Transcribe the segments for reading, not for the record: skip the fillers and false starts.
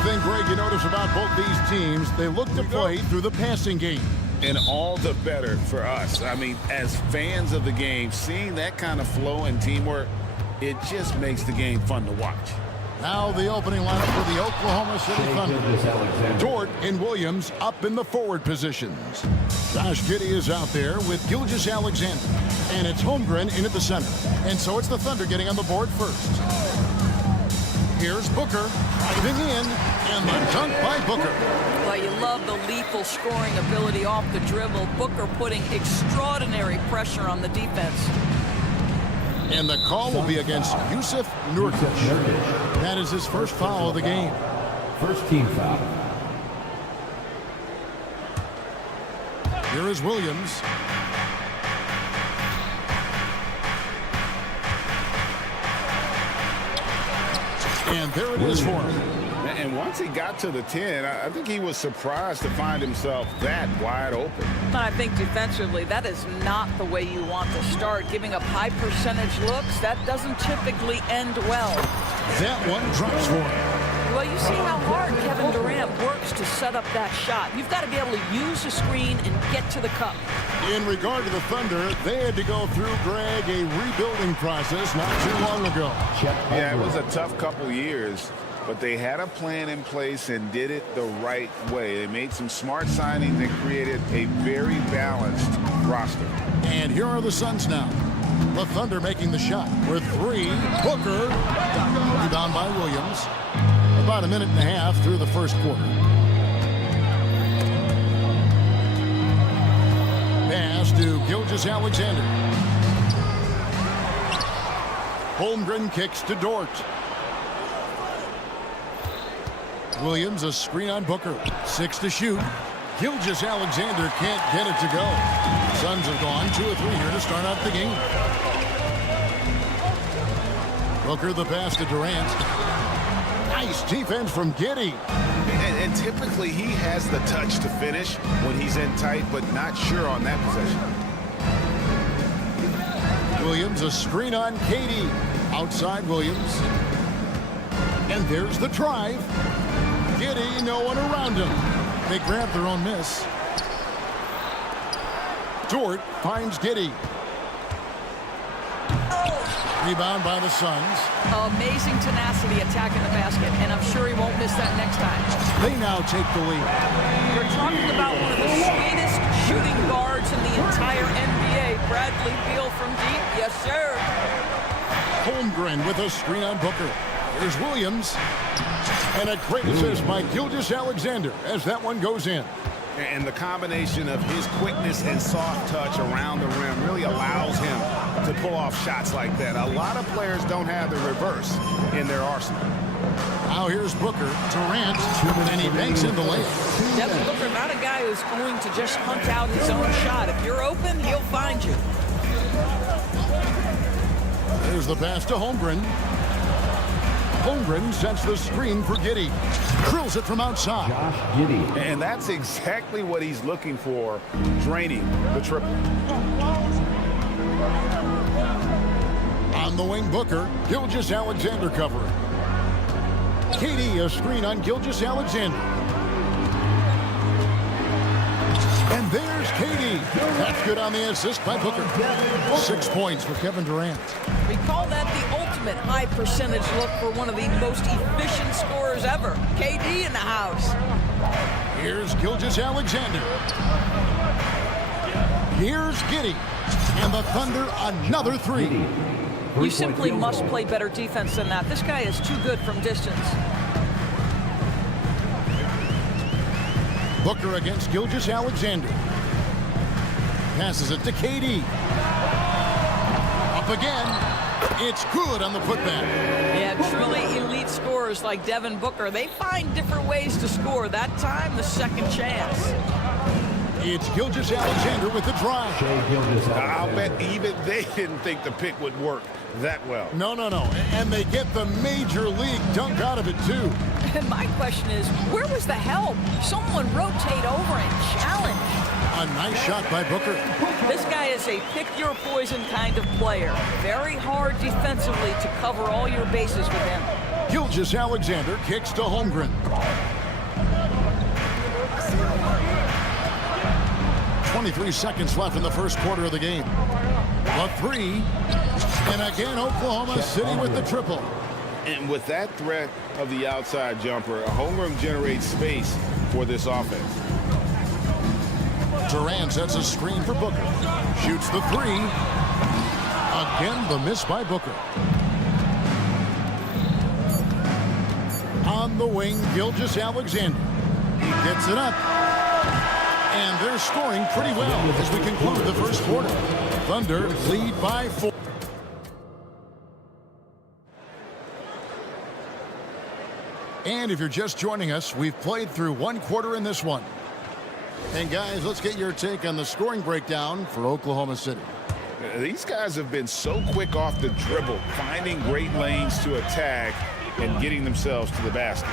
Thing, Greg, you notice about both these teams, they look to play through the passing game. And all the better for us. I mean, as fans of the game, seeing that kind of flow and teamwork, it just makes the game fun to watch. Now the opening lineup for the Oklahoma City Thunder. Dort and Williams up in the forward positions. Josh Giddey is out there with Gilgeous-Alexander. And it's Holmgren in at the center. And so it's the Thunder getting on the board first. Here's Booker driving in, and the dunk by Booker. Well, you love the lethal scoring ability off the dribble. Booker putting extraordinary pressure on the defense. And the call will be against Yusuf Nurkic. That is his first foul of the game. First team foul. Here is Williams. And there it is for him. And once he got to the 10, I think he was surprised to find himself that wide open. But I think defensively, that is not the way you want to start. Giving up high percentage looks, that doesn't typically end well. That one drops for him. Well, you see how hard Kevin Durant works to set up that shot. You've got to be able to use the screen and get to the cup. In regard to the Thunder, they had to go through, Greg, a rebuilding process not too long ago. Yeah, it was a tough couple years, but they had a plan in place and did it the right way. They made some smart signings and created a very balanced roster. And here are the Suns now. The Thunder making the shot with three. Booker. Rebound by Williams. About a minute and a half through the first quarter. Pass to Gilgeous-Alexander. Holmgren kicks to Dort. Williams, a screen on Booker. 6 to shoot. Gilgeous-Alexander can't get it to go. Suns have gone 2 of 3 here to start out the game. Booker the pass to Durant. Nice defense from Giddey. And typically he has the touch to finish when he's in tight, but not sure on that possession. Williams, a screen on Katie. Outside Williams. And there's the drive. Giddey, no one around him. They grab their own miss. Dort finds Giddey. Rebound by the Suns. Amazing tenacity attacking the basket, and I'm sure he won't miss that next time. They now take the lead. You're talking about one of the sweetest shooting guards in the entire NBA. Bradley Beal from deep. Yes, sir. Holmgren with a screen on Booker. Here's Williams. And a great assist by Gilgeous-Alexander as that one goes in. And the combination of his quickness and soft touch around the rim really allows him to pull off shots like that. A lot of players don't have the reverse in their arsenal. Now here's Booker. Durant. And he banks in the layup. Devin Booker, not a guy who's going to just hunt out his own shot. If you're open, he'll find you. There's the pass to Holmgren. Holmgren sets the screen for Giddey. Drills it from outside. Josh Giddey. And that's exactly what he's looking for, draining the triple. On the wing, Booker. Gilgeous-Alexander covering. Katie, a screen on Gilgeous-Alexander. And there's Katie. That's good on the assist by Booker. 6 points for Kevin Durant. We call that the ultimate high percentage look for one of the most efficient scorers ever. KD in the house. Here's Gilgeous-Alexander. Here's Giddey. And the Thunder another three. You simply must play better defense than that. This guy is too good from distance. Booker against Gilgeous-Alexander. Passes it to KD. Up again. It's good on the putback. Yeah, truly elite scorers like Devin Booker. They find different ways to score. That time, the second chance. It's Gilgeous-Alexander with the drive. I'll bet even they didn't think the pick would work that well. No. And they get the major league dunk out of it, too. And my question is, where was the help? Someone rotate over and challenge. A nice shot by Booker. This guy is a pick-your-poison kind of player. Very hard defensively to cover all your bases with him. Gilgeous-Alexander kicks to Holmgren. 23 seconds left in the first quarter of the game. The three. And again, Oklahoma City with the triple. And with that threat of the outside jumper, Holmgren generates space for this offense. Durant sets a screen for Booker. Shoots the three. Again, the miss by Booker. On the wing, Gilgeous-Alexander. He gets it up. And they're scoring pretty well as we conclude the first quarter. Thunder lead by 4. And if you're just joining us, we've played through one quarter in this one. And guys, let's get your take on the scoring breakdown for Oklahoma City. These guys have been so quick off the dribble, finding great lanes to attack and getting themselves to the basket.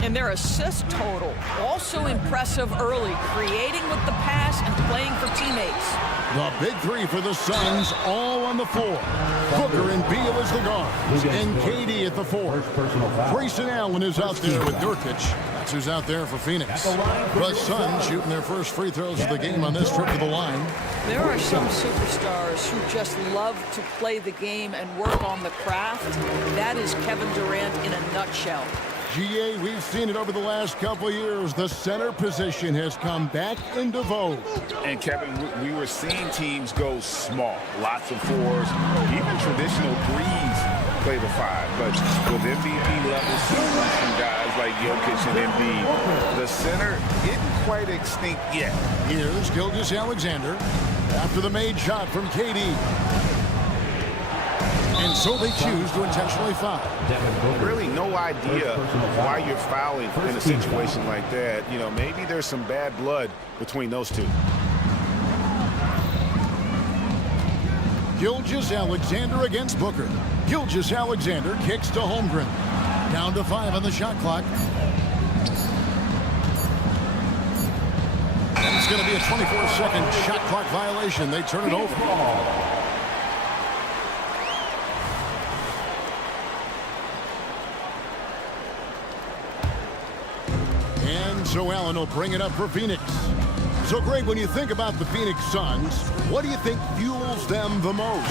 And their assist total, also impressive early, creating with the pass and playing for teammates. The big three for the Suns, all on the floor. Booker and Beal as the guards, and KD at the four. Grayson Allen is out there with Nurkic. That's who's out there for Phoenix. The Suns shooting their first free throws of the game on this trip to the line. There are some superstars who just love to play the game and work on the craft. That is Kevin Durant in a nutshell. GA, we've seen it over the last couple of years. The center position has come back into vogue. And Kevin, we were seeing teams go small, lots of fours, even traditional threes play the five. But with MVP level seasons from guys like Jokic and Embiid, the center isn't quite extinct yet. Here's Gilgeous-Alexander after the made shot from KD. And so they choose to intentionally foul. Really no idea why you're fouling in a situation like that. You know, maybe there's some bad blood between those two. Gilgeous-Alexander against Booker. Gilgeous-Alexander kicks to Holmgren. Down to 5 on the shot clock. And it's going to be a 24-second shot clock violation. They turn it over. So Allen will bring it up for Phoenix. So, Greg, when you think about the Phoenix Suns, what do you think fuels them the most?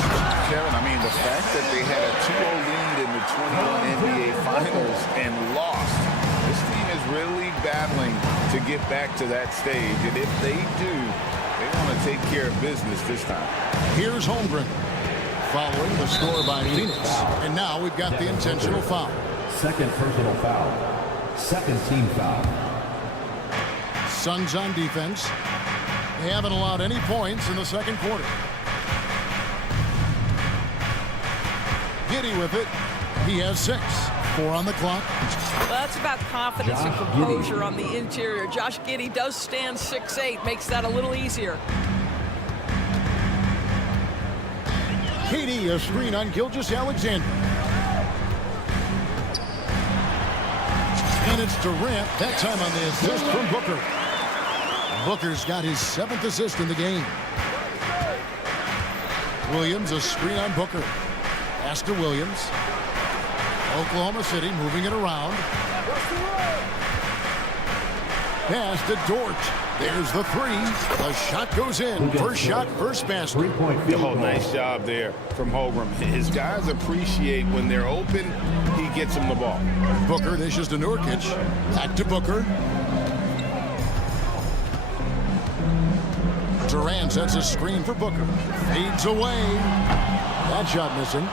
Kevin, I mean, the fact that they had a 2-0 lead in the 21 NBA Finals and lost. This team is really battling to get back to that stage. And if they do, they want to take care of business this time. Here's Holmgren following the score by Phoenix. And now we've got the intentional foul. Second personal foul. Second team foul. Suns on defense. They haven't allowed any points in the second quarter. Giddey with it. He has 6. 4 on the clock. Well, that's about confidence and composure on the interior. Josh Giddey does stand 6'8", makes that a little easier. KD, a screen on Gilgeous-Alexander. And it's Durant, that time on the assist from Booker. Booker's got his 7th assist in the game. Williams, a screen on Booker. Pass to Williams. Oklahoma City moving it around. Pass to Dort. There's the three. The shot goes in. First shot, first basket. Oh, nice job there from Holmgren. His guys appreciate when they're open, he gets them the ball. Booker dishes to Nurkic. Back to Booker. Durant sets a screen for Booker. Fades away. That shot missing.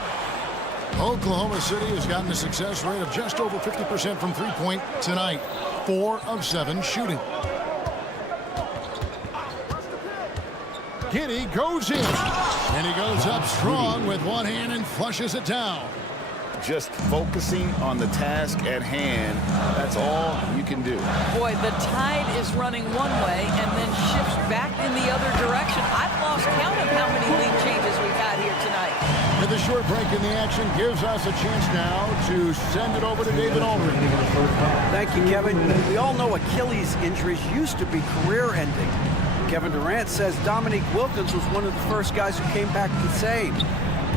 Oklahoma City has gotten a success rate of just over 50% from three-point tonight. 4 of 7 shooting. Giddey goes in. And he goes up strong with one hand and flushes it down. just focusing on the task at hand. That's all you can do. Boy, the tide is running one way and then shifts back in the other direction. I've lost count of how many lead changes we've had here tonight. And the short break in the action gives us a chance now to send it over to David Aldridge. Thank you, Kevin. We all know Achilles injuries used to be career-ending. Kevin Durant says Dominique Wilkins was one of the first guys who came back the same.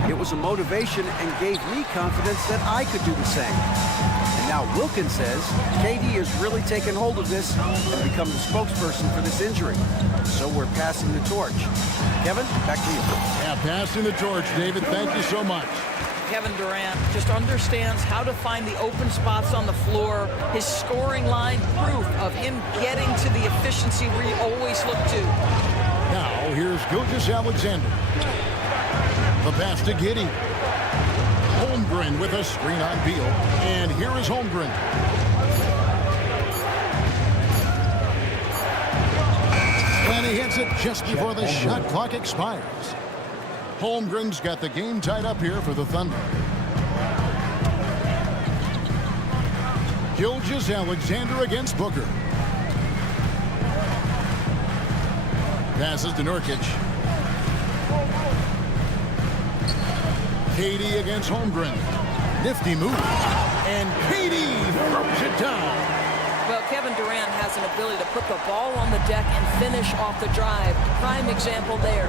It was a motivation and gave me confidence that I could do the same. And now Wilkins says KD has really taken hold of this and become the spokesperson for this injury. So we're passing the torch. Kevin, back to you. Yeah, passing the torch, David. Thank you so much. Kevin Durant just understands how to find the open spots on the floor. His scoring line, proof of him getting to the efficiency we always look to. Now, here's Gilgeous-Alexander. The pass to Giddey. Holmgren with a screen on Beal. And here is Holmgren. And he hits it just before the shot clock expires. Holmgren's got the game tied up here for the Thunder. Gilgeous-Alexander against Booker. Passes to Nurkic. KD against Holmgren. Nifty move. And KD throws it down. Well, Kevin Durant has an ability to put the ball on the deck and finish off the drive. Prime example there.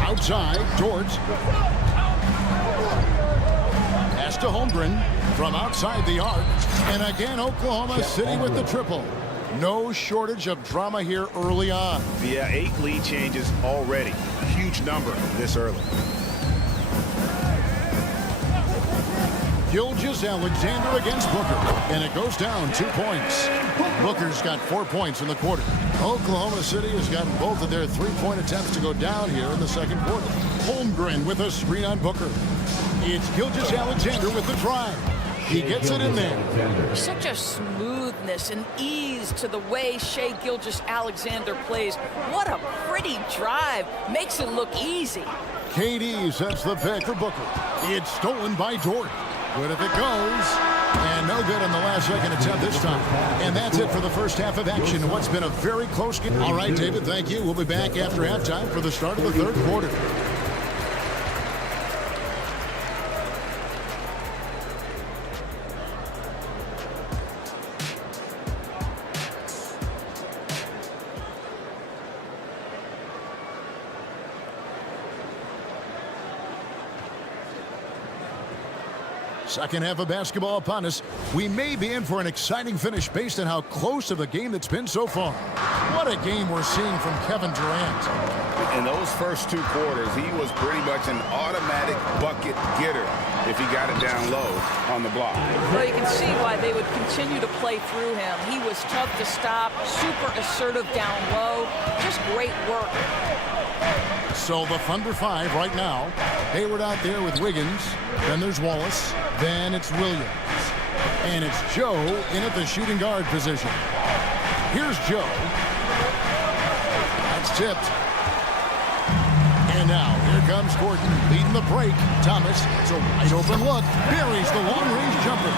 Outside, George. Pass to Holmgren from outside the arc. And again, Oklahoma City with the triple. No shortage of drama here early on. Yeah, 8 lead changes already. Huge number this early. Gilgeous-Alexander against Booker. And it goes down 2 points. Booker's got 4 points in the quarter. Oklahoma City has gotten both of their 3-point attempts to go down here in the second quarter. Holmgren with a screen on Booker. It's Gilgeous-Alexander with the drive. He gets it in there. Such a smoothness and ease to the way Shai Gilgeous-Alexander plays. What a pretty drive. Makes it look easy. KD sets the pick for Booker. It's stolen by Dort. Good if it goes. And no good on the last second attempt this time. And that's it for the first half of action. What's been a very close game. All right, David, thank you. We'll be back after halftime for the start of the third quarter. Second half of basketball upon us. We may be in for an exciting finish based on how close of a game that's been so far. What a game we're seeing from Kevin Durant. In those first 2 quarters, he was pretty much an automatic bucket getter if he got it down low on the block. Well, you can see why they would continue to play through him. He was tough to stop, super assertive down low. Just great work. So the Thunder 5 right now. Hayward out there with Wiggins. Then there's Wallace. Then it's Williams. And it's Joe in at the shooting guard position. Here's Joe. That's tipped. And now here comes Gordon leading the break. Thomas, it's a wide open look. Buries the long-range jumper.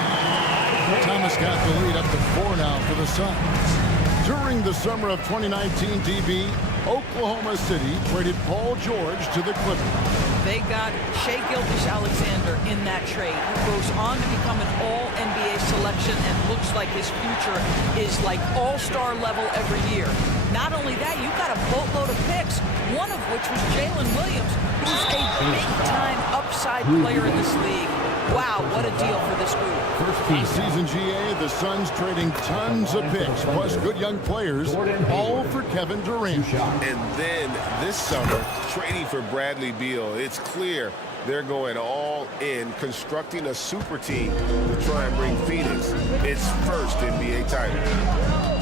Thomas got the lead up to 4 now for the Suns. During the summer of 2019, DB, Oklahoma City traded Paul George to the Clippers. They got Shai Gilgeous-Alexander in that trade, who goes on to become an all-NBA selection and looks like his future is like all-star level every year. Not only that, you got a boatload of picks, one of which was Jalen Williams, who's a big-time upside player in this league. Wow, what a deal for this group. First season GA, the Suns trading tons of picks, plus good young players, all for Kevin Durant. And then this summer, trading for Bradley Beal. It's clear they're going all in, constructing a super team to try and bring Phoenix its first NBA title.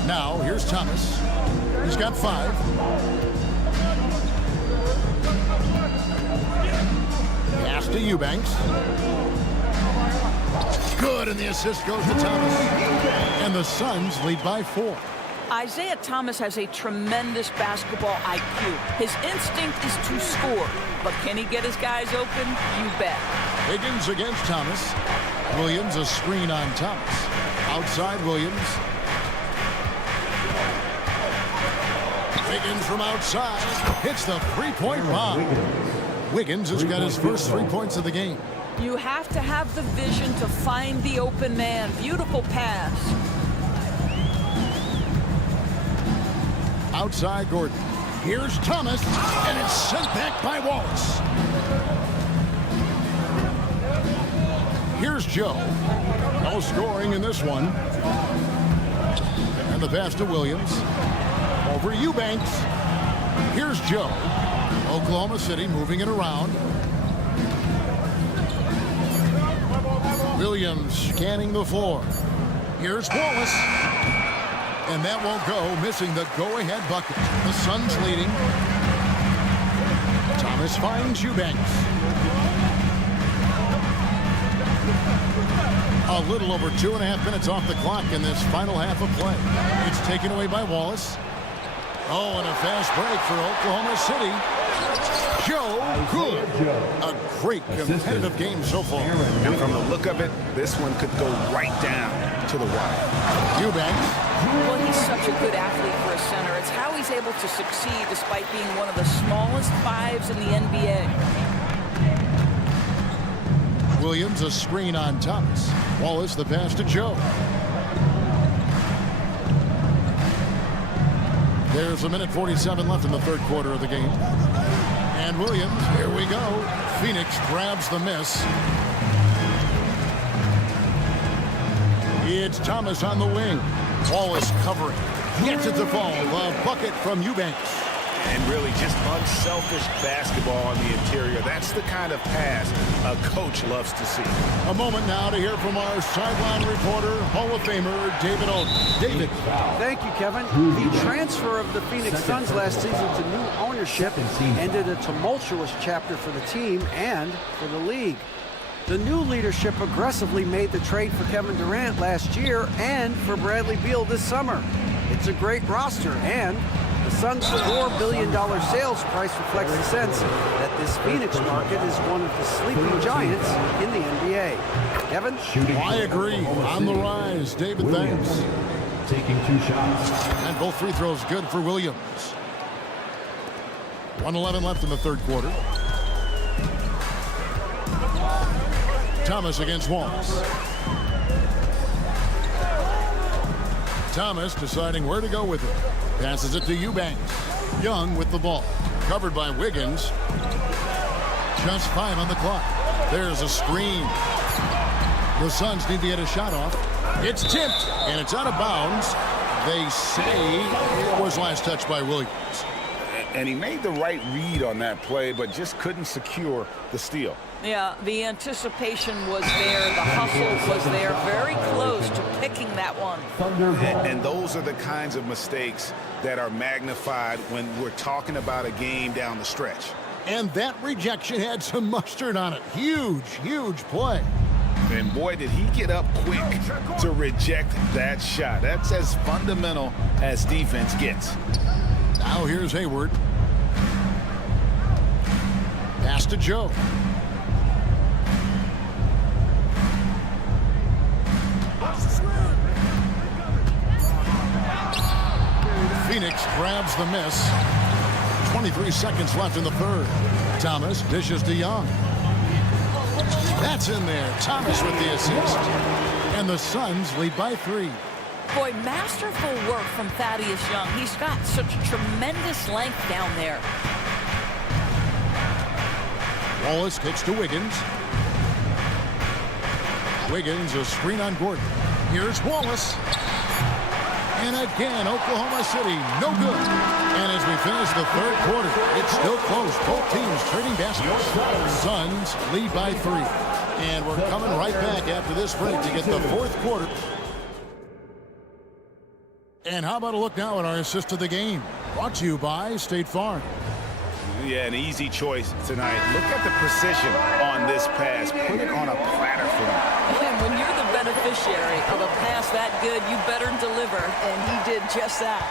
Now, here's Thomas. He's got 5. Pass to Eubanks. Good, and the assist goes to Thomas. And the Suns lead by 4. Isaiah Thomas has a tremendous basketball IQ. His instinct is to score, but can he get his guys open? You bet. Higgins against Thomas. Williams a screen on Thomas. Outside Williams. Higgins from outside hits the three-point bomb. Wiggins has got his first 3 points of the game. You have to have the vision to find the open man. Beautiful pass. Outside Gordon. Here's Thomas, and it's sent back by Wallace. Here's Joe. No scoring in this one. And the pass to Williams. Over Eubanks. Here's Joe. Oklahoma City moving it around. Williams scanning the floor. Here's Wallace. And that won't go, missing the go-ahead bucket. The Suns leading. Thomas finds Eubanks. A little over 2.5 minutes off the clock in this final half of play. It's taken away by Wallace. Oh, and a fast break for Oklahoma City. Joe Good. A great competitive game so far. And from the look of it, this one could go right down to the wire. Eubanks. Well, he's such a good athlete for a center. It's how he's able to succeed despite being one of the smallest fives in the NBA. Williams a screen on Thomas. Wallace the pass to Joe. There's 1:47 left in the third quarter of the game. And Williams, here we go. Phoenix grabs the miss. It's Thomas on the wing. Wallace covering. Gets it to fall. The bucket from Eubanks. And really just unselfish basketball on the interior. That's the kind of pass a coach loves to see. A moment now to hear from our sideline reporter, Hall of Famer David Oden. David. Thank you, Kevin. The transfer of the Phoenix Suns last season to new ownership ended a tumultuous chapter for the team and for the league. The new leadership aggressively made the trade for Kevin Durant last year and for Bradley Beal this summer. It's a great roster, and the Suns' $4 billion sales price reflects the sense that this Phoenix market is one of the sleeping giants in the NBA. Kevin? I agree. On the rise. David, thanks. Taking 2 shots. And both free throws good for Williams. 1:11 left in the third quarter. Thomas against Wallace. Thomas deciding where to go with it. Passes it to Eubanks. Young with the ball. Covered by Wiggins. Just 5 on the clock. There's a screen. The Suns need to get a shot off. It's tipped, and it's out of bounds. They say it was last touched by Williams. And he made the right read on that play, but just couldn't secure the steal. Yeah, the anticipation was there. The hustle was there. Very close to picking that one. And those are the kinds of mistakes that are magnified when we're talking about a game down the stretch. And that rejection had some mustard on it. Huge, huge play. And boy, did he get up quick to reject that shot. That's as fundamental as defense gets. Now here's Hayward. Pass to Joe. Phoenix grabs the miss. 23 seconds left in the third. Thomas dishes to Young. That's in there. Thomas with the assist. And the Suns lead by 3. Boy, masterful work from Thaddeus Young. He's got such tremendous length down there. Wallace kicks to Wiggins. Wiggins a screen on Gordon. Here's Wallace. And again, Oklahoma City, no good. And as we finish the third quarter, it's still close. Both teams trading baskets. Suns lead by 3. And we're coming right back after this break to get the fourth quarter. And how about a look now at our assist of the game? Brought to you by State Farm. Yeah, an easy choice tonight. Look at the precision on this pass. Put it on a platter for him. And when you're the beneficiary of a pass that good, you better deliver, and he did just that.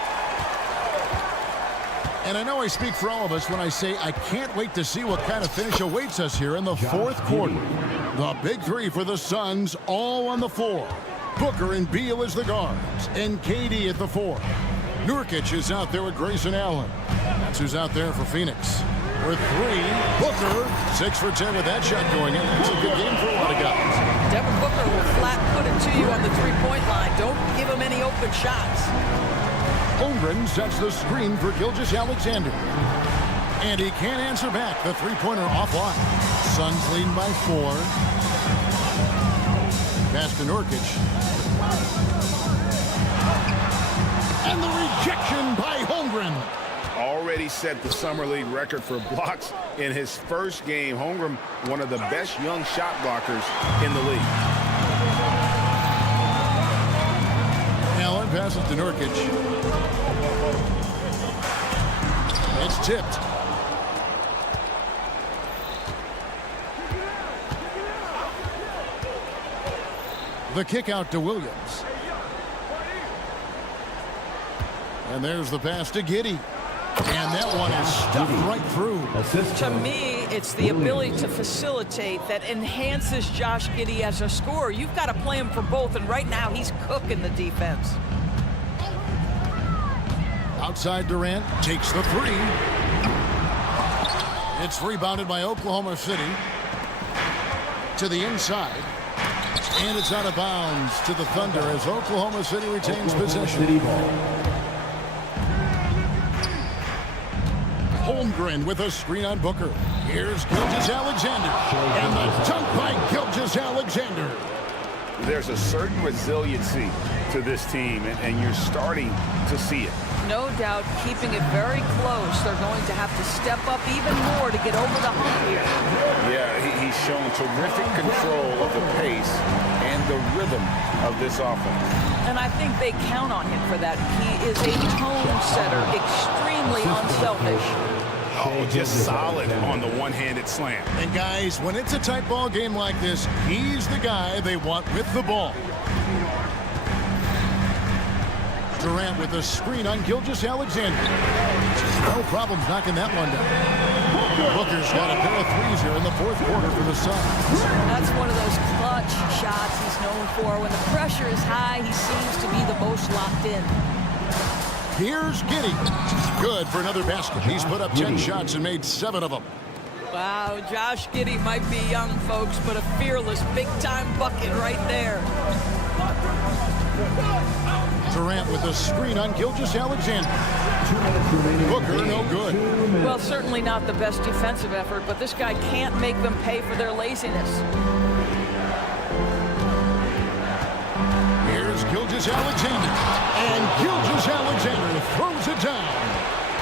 And I know I speak for all of us when I say I can't wait to see what kind of finish awaits us here in the fourth quarter. The big three for the Suns, all on the floor. Booker and Beal as the guards, and KD at the 4. Nurkic is out there with Grayson Allen. That's who's out there for Phoenix. For 3, Booker, 6 for 10 with that shot going in. That's a good game for a lot of guys. Devin Booker will flat put it to you on the three-point line. Don't give him any open shots. Holmgren sets the screen for Gilgeous-Alexander. And he can't answer back. The three-pointer offline. Suns leading by 4. Pass to Nurkic. And the rejection by Holmgren. Already set the Summer League record for blocks in his first game. Holmgren, one of the best young shot blockers in the league. Allen passes to Nurkic. It's tipped. The kick out to Williams. And there's the pass to Giddey. And that one is stuffed right through. To me, it's the ability to facilitate that enhances Josh Giddey as a scorer. You've got to play him for both, and right now he's cooking the defense. Outside Durant takes the 3. It's rebounded by Oklahoma City. To the inside. And it's out of bounds to the Thunder as Oklahoma City retains possession. Holmgren with a screen on Booker. Here's Gilgeous-Alexander. And the dunk by Gilgeous-Alexander. There's a certain resiliency to this team, and you're starting to see it. No doubt, keeping it very close. They're going to have to step up even more to get over the hump here. Yeah, he's shown terrific control of the pace and the rhythm of this offense. And I think they count on him for that. He is a tone setter, extremely unselfish. Oh, just solid on the one-handed slam. And guys, when it's a tight ball game like this, he's the guy they want with the ball. Durant with a screen on Gilgeous-Alexander. No problems knocking that one down. Booker's got a pair of 3s here in the fourth quarter for the Suns. That's one of those clutch shots he's known for. When the pressure is high, he seems to be the most locked in. Here's Giddey. Good for another basket. He's put up 10 shots and made 7 of them. Wow, Josh Giddey might be young, folks, but a fearless big-time bucket right there. Durant with a screen on Gilgeous-Alexander. Booker, no good. Well, certainly not the best defensive effort, but this guy can't make them pay for their laziness. Here's Gilgeous-Alexander. And Gilgeous-Alexander throws it down.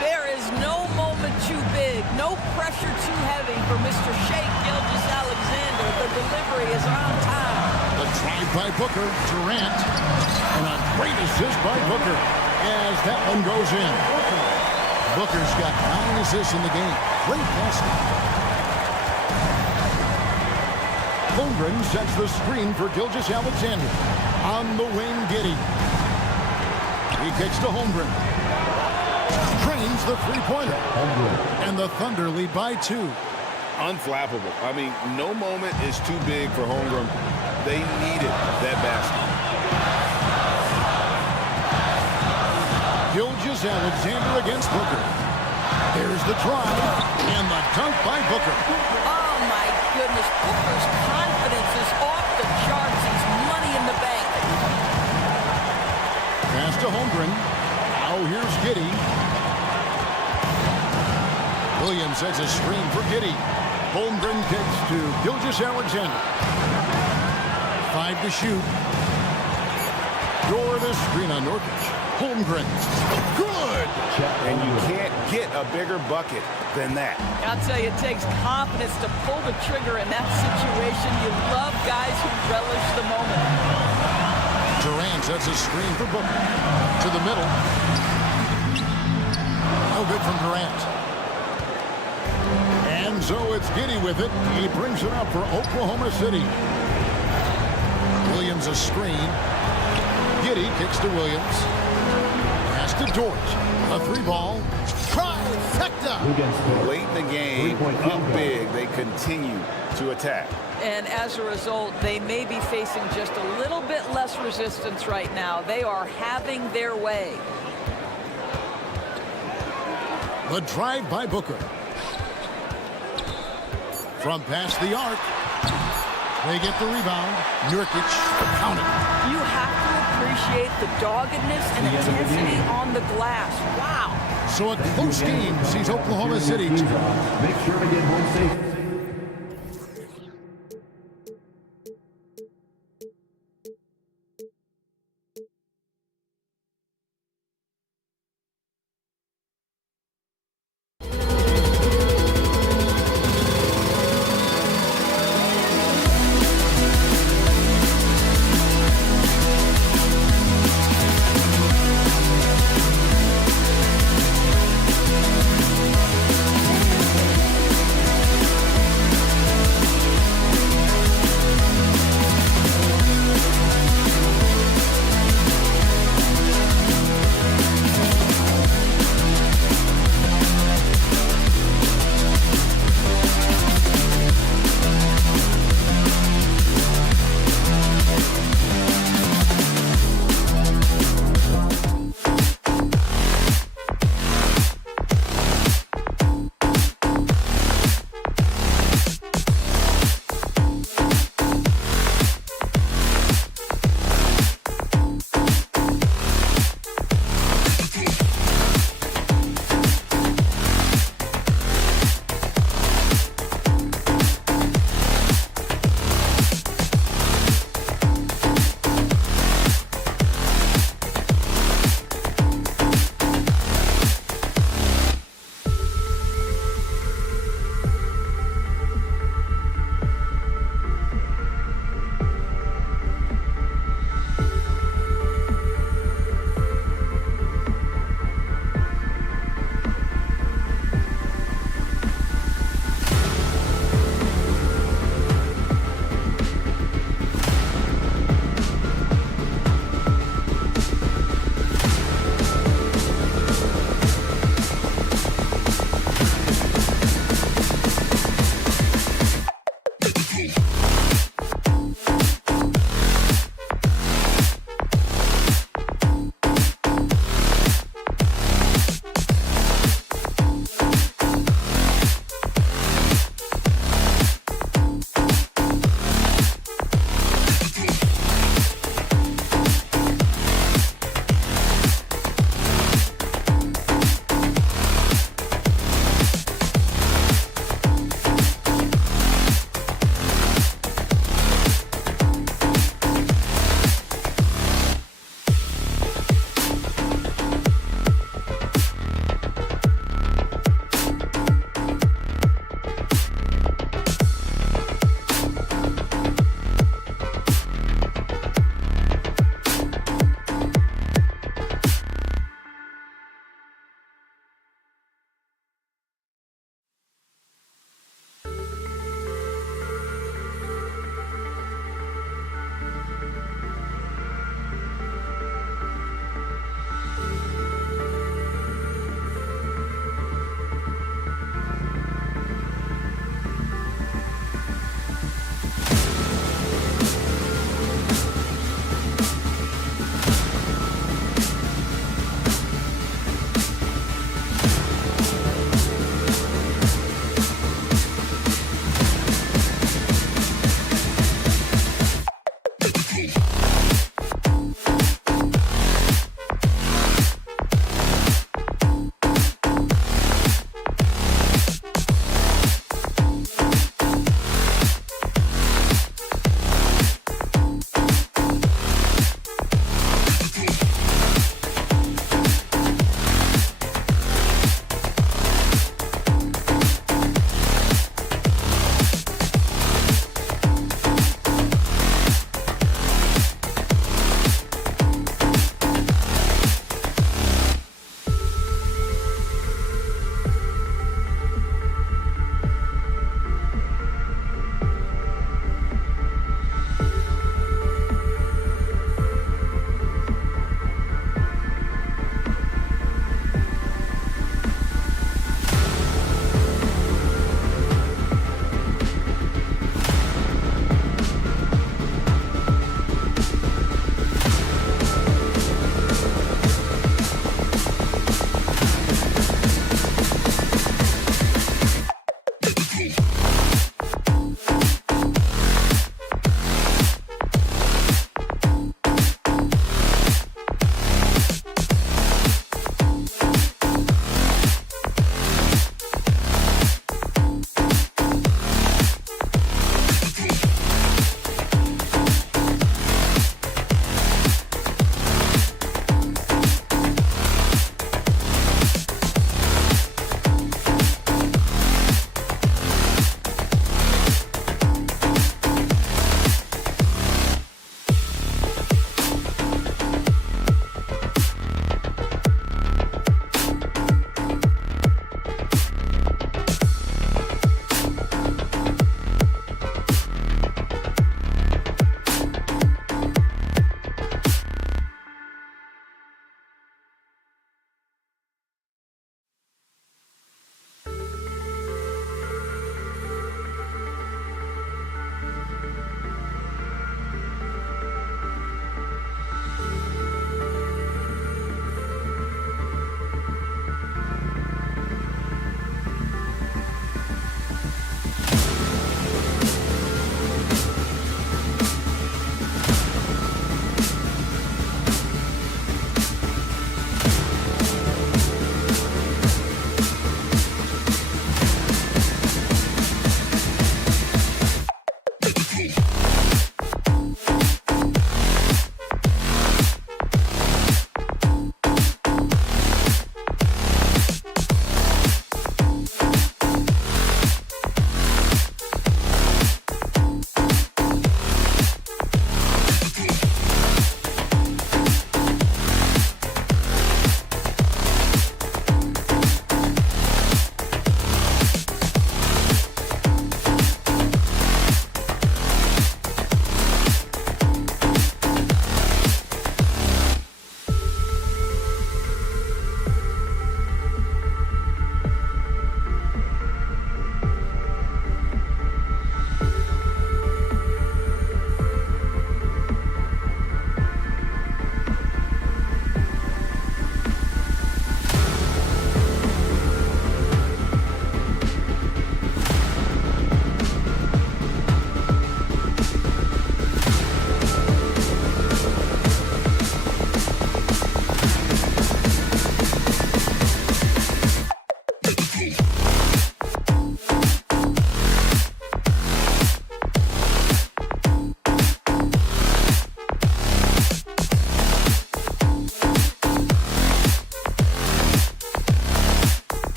There is no moment too big, no pressure too heavy for Mr. Shea Gilgeous-Alexander. The delivery is on time. The drive by Booker, Durant, and a great assist by Booker as that one goes in. Booker's got 9 assists in the game. Great passing. Holmgren sets the screen for Gilgeous-Alexander. On the wing, Giddey. He kicks to Holmgren. Drains the three-pointer. And the Thunder lead by 2. Unflappable. I mean, no moment is too big for Holmgren. They needed that basket. Gilgeous-Alexander against Booker. There's the drive and the dunk by Booker. Oh, my goodness. Booker's confidence is off the charts. He's money in the bank. Pass to Holmgren. Now here's Giddey. Williams sets a screen for Giddey. Holmgren kicks to Gilgeous-Alexander. 5 to shoot. Door the screen on Nurkic. Holmgren. Good! And you can't get a bigger bucket than that. I'll tell you, it takes confidence to pull the trigger in that situation. You love guys who relish the moment. Durant sets a screen for Booker. To the middle. No good from Durant. And so it's Giddy with it. He brings it up for Oklahoma City. Williams a screen. Giddy kicks to Williams. Pass to Dort. A 3-ball. Trifecta. Late in the game, up big, they continue to attack. And as a result, they may be facing just a little bit less resistance right now. They are having their way. The drive by Booker. From past the arc. They get the rebound. Nurkic counted. You have to appreciate the doggedness and intensity on the glass. Wow. So a close game sees Oklahoma City. Make sure to get home safe.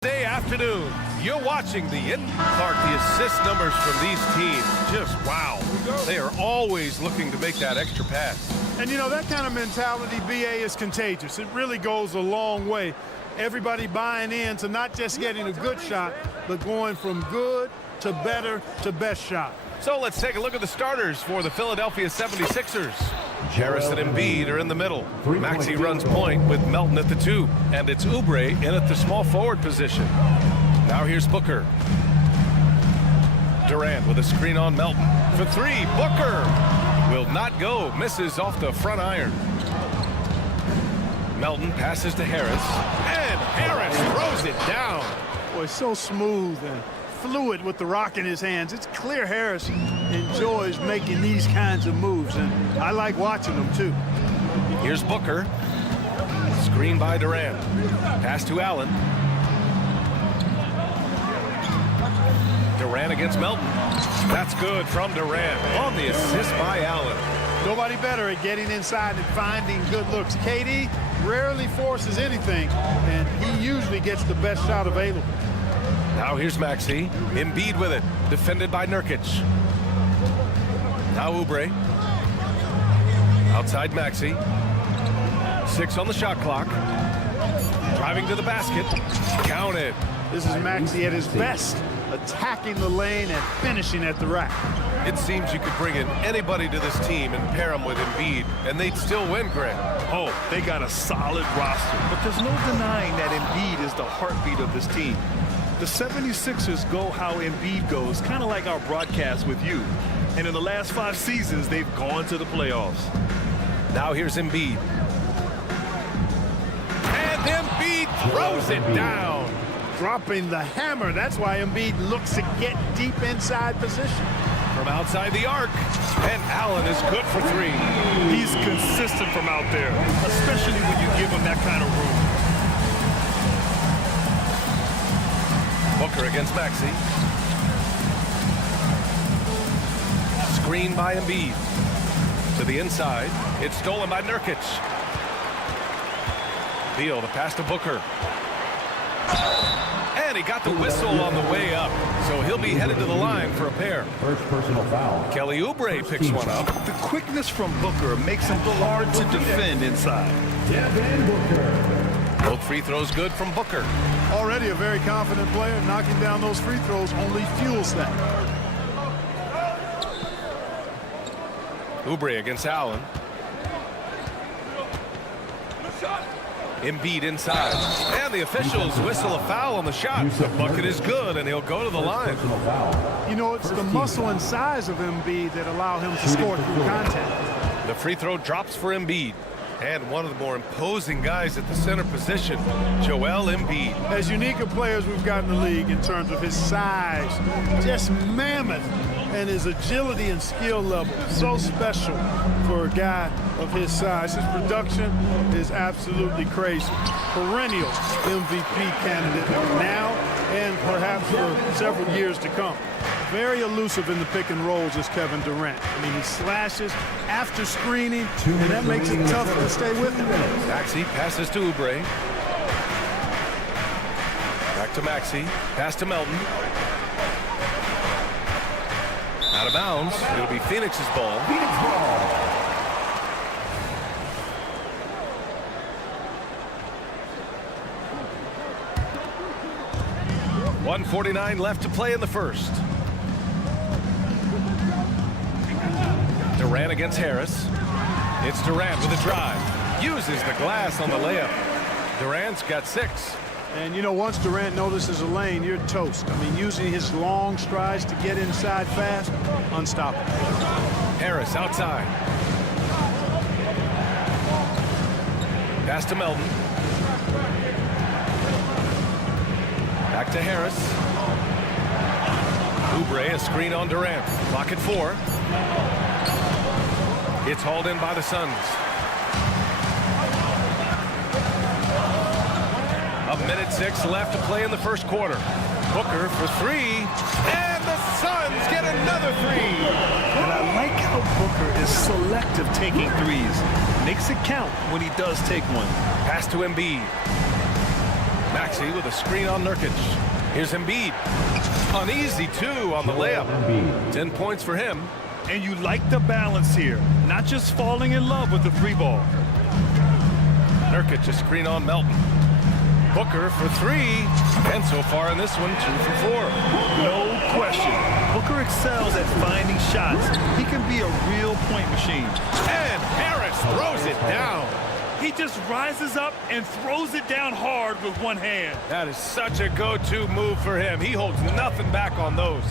Day afternoon, you're watching the Clark. The assist numbers from these teams, just wow. They are always looking to make that extra pass. And you know, that kind of mentality, BA, is contagious. It really goes a long way. Everybody buying in to not just getting a good shot, but going from good to better to best shot. So let's take a look at the starters for the Philadelphia 76ers. Harris and Embiid are in the middle. Maxey runs point with Melton at the 2. And it's Oubre in at the small forward position. Now here's Booker. Durant with a screen on Melton. For 3, Booker will not go. Misses off the front iron. Melton passes to Harris. And Harris throws it down. Boy, so smooth and fluid with the rock in his hands. It's clear Harris enjoys making these kinds of moves, and I like watching them too. Here's Booker. Screen by Durant. Pass to Allen. Durant against Melton. That's good from Durant on the assist by Allen. Nobody better at getting inside and finding good looks. KD rarely forces anything, and he usually gets the best shot available. Now here's Maxey. Embiid with it. Defended by Nurkic. Now Oubre. Outside Maxey. 6 on the shot clock. Driving to the basket. Counted. This is Maxey at his best, attacking the lane and finishing at the rack. It seems you could bring in anybody to this team and pair them with Embiid, and they'd still win, Greg. Oh, they got a solid roster, but there's no denying that Embiid is the heartbeat of this team. The 76ers go how Embiid goes, kind of like our broadcast with you. And in the last 5 seasons, they've gone to the playoffs. Now here's Embiid. And Embiid throws it down. Dropping the hammer. That's why Embiid looks to get deep inside position. From outside the arc. And Allen is good for 3. He's consistent from out there, especially when you give him that kind of room. Booker against Maxey. Screen by Embiid. To the inside. It's stolen by Nurkic. Beal, the pass to Booker. And he got the whistle on the way up. So he'll be headed to the line for a pair. First personal foul. Kelly Oubre picks one up. The quickness from Booker makes him hard to defend inside. Devin Booker. Both free throws good from Booker. Already a very confident player. Knocking down those free throws only fuels that. Oubre against Allen. Embiid inside. And the officials whistle a foul on the shot. The bucket is good, and he'll go to the line. You know, it's the muscle and size of Embiid that allow him to score through contact. The free throw drops for Embiid. And one of the more imposing guys at the center position, Joel Embiid. As unique a player as we've got in the league in terms of his size, just mammoth, and his agility and skill level, so special for a guy of his size. His production is absolutely crazy. Perennial MVP candidate now and perhaps for several years to come. Very elusive in the pick and rolls is Kevin Durant. I mean, he slashes after screening, and that makes it tough to stay with him. Maxey passes to Oubre. Back to Maxey. Pass to Melton. Out of bounds. It'll be Phoenix's ball. Phoenix ball. .149 left to play in the first. Durant against Harris. It's Durant with a drive. Uses the glass on the layup. Durant's got 6. And, you know, once Durant notices a lane, you're toast. I mean, using his long strides to get inside fast, unstoppable. Harris outside. Pass to Melton. Back to Harris. Oubre, a screen on Durant. Clock at 4. It's hauled in by the Suns. 1:06 left to play in the first quarter. Booker for three, and the Suns get another three. And I like how Booker is selective taking threes. Makes it count when he does take one. Pass to Embiid. Maxey with a screen on Nurkic. Here's Embiid. An easy two on the layup. 10 points for him. And you like the balance here. Not just falling in love with the three ball. Nurkic a screen on Melton. Booker for three. And so far in this one, 2 for 4. No question. Booker excels at finding shots. He can be a real point machine. And Harris throws it down. He just rises up and throws it down hard with one hand. That is such a go-to move for him. He holds nothing back on those.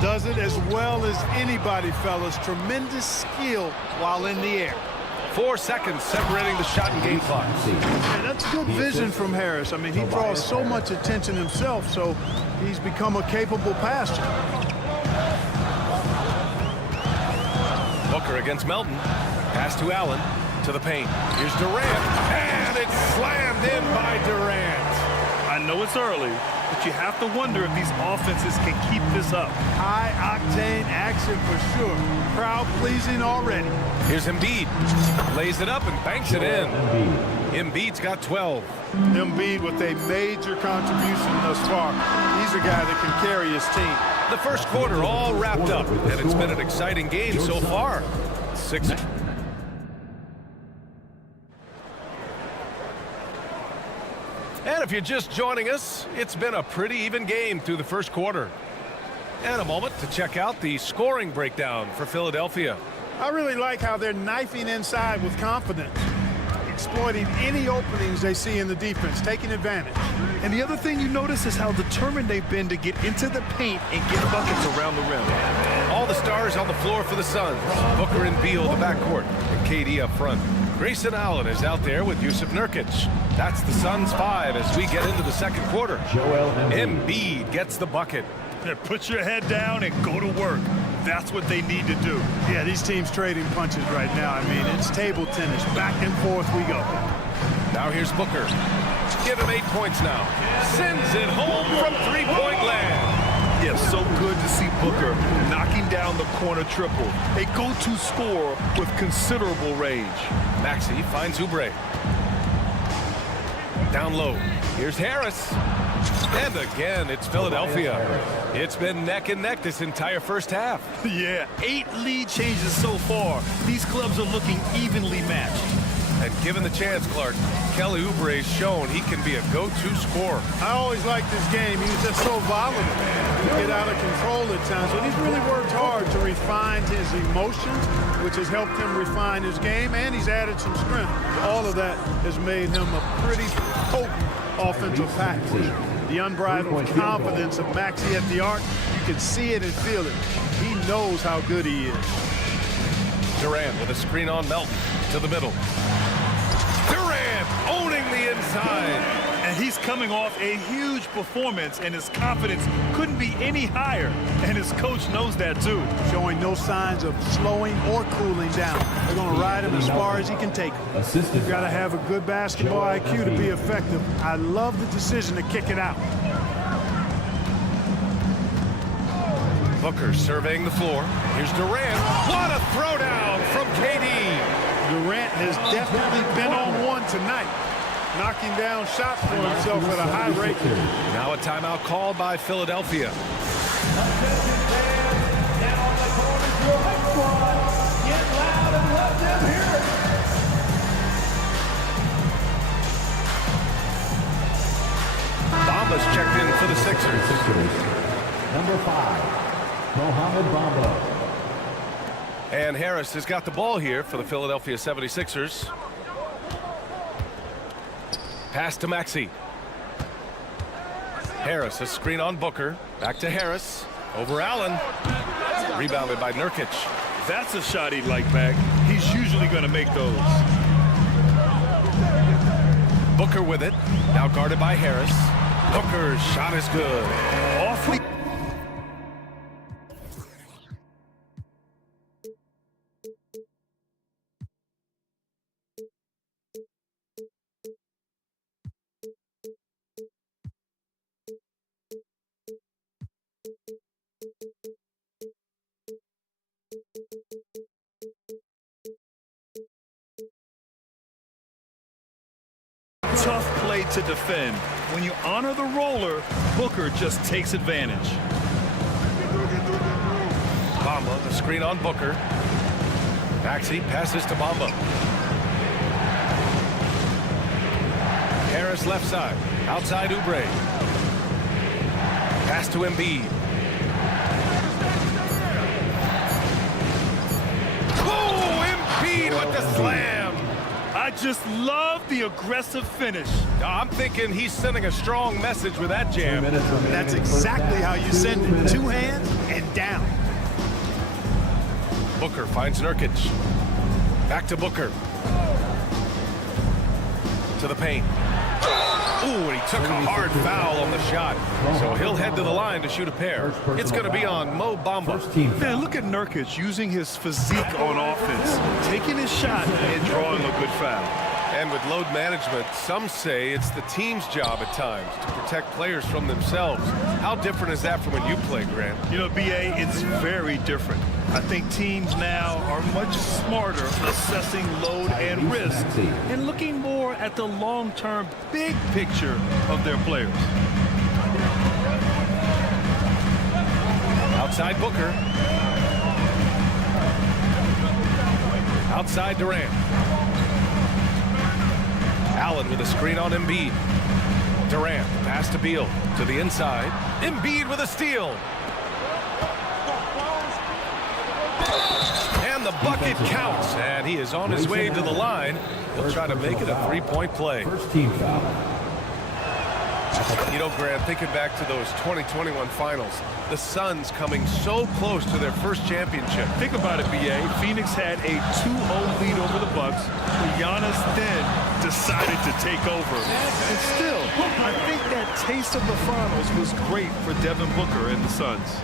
Does it as well as anybody, fellas. Tremendous skill while in the air. 4 seconds separating the shot and game clock. And that's good vision from Harris. I mean, he draws so much attention himself, so he's become a capable passer. Booker against Melton. Pass to Allen. To the paint. Here's Durant. And it's slammed in by Durant. I know it's early, but you have to wonder if these offenses can keep this up. High-octane action for sure. Crowd-pleasing already. Here's Embiid. Lays it up and banks it in. Embiid's got 12. Embiid with a major contribution thus far. He's a guy that can carry his team. The first quarter all wrapped up, and it's been an exciting game so far. 6. And if you're just joining us, it's been a pretty even game through the first quarter. And a moment to check out the scoring breakdown for Philadelphia. I really like how they're knifing inside with confidence, exploiting any openings they see in the defense, taking advantage. And the other thing you notice is how determined they've been to get into the paint and get buckets around the rim. All the stars on the floor for the Suns. Booker and Beal the backcourt, and KD up front. Grayson Allen is out there with Jusuf Nurkic. That's the Suns 5 as we get into the second quarter. Embiid gets the bucket. Put your head down and go to work. That's what they need to do. Yeah, these teams trading punches right now. I mean, it's table tennis. Back and forth we go. Now here's Booker. Give him 8 points now. Sends it home from three-point land. Yeah, so good to see Booker knocking down the corner triple. A go-to scorer with considerable range. Maxey finds Oubre. Down low. Here's Harris. And again, it's Philadelphia. It's been neck and neck this entire first half. Yeah, 8 lead changes so far. These clubs are looking evenly matched. And given the chance, Clark, Kelly Oubre's shown he can be a go-to scorer. I always liked this game. He was just so volatile. He get out of control at times. But he's really worked hard to refine his emotions, which has helped him refine his game, and he's added some strength. All of that has made him a pretty potent offensive package. The unbridled confidence of Maxey at the arc, you can see it and feel it. He knows how good he is. Durant with a screen on Melton to the middle. Durant owning the inside. And he's coming off a huge performance, and his confidence couldn't be any higher. And his coach knows that, too. Showing no signs of slowing or cooling down. They're going to ride him as far as he can take him. You've got to have a good basketball IQ to be effective. I love the decision to kick it out. Booker surveying the floor. Here's Durant. What a throwdown from KD. Durant has definitely been on one tonight, knocking down shots for himself at a high rate. Now a timeout called by Philadelphia. Bamba's checked in for the Sixers. Number 5. Mohamed Bamba. And Harris has got the ball here for the Philadelphia 76ers. Pass to Maxey. Harris, a screen on Booker. Back to Harris. Over Allen. Rebounded by Nurkic. That's a shot he'd like back. He's usually going to make those. Booker with it. Now guarded by Harris. Booker's shot is good. Awfully. tough play to defend. When you honor the roller, Booker just takes advantage. Bamba, the screen on Booker. Maxey passes to Bamba. Harris left side. Outside Oubre. Pass to Embiid. Oh, Embiid with the slam. I just love the aggressive finish. I'm thinking he's sending a strong message with that jam. That's exactly how you send it. 2 hands and down. Booker finds Nurkic. Back to Booker. To the paint. Ooh, and he took a hard foul on the shot. So he'll head to the line to shoot a pair. It's going to be on Mo Bamba. Man, look at Nurkic using his physique on offense, taking his shot and drawing a good foul. And with load management, some say it's the team's job at times to protect players from themselves. How different is that from when you play, Grant? You know, BA, it's very different. I think teams now are much smarter assessing load and risk and looking more at the long-term big picture of their players. Outside Booker. Outside Durant. Allen with a screen on Embiid. Durant, pass to Beal. To the inside. Embiid with a steal. And the bucket counts. And he is on his way to the line. He'll try to make it a three-point play. First team foul. You know, Grant, thinking back to those 2021 finals, the Suns coming so close to their first championship. Think about it, BA. Phoenix had a 2-0 lead over the Bucks, but Giannis then decided to take over. And still, I think that taste of the finals was great for Devin Booker and the Suns.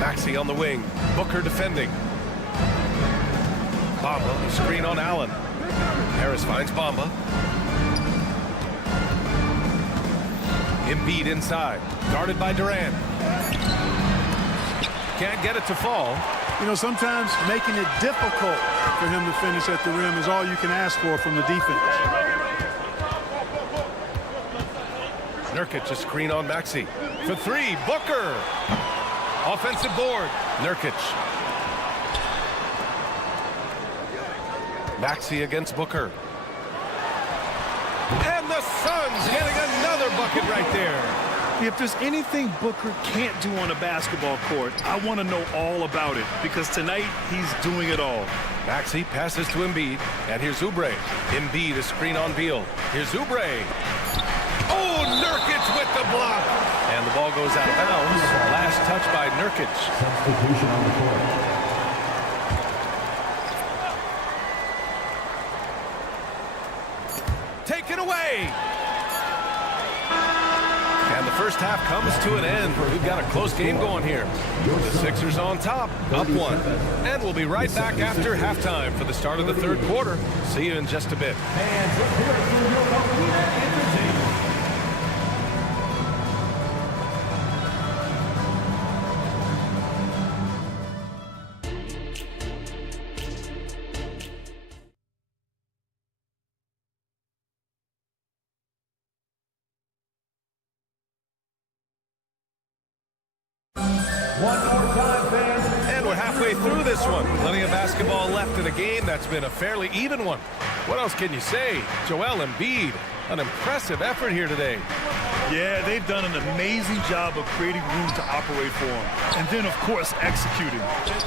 Maxey on the wing. Booker defending. Bamba, screen on Allen. Harris finds Bamba. Embiid inside. Guarded by Durant. Can't get it to fall. You know, sometimes making it difficult for him to finish at the rim is all you can ask for from the defense. Nurkic, a screen on Maxey. For three, Booker. Offensive board. Nurkic. Maxey against Booker. And the Suns getting another bucket right there. If there's anything Booker can't do on a basketball court, I want to know all about it, because tonight he's doing it all. Maxey passes to Embiid, and here's Oubre. Embiid, a screen on Beal. Here's Oubre. Oh, Nurkic with the block. And the ball goes out of bounds. Last touch by Nurkic. Substitution on the court. Taken away. And the first half comes to an end. We've got a close game going here. The Sixers on top, up one. And we'll be right back after halftime for the start of the third quarter. See you in just a bit. One more time, fans. And we're halfway through this one. Plenty of basketball left in a game that's been a fairly even one. What else can you say? Joel Embiid, an impressive effort here today. Yeah, they've done an amazing job of creating room to operate for him. And then, of course, executing.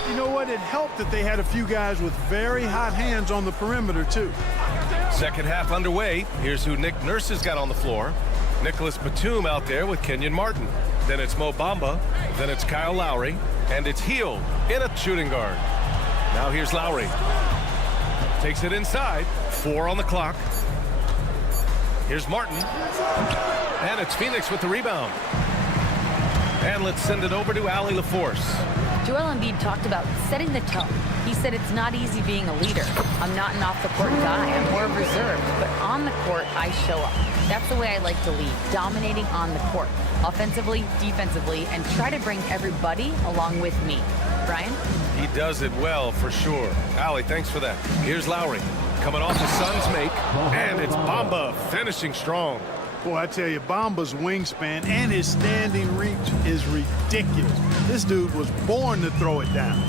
You know what? It helped that they had a few guys with very hot hands on the perimeter, too. Second half underway. Here's who Nick Nurse has got on the floor. Nicholas Batum out there with Kenyon Martin. Then it's Mo Bamba. Then it's Kyle Lowry. And it's Hield in a shooting guard. Now here's Lowry. Takes it inside. 4 on the clock. Here's Martin. And it's Phoenix with the rebound. And let's send it over to Allie LaForce. Joel Embiid talked about setting the tone. He said it's not easy being a leader. I'm not an off-the-court guy. I'm more reserved. But on the court, I show up. That's the way I like to lead, dominating on the court, offensively, defensively, and try to bring everybody along with me. Brian? He does it well, for sure. Allie, thanks for that. Here's Lowry. Coming off the Suns make, and it's Bamba finishing strong. Boy, I tell you, Bamba's wingspan and his standing reach is ridiculous. This dude was born to throw it down.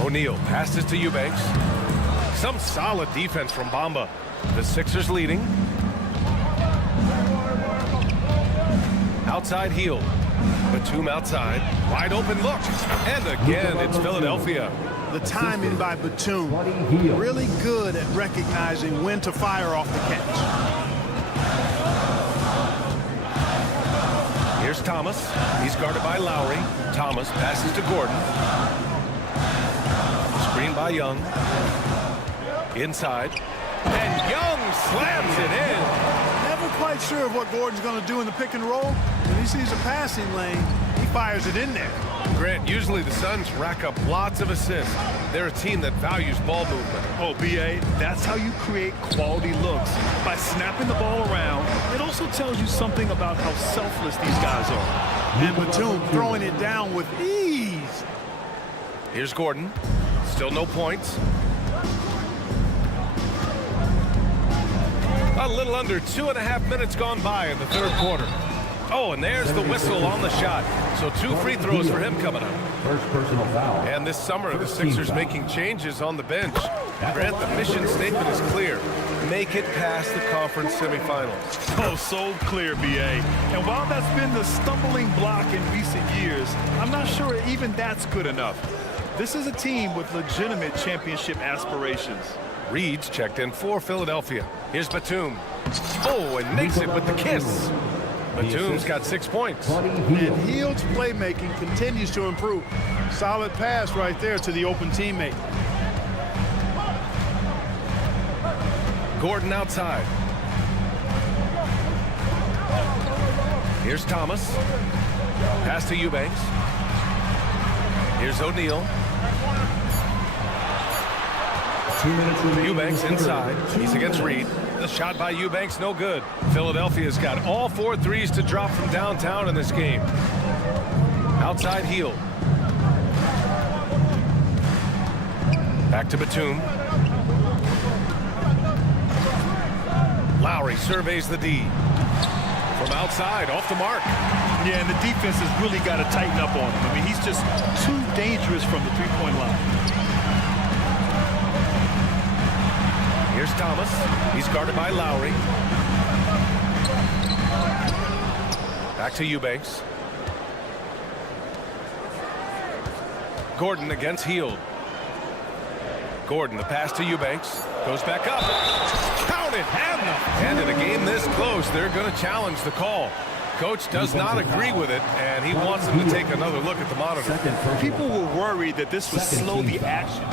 O'Neal passes to Eubanks. Some solid defense from Bamba. The Sixers leading. Outside heel. Batum outside. Wide open look. And again, it's Philadelphia. The timing by Batum, really good at recognizing when to fire off the catch. Here's Thomas. He's guarded by Lowry. Thomas passes to Gordon. Screen by Young. Inside. And Young slams it in. Never quite sure of what Gordon's going to do in the pick and roll. When he sees a passing lane, he fires it in there. Grant, usually the Suns rack up lots of assists. They're a team that values ball movement. Oh, B.A., that's how you create quality looks. By snapping the ball around, it also tells you something about how selfless these guys are. And Batum throwing it down with ease. Here's Gordon. Still no points. A little under 2.5 minutes gone by in the third quarter. Oh, and there's the whistle on the shot. So 2 free throws for him coming up. First personal foul. And this summer, the Sixers making changes on the bench. Grant, the mission statement is clear. Make it past the conference semifinals. Oh, so clear, B.A. And while that's been the stumbling block in recent years, I'm not sure even that's good enough. This is a team with legitimate championship aspirations. Reed's checked in for Philadelphia. Here's Batum. Oh, and makes it with the kiss. Batum's got 6 points. And Hield's playmaking continues to improve. Solid pass right there to the open teammate. Gordon outside. Here's Thomas. Pass to Eubanks. Here's O'Neal. 2 minutes remaining. Eubanks inside. He's against Reed. The shot by Eubanks, no good. Philadelphia's got all 4 threes to drop from downtown in this game. Outside heel. Back to Batum. Lowry surveys the D. From outside, off the mark. Yeah, and the defense has really got to tighten up on him. I mean, he's just too dangerous from the three-point line. Here's Thomas. He's guarded by Lowry. Back to Eubanks. Gordon against Hield. Gordon, the pass to Eubanks. Goes back up. Count it! And in a game this close, they're going to challenge the call. Coach does not agree with it, and he wants them to take another look at the monitor. People were worried that this would slow the action.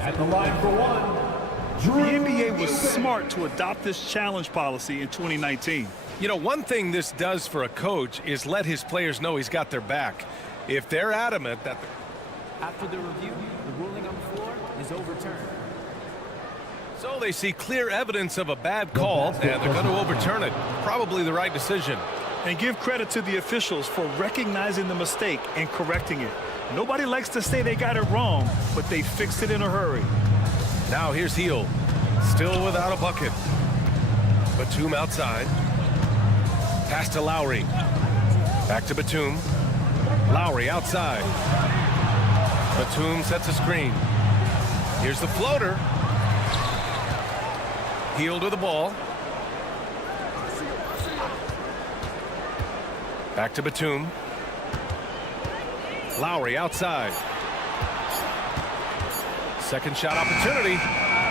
At the line for one. The NBA was smart to adopt this challenge policy in 2019. You know, one thing this does for a coach is let his players know he's got their back. If they're adamant that... After the review, the ruling on the floor is overturned. So they see clear evidence of a bad call, and they're going to overturn it. Probably the right decision. And give credit to the officials for recognizing the mistake and correcting it. Nobody likes to say they got it wrong, but they fixed it in a hurry. Now here's Hield, still without a bucket. Batum outside. Pass to Lowry. Back to Batum. Lowry outside. Batum sets a screen. Here's the floater. Hield with the ball. Back to Batum. Lowry outside. Second shot opportunity.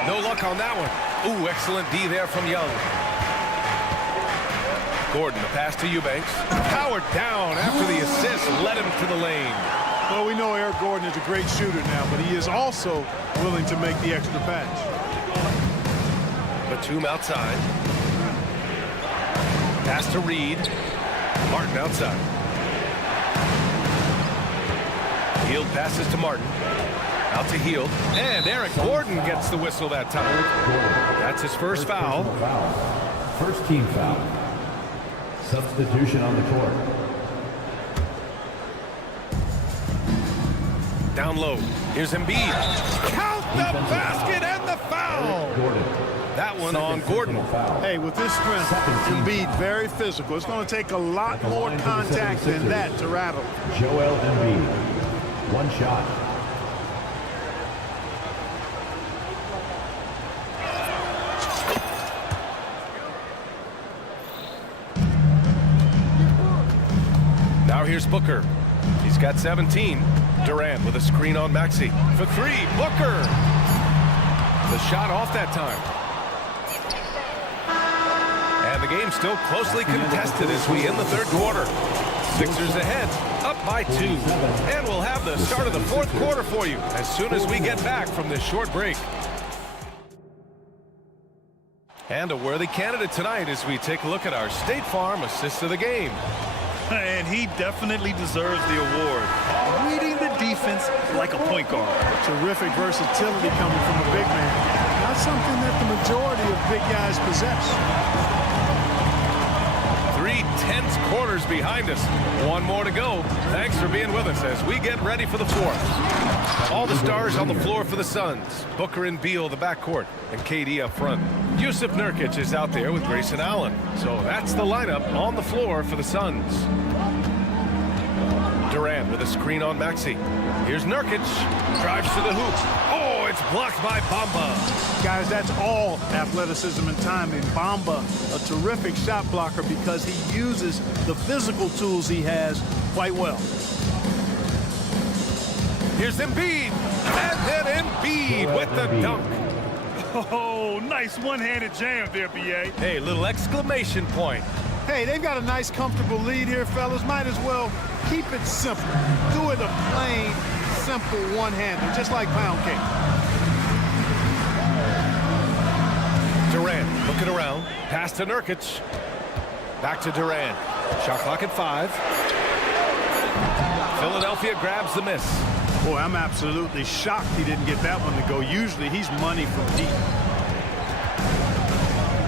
No luck on that one. Ooh, excellent D there from Young. Gordon, the pass to Eubanks. Powered down after the assist led him to the lane. Well, we know Eric Gordon is a great shooter now, but he is also willing to make the extra pass. Batum outside. Pass to Reed. Martin outside. Hield passes to Martin. Out to Hield. And Eric Gordon gets the whistle that time. That's his first foul. First team foul. Substitution on the court. down low. Here's Embiid. Count the basket and the foul. That one on Gordon. Hey, with this strength, Embiid very physical. It's going to take a lot more contact than that to rattle. Joel Embiid. One shot. Now here's Booker. He's got 17. Durant with a screen on Maxey. For three, Booker. The shot off that time. And the game's still closely contested as we end the third quarter. Sixers ahead, up by 2. And we'll have the start of the fourth quarter for you as soon as we get back from this short break. And a worthy candidate tonight as we take a look at our State Farm assist of the game. And he definitely deserves the award. Reading the defense like a point guard. Terrific versatility coming from a big man. Not something that the majority of big guys possess. 3 tense quarters behind us. One more to go. Thanks for being with us as we get ready for the fourth. All the stars on the floor for the Suns. Booker and Beal, the backcourt, and KD up front. Yusuf Nurkic is out there with Grayson Allen. So that's the lineup on the floor for the Suns. Durant with a screen on Maxey. Here's Nurkic. Drives to the hoop. Oh, it's blocked by Bamba. Guys, that's all athleticism and timing. Bamba, a terrific shot blocker because he uses the physical tools he has quite well. Here's Embiid. And then Embiid with the dunk. Oh, nice one-handed jam there, B.A. Hey, little exclamation point. Hey, they've got a nice, comfortable lead here, fellas. Might as well keep it simple. Do it a plain, simple one-hander, just like pound cake. Durant looking around. Pass to Nurkic. Back to Durant. Shot clock at 5. Philadelphia grabs the miss. Boy, I'm absolutely shocked he didn't get that one to go. Usually he's money from deep.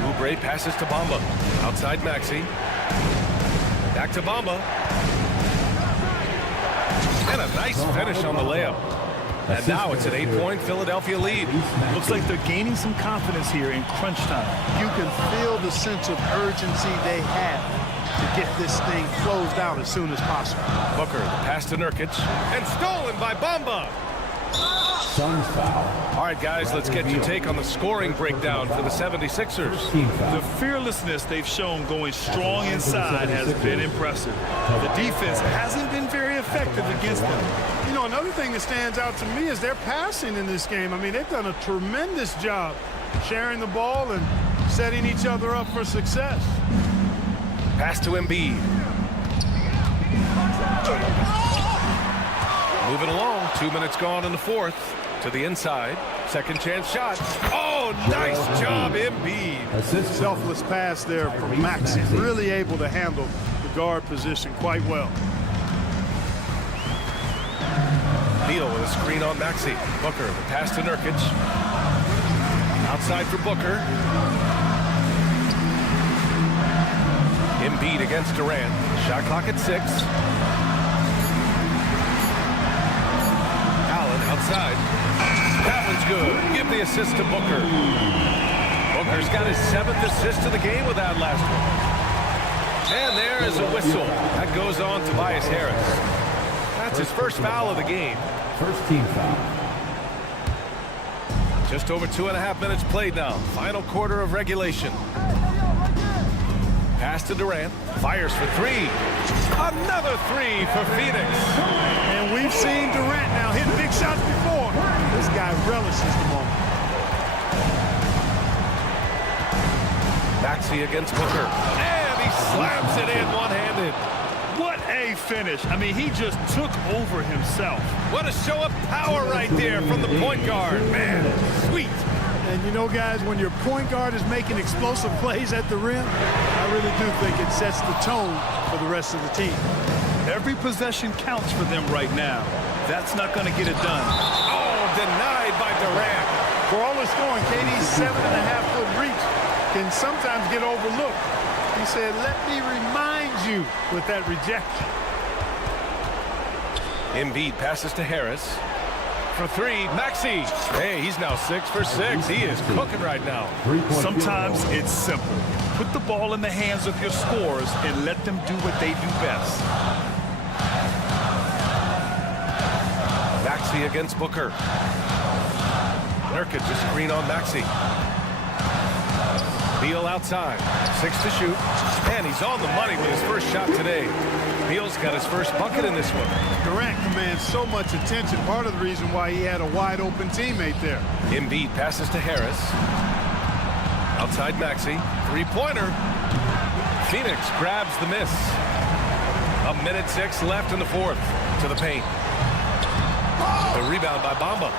Oubre passes to Bamba. Outside Maxey. Back to Bamba. And a nice finish on the layup. And now it's an 8-point Philadelphia lead. Looks like they're gaining some confidence here in crunch time. You can feel the sense of urgency they have to get this thing closed out as soon as possible. Booker, the pass to Nurkic. And stolen by Bamba. Suns foul. All right, guys, let's get your take on the scoring breakdown for the 76ers. The fearlessness they've shown going strong inside has been impressive. The defense hasn't been very effective against them. You know, another thing that stands out to me is their passing in this game. I mean, they've done a tremendous job sharing the ball and setting each other up for success. Pass to Embiid. Moving along, 2 minutes gone in the fourth. To the inside, second chance shot. Oh, nice job, Embiid. Selfless pass there from Maxey. Really able to handle the guard position quite well. Beal with a screen on Maxey. Booker, the pass to Nurkic. Outside for Booker. Embiid against Durant. Shot clock at 6. Allen outside. That one's good. Give the assist to Booker. Booker's got his 7th assist of the game with that last one. And there is a whistle. That goes on Tobias Harris. That's his first foul of the game. First team foul. Just over 2.5 minutes played now. Final quarter of regulation. Pass to Durant. Fires for 3. Another 3 for Phoenix. And we've seen Durant now hit big shots before. This guy relishes the moment. Maxey against Booker. And he slams it in one-handed. What a finish. I mean, he just took over himself. What a show of power right there from the point guard. Man, sweet. And you know, guys, when your point guard is making explosive plays at the rim, I really do think it sets the tone for the rest of the team. Every possession counts for them right now. That's not going to get it done. Oh, denied by Durant. For all his scoring, KD's 7.5-foot reach can sometimes get overlooked. He said, let me remind you with that rejection. Embiid passes to Harris. for three. Maxey. Hey, he's now 6 for 6. He is cooking right now. Sometimes it's simple. Put the ball in the hands of your scorers and let them do what they do best. Maxey against Booker. Nurkic just screen on Maxey. Beal outside. 6 to shoot. And he's on the money with his first shot today. Beal's got his first bucket in this one. Durant commands so much attention. Part of the reason why he had a wide open teammate there. Embiid passes to Harris. Outside Maxey. Three-pointer. Phoenix grabs the miss. 1:06 left in the fourth. To the paint. The rebound by Bamba.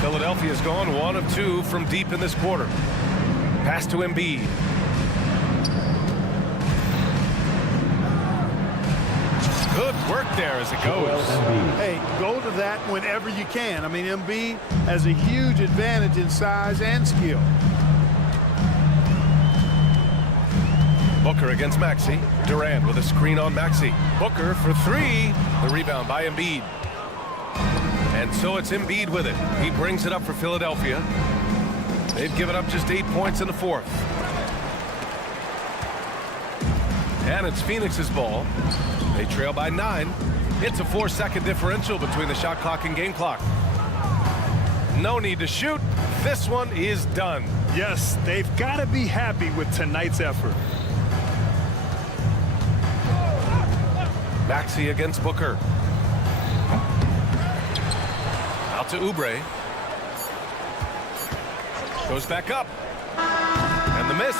Philadelphia's gone 1 of 2 from deep in this quarter. Pass to Embiid. Good work there as it goes. Hey, go to that whenever you can. I mean, Embiid has a huge advantage in size and skill. Booker against Maxey. Durant with a screen on Maxey. Booker for 3. The rebound by Embiid. And so it's Embiid with it. He brings it up for Philadelphia. They've given up just 8 points in the fourth. And it's Phoenix's ball. They trail by 9. It's a 4-second differential between the shot clock and game clock. No need to shoot. This one is done. Yes, they've got to be happy with tonight's effort. Maxey against Booker. Out to Oubre. Goes back up. And the miss.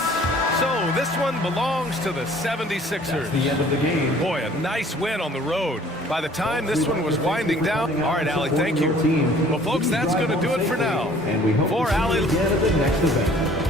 So this one belongs to the 76ers. That's the end of the game. Boy, a nice win on the road. By the time this one was winding down. All right, Allie, thank you. Well, folks, that's going to do it for now. For Allie. Again at the next event.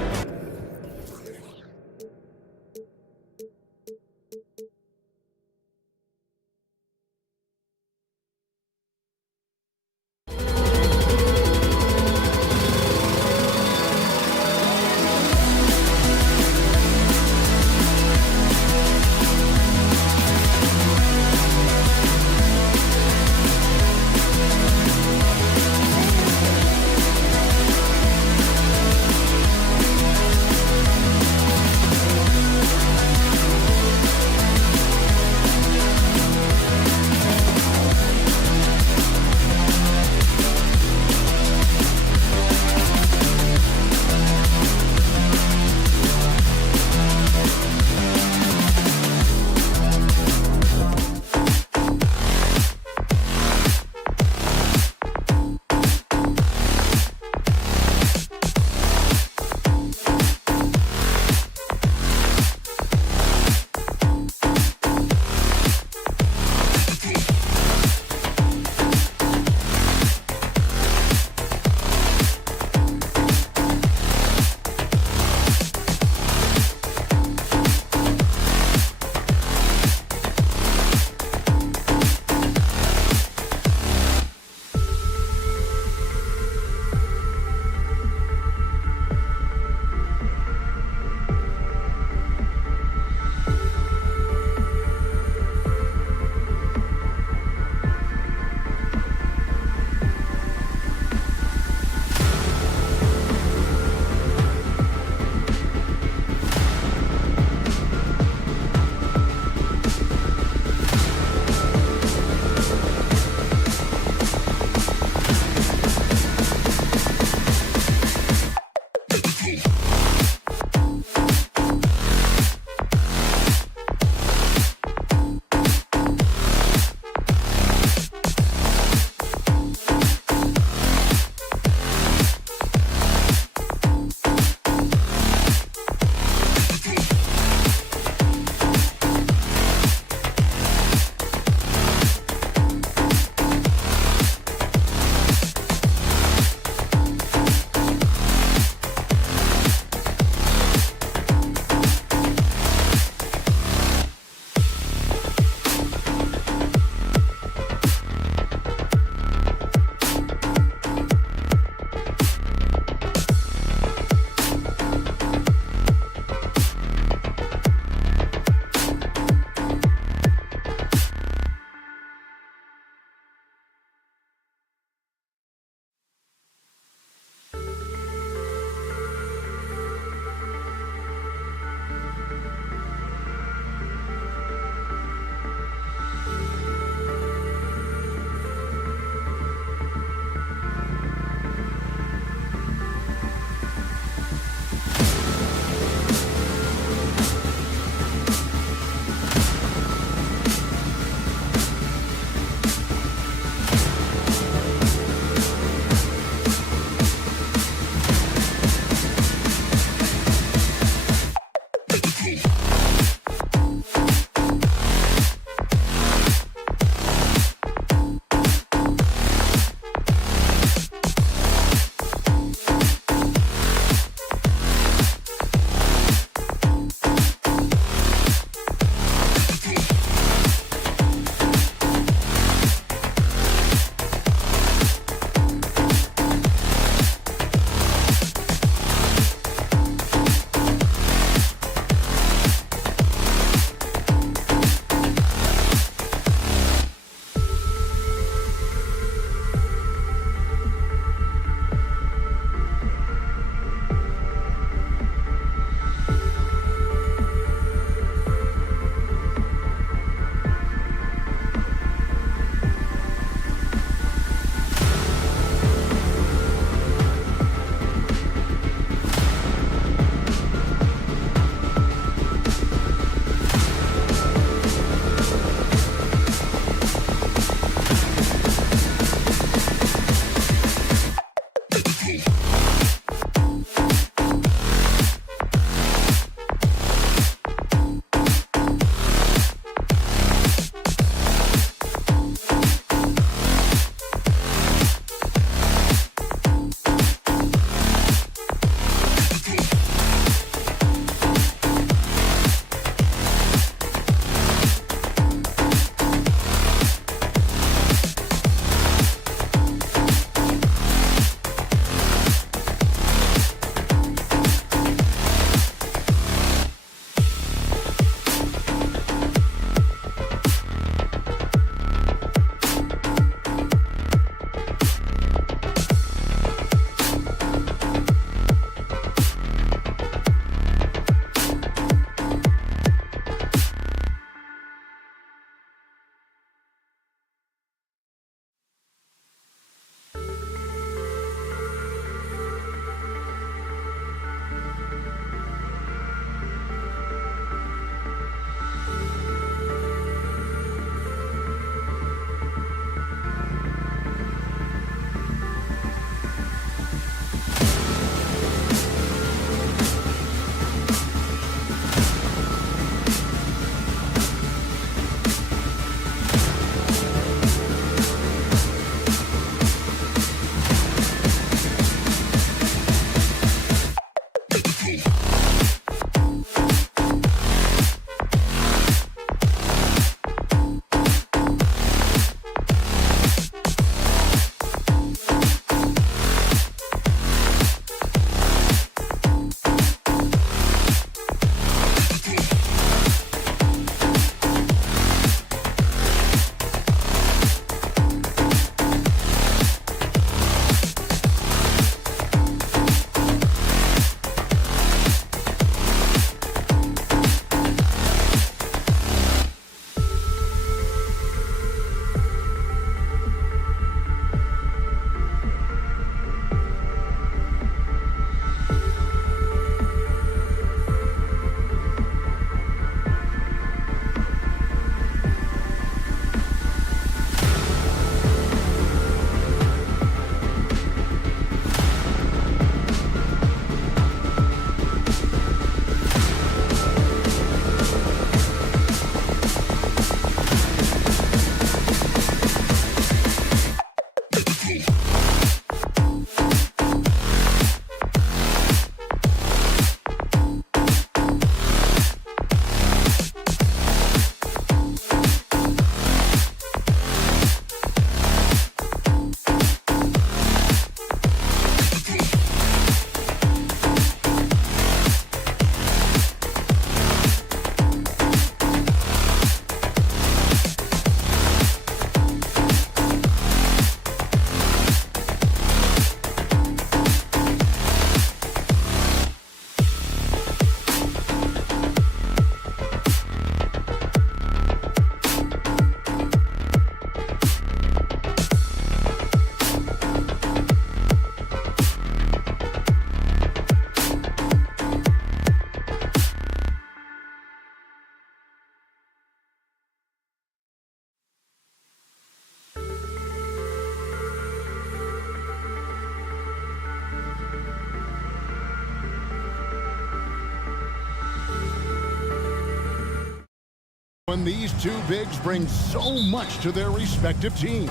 open, these two bigs bring so much to their respective teams.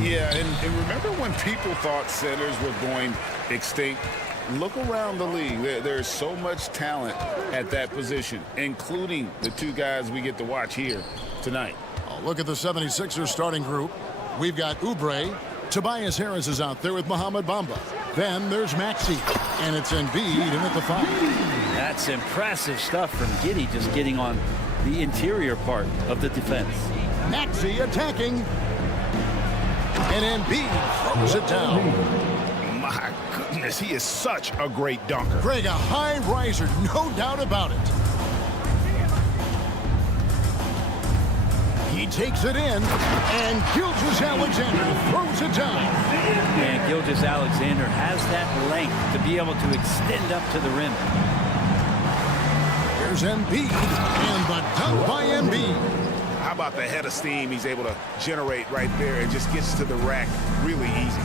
Yeah, and remember when people thought centers were going extinct? Look around the league. There's so much talent at that position, including the two guys we get to watch here tonight. Oh, look at the 76ers starting group. We've got Oubre. Tobias Harris is out there with Mohamed Bamba. Then there's Maxey, and it's Embiid in at the 5. That's impressive stuff from Giddey, just getting on the interior part of the defense. Maxey attacking. And Embiid throws it down. My goodness, he is such a great dunker. Greg, a high riser, no doubt about it. He takes it in, and Gilgeous-Alexander throws it down. And Gilgeous-Alexander has that length to be able to extend up to the rim. Here's Embiid, and the dunk by Embiid. How about the head of steam he's able to generate right there and just gets to the rack really easy.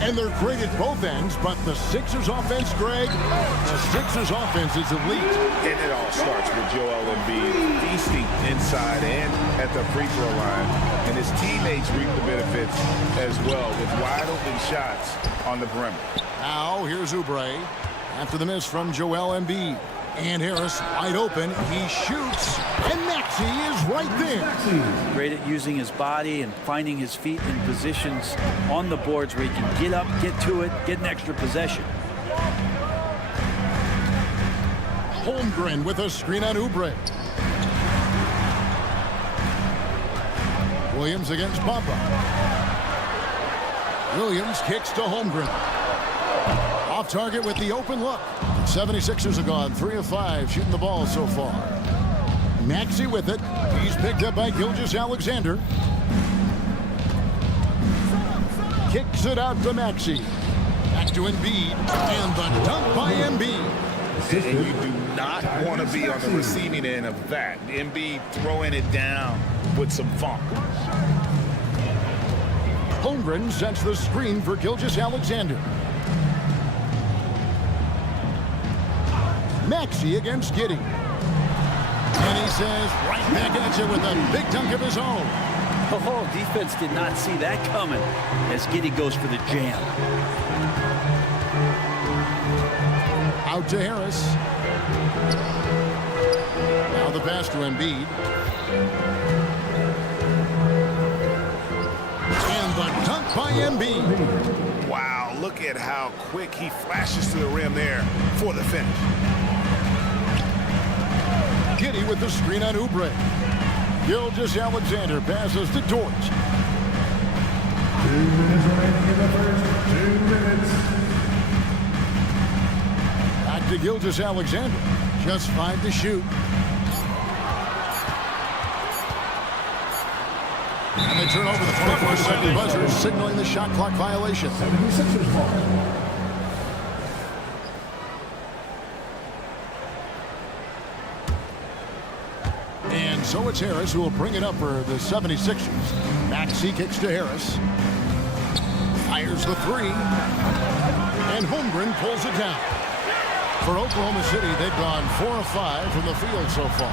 And they're great at both ends, but the Sixers offense, Greg, the Sixers offense is elite. And it all starts with Joel Embiid feasting inside and at the free throw line. And his teammates reap the benefits as well with wide open shots on the perimeter. Now here's Oubre after the miss from Joel Embiid. And Harris wide open. He shoots, and Maxey is right there. Great at using his body and finding his feet in positions on the boards where he can get up, get to it, get an extra possession. Holmgren with a screen on Oubre. Williams against Bamba. Williams kicks to Holmgren. Off target with the open look. 76ers have gone 3 of 5 shooting the ball so far. Maxey with it. He's picked up by Gilgeous-Alexander. Kicks it out to Maxey. Back to Embiid. And the dunk by Embiid. And you do not want to be on the receiving end of that. Embiid throwing it down with some funk. Holmgren sets the screen for Gilgeous-Alexander. Maxey against Giddey. And he says, right back at you with a big dunk of his own. Oh, defense did not see that coming as Giddey goes for the jam. Out to Harris. Now the pass to Embiid. And the dunk by Embiid. Wow, look at how quick he flashes to the rim there for the finish. Giddey with the screen on Oubre. Gilgeous-Alexander passes to Dort. 2 minutes remaining in the first. 2 minutes. Back to Gilgeous-Alexander. Just 5 to shoot. And they turn over the 24-second buzzer, signaling the shot clock violation. 76ers ball. And so it's Harris who will bring it up for the 76ers. Maxey kicks to Harris. Fires the 3. And Holmgren pulls it down. For Oklahoma City, they've gone 4 of 5 from the field so far.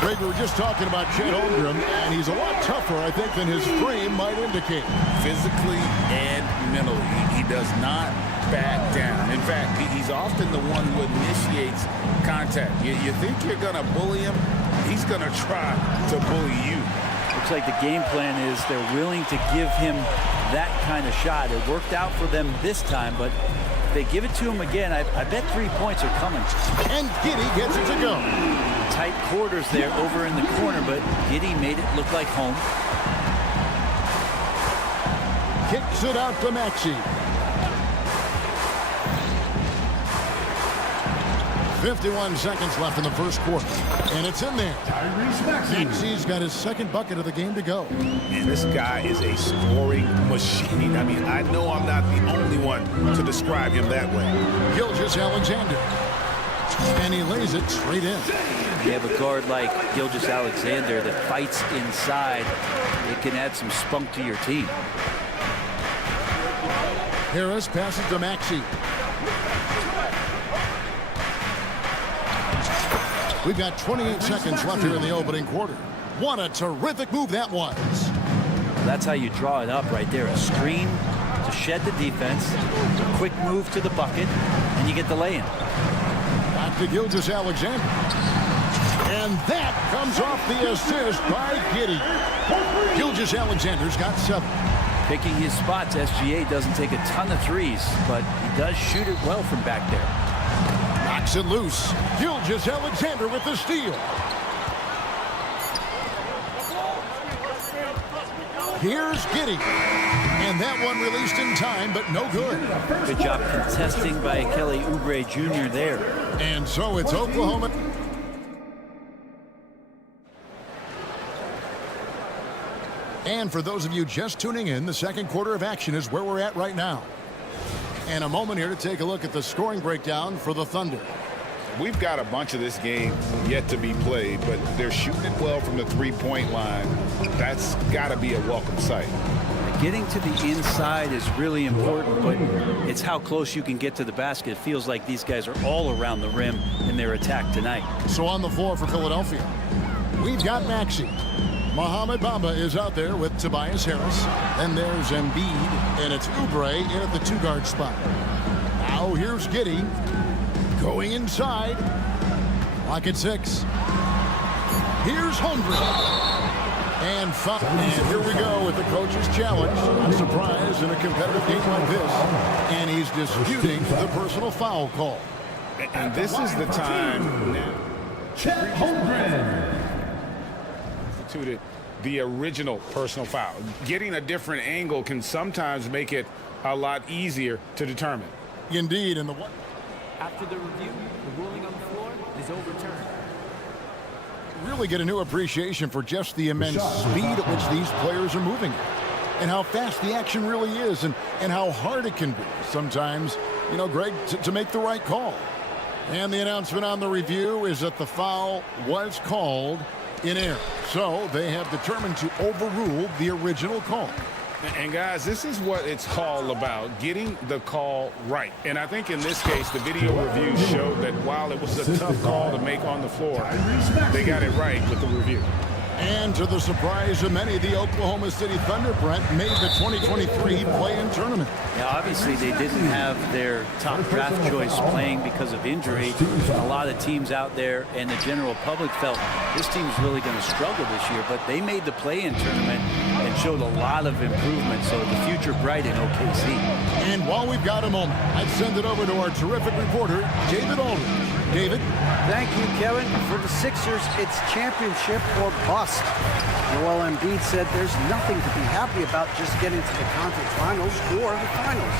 Greg, we were just talking about Chet Holmgren, and he's a lot tougher, I think, than his frame might indicate. Physically and mentally, he does not back down. In fact, he's often the one who initiates contact. You think you're going to bully him? He's going to try to bully you. Looks like the game plan is they're willing to give him that kind of shot. It worked out for them this time, but if they give it to him again, I bet 3 points are coming. And Giddey gets it to go. Tight quarters there over in the corner, but Giddey made it look like home. Kicks it out to Maxey. 51 seconds left in the first quarter. And it's in there. Maxey's got his second bucket of the game to go. And this guy is a scoring machine. I mean, I know I'm not the only one to describe him that way. Gilgeous-Alexander. And he lays it straight in. You have a guard like Gilgeous-Alexander that fights inside. It can add some spunk to your team. Harris passes to Maxey. We've got 28 seconds left here in the opening quarter. What a terrific move that was. That's how you draw it up right there. A screen to shed the defense, a quick move to the bucket, and you get the lay-in. Back to Gilgeous-Alexander. And that comes off the assist by Giddey. Gilgeous-Alexander's got 7. Picking his spots, SGA doesn't take a ton of threes, but he does shoot it well from back there. Knocks it loose. Gilgeous-Alexander with the steal. Here's Giddey. And that one released in time, but no good. Good job contesting by Kelly Oubre Jr. there. And so it's Oklahoma. And for those of you just tuning in, the second quarter of action is where we're at right now. And a moment here to take a look at the scoring breakdown for the Thunder. We've got a bunch of this game yet to be played, but they're shooting it well from the three-point line. That's got to be a welcome sight. Getting to the inside is really important, but it's how close you can get to the basket. It feels like these guys are all around the rim in their attack tonight. So on the floor for Philadelphia, we've got Maxey. Mohamed Bamba is out there with Tobias Harris. Then there's Embiid, and it's Oubre in at the 2-guard spot. Now here's Giddey going inside. Lock at 6. Here's Holmgren. And here we go with the coach's challenge. A surprise in a competitive game like this. And he's disputing the personal foul call. And this is the time now. Chet Holmgren. The original personal foul. Getting a different angle can sometimes make it a lot easier to determine. Indeed, and the one. After the review, the ruling on the floor is overturned. Really get a new appreciation for just the immense speed at which these players are moving and how fast the action really is and how hard it can be sometimes, you know, Greg, to make the right call. And the announcement on the review is that the foul was called in error. So they have determined to overrule the original call. And guys, this is what it's all about, getting the call right. And I think in this case, the video review showed that while it was a tough call to make on the floor, they got it right with the review. And to the surprise of many, the Oklahoma City Thunder, Brent, made the 2023 play-in tournament. Yeah, obviously they didn't have their top draft choice playing because of injury. A lot of teams out there and the general public felt this team's really going to struggle this year, but they made the play-in tournament and showed a lot of improvement, so the future bright in OKC. And while we've got a moment, I'd send it over to our terrific reporter, David Aldridge. David? Thank you, Kevin. For the Sixers, it's championship or bust. Joel Embiid said there's nothing to be happy about just getting to the conference finals or the finals.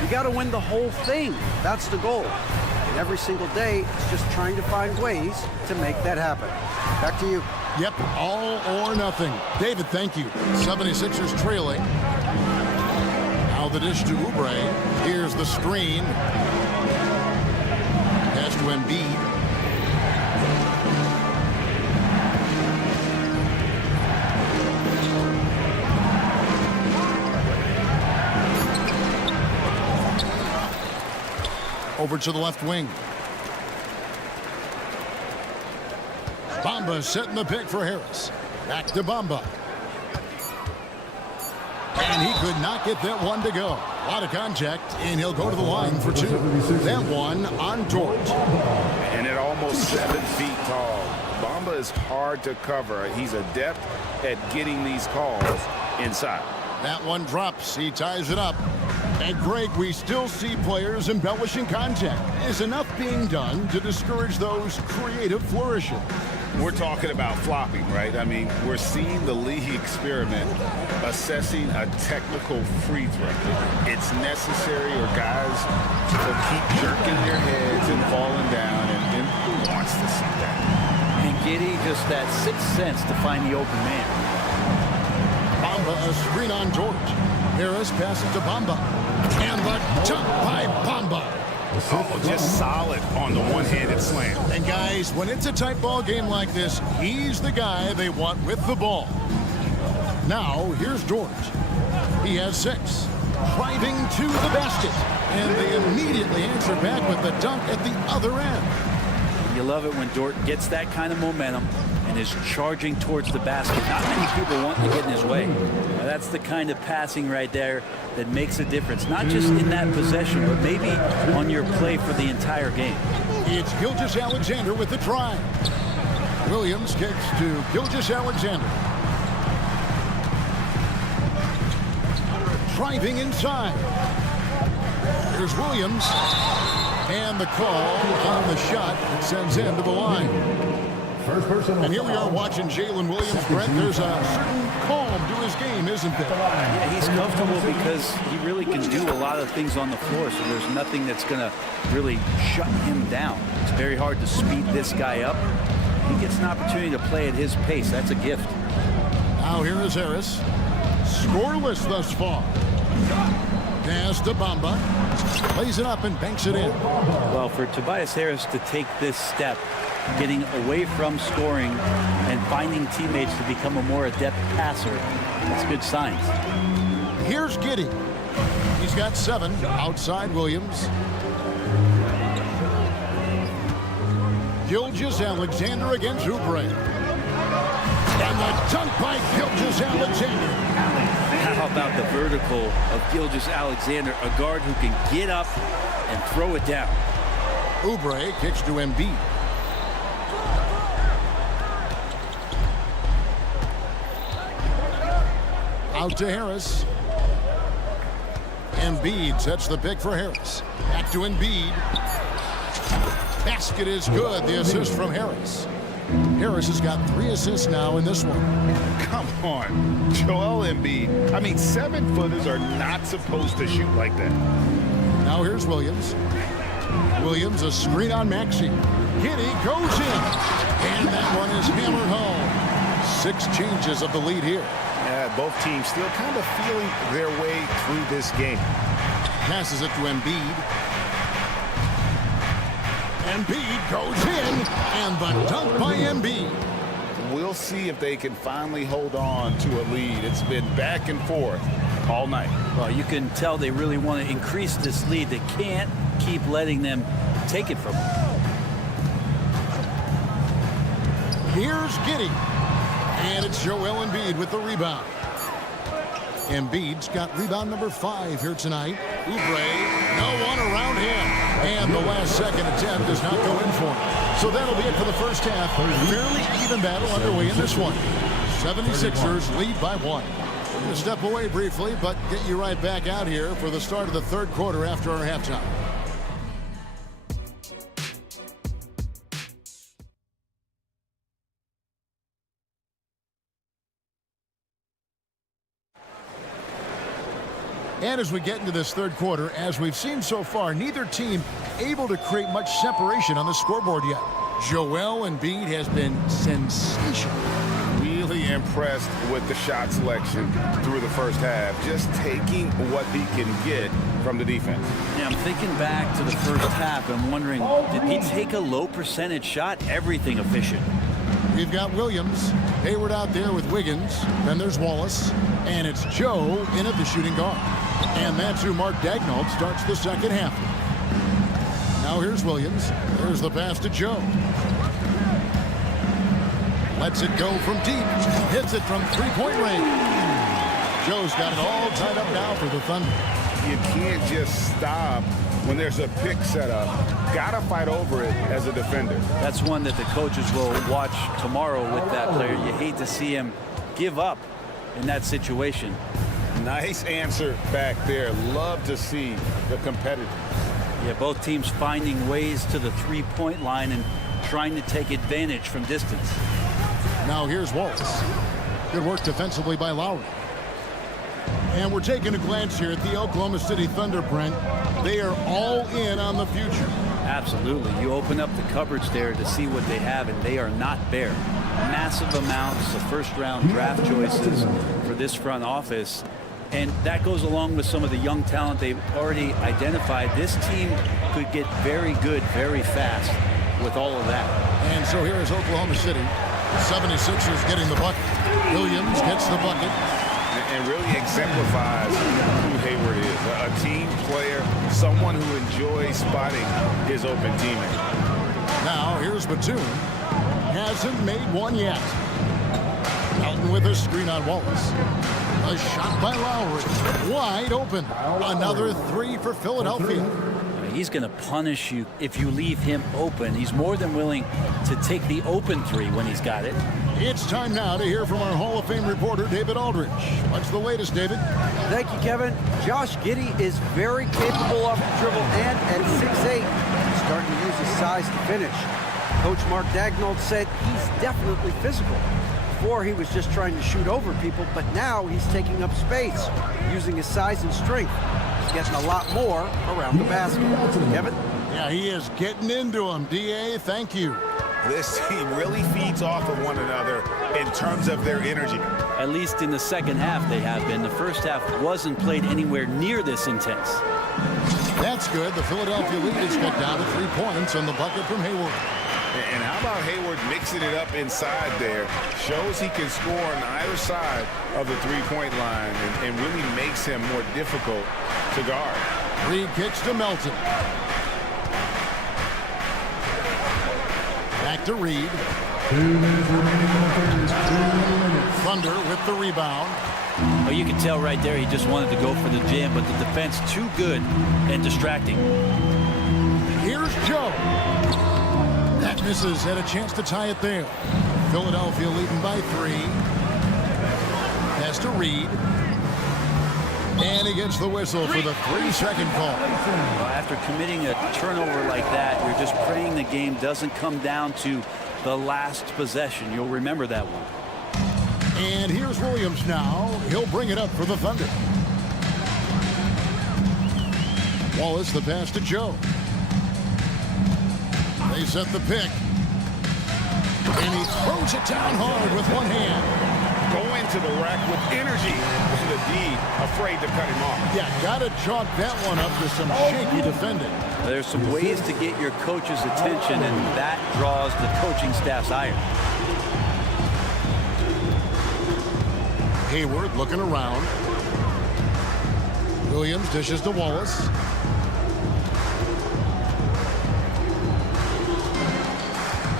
You got to win the whole thing. That's the goal. And every single day, it's just trying to find ways to make that happen. Back to you. Yep, all or nothing. David, thank you. 76ers trailing. Now the dish to Oubre. Here's the screen. Pass to Embiid. Over to the left wing. Bamba setting the pick for Harris. Back to Bamba. And he could not get that one to go. A lot of contact, and he'll go to the line for 2. That one on Dort. And at almost 7 feet tall, Bamba is hard to cover. He's adept at getting these calls inside. That one drops. He ties it up. And Greg, we still see players embellishing contact. Is enough being done to discourage those creative flourishes? We're talking about flopping, right? I mean, we're seeing the league experiment assessing a technical free throw. It's necessary, or guys will keep jerking their heads and falling down, and who wants to see that? And Giddey, just that sixth sense to find the open man. Bamba, a screen on George. Harris passes to Bamba. And the jump by Bamba. Oh, just solid on the one-handed slam. And guys, when it's a tight ball game like this, he's the guy they want with the ball. Now, here's George. He has 6. Driving to the basket. And they immediately answer back with the dunk at the other end. You love it when Dort gets that kind of momentum and is charging towards the basket. Not many people want to get in his way. Now, that's the kind of passing right there that makes a difference, not just in that possession, but maybe on your play for the entire game. It's Gilgeous-Alexander with the drive. Williams kicks to Gilgeous-Alexander. Driving inside. Here's Williams. And the call on the shot that sends him to the line. And here we are watching Jalen Williams, Brent. There's a certain calm to his game, isn't there? Yeah, he's comfortable because he really can do a lot of things on the floor, so there's nothing that's going to really shut him down. It's very hard to speed this guy up. He gets an opportunity to play at his pace. That's a gift. Now here is Harris. Scoreless thus far. Pass to Bamba. Plays it up and banks it in. Well, for Tobias Harris to take this step, getting away from scoring and finding teammates to become a more adept passer, that's good signs. Here's Giddey. He's got 7 outside Williams. Gilgeous-Alexander against Oubre. And the dunk by Gilgeous-Alexander. How about the vertical of Gilgeous-Alexander, a guard who can get up and throw it down. Oubre kicks to Embiid. Out to Harris. Embiid sets the pick for Harris. Back to Embiid. Basket is good. The assist from Harris. Harris has got 3 assists now in this one. Come on, Joel Embiid. I mean, 7-footers are not supposed to shoot like that. Now here's Williams. Williams, a screen on Maxey. Giddey goes in. And that one is hammered home. 6 changes of the lead here. Yeah, both teams still kind of feeling their way through this game. Passes it to Embiid. Embiid goes in, and the dunk by Embiid. We'll see if they can finally hold on to a lead. It's been back and forth all night. Well, you can tell they really want to increase this lead. They can't keep letting them take it from them. Here's Giddey. And it's Joel Embiid with the rebound. Embiid's got rebound number 5 here tonight. Oubre, no one around him. And the last second attempt does not go in for him. So that'll be it for the first half. Fairly even battle underway in this one. 76ers lead by 1. We're going to step away briefly, but get you right back out here for the start of the third quarter after our halftime. And as we get into this third quarter, as we've seen so far, neither team able to create much separation on the scoreboard yet. Joel Embiid has been sensational. Really impressed with the shot selection through the first half, just taking what he can get from the defense. Yeah, I'm thinking back to the first half and wondering, did he take a low percentage shot? Everything efficient. We've got Williams, Hayward out there with Wiggins, then there's Wallace, and it's Joe in at the shooting guard. And that's who Mark Daigneault starts the second half. Now here's Williams. There's the pass to Joe. Lets it go from deep. Hits it from three-point range. Joe's got it all tied up now for the Thunder. You can't just stop when there's a pick set up. Gotta fight over it as a defender. That's one that the coaches will watch tomorrow with that player. You hate to see him give up in that situation. Nice answer back there. Love to see the competitors. Yeah, both teams finding ways to the three-point line and trying to take advantage from distance. Now here's Wallace. Good work defensively by Lowry. And we're taking a glance here at the Oklahoma City Thunder, Brent. They are all in on the future. Absolutely. You open up the cupboards there to see what they have, and they are not bare. Massive amounts of first-round draft choices for this front office. And that goes along with some of the young talent they've already identified. This team could get very good very fast with all of that. And so here is Oklahoma City. 76ers getting the bucket. Williams gets the bucket. And really exemplifies who Hayward is. A team player, someone who enjoys spotting his open teammate. Now here's Batum. hasn't made one yet. Melton with a screen on Wallace. A shot by Lowry. Wide open. Another three for Philadelphia. He's going to punish you if you leave him open. He's more than willing to take the open three when he's got it. It's time now to hear from our Hall of Fame reporter, David Aldrich. What's the latest, David? Thank you, Kevin. Josh Giddey is very capable off the dribble and at 6'8", starting to use his size to finish. Coach Mark Daigneault said he's definitely physical. Before, he was just trying to shoot over people, but now he's taking up space, using his size and strength. He's getting a lot more around the basket. Kevin? Yeah, he is getting into him. D.A., thank you. This team really feeds off of one another in terms of their energy. At least in the second half they have been. The first half wasn't played anywhere near this intense. That's good. The Philadelphia lead is cut down to 3 points on the bucket from Hayward. And how about Hayward mixing it up inside there? Shows he can score on either side of the three-point line and really makes him more difficult to guard. Three kicks to Melton. Back to Reed. 2 minutes remaining in the first. 2 minutes. Thunder with the rebound. Oh, you can tell right there he just wanted to go for the jam, but the defense too good and distracting. Here's Joe. That misses. Had a chance to tie it there. Philadelphia leading by 3. Pass to Reed. And he gets the whistle for the 3-second call. Well, after committing a turnover like that, you're just praying the game doesn't come down to the last possession. You'll remember that one. And here's Williams now. He'll bring it up for the Thunder. Wallace, the pass to Joe. They set the pick. And he throws it down hard with one hand. Going to the rack with energy. And the D afraid to cut him off. Yeah, gotta chalk that one up to some shaky defending. There's some ways to get your coach's attention, and that draws the coaching staff's ire. Hayward looking around. Williams dishes to Wallace.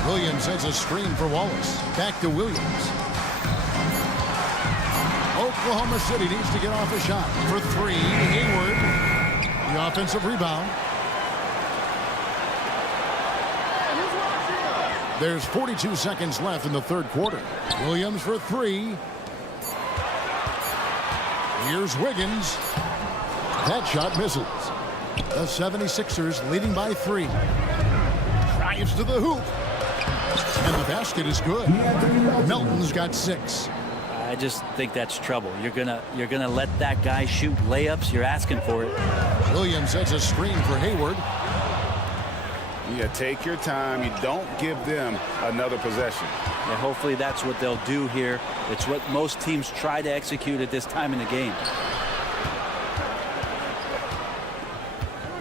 Williams sends a screen for Wallace. Back to Williams. Oklahoma City needs to get off a shot for 3. Hayward, the offensive rebound. There's 42 seconds left in the third quarter. Williams for 3. Here's Wiggins. That shot misses. The 76ers leading by 3. Drives to the hoop. And the basket is good. Melton's got 6. I just think that's trouble. You're gonna let that guy shoot layups. You're asking for it. Williams sets a screen for Hayward. Yeah, take your time. You don't give them another possession. And hopefully that's what they'll do here. It's what most teams try to execute at this time in the game.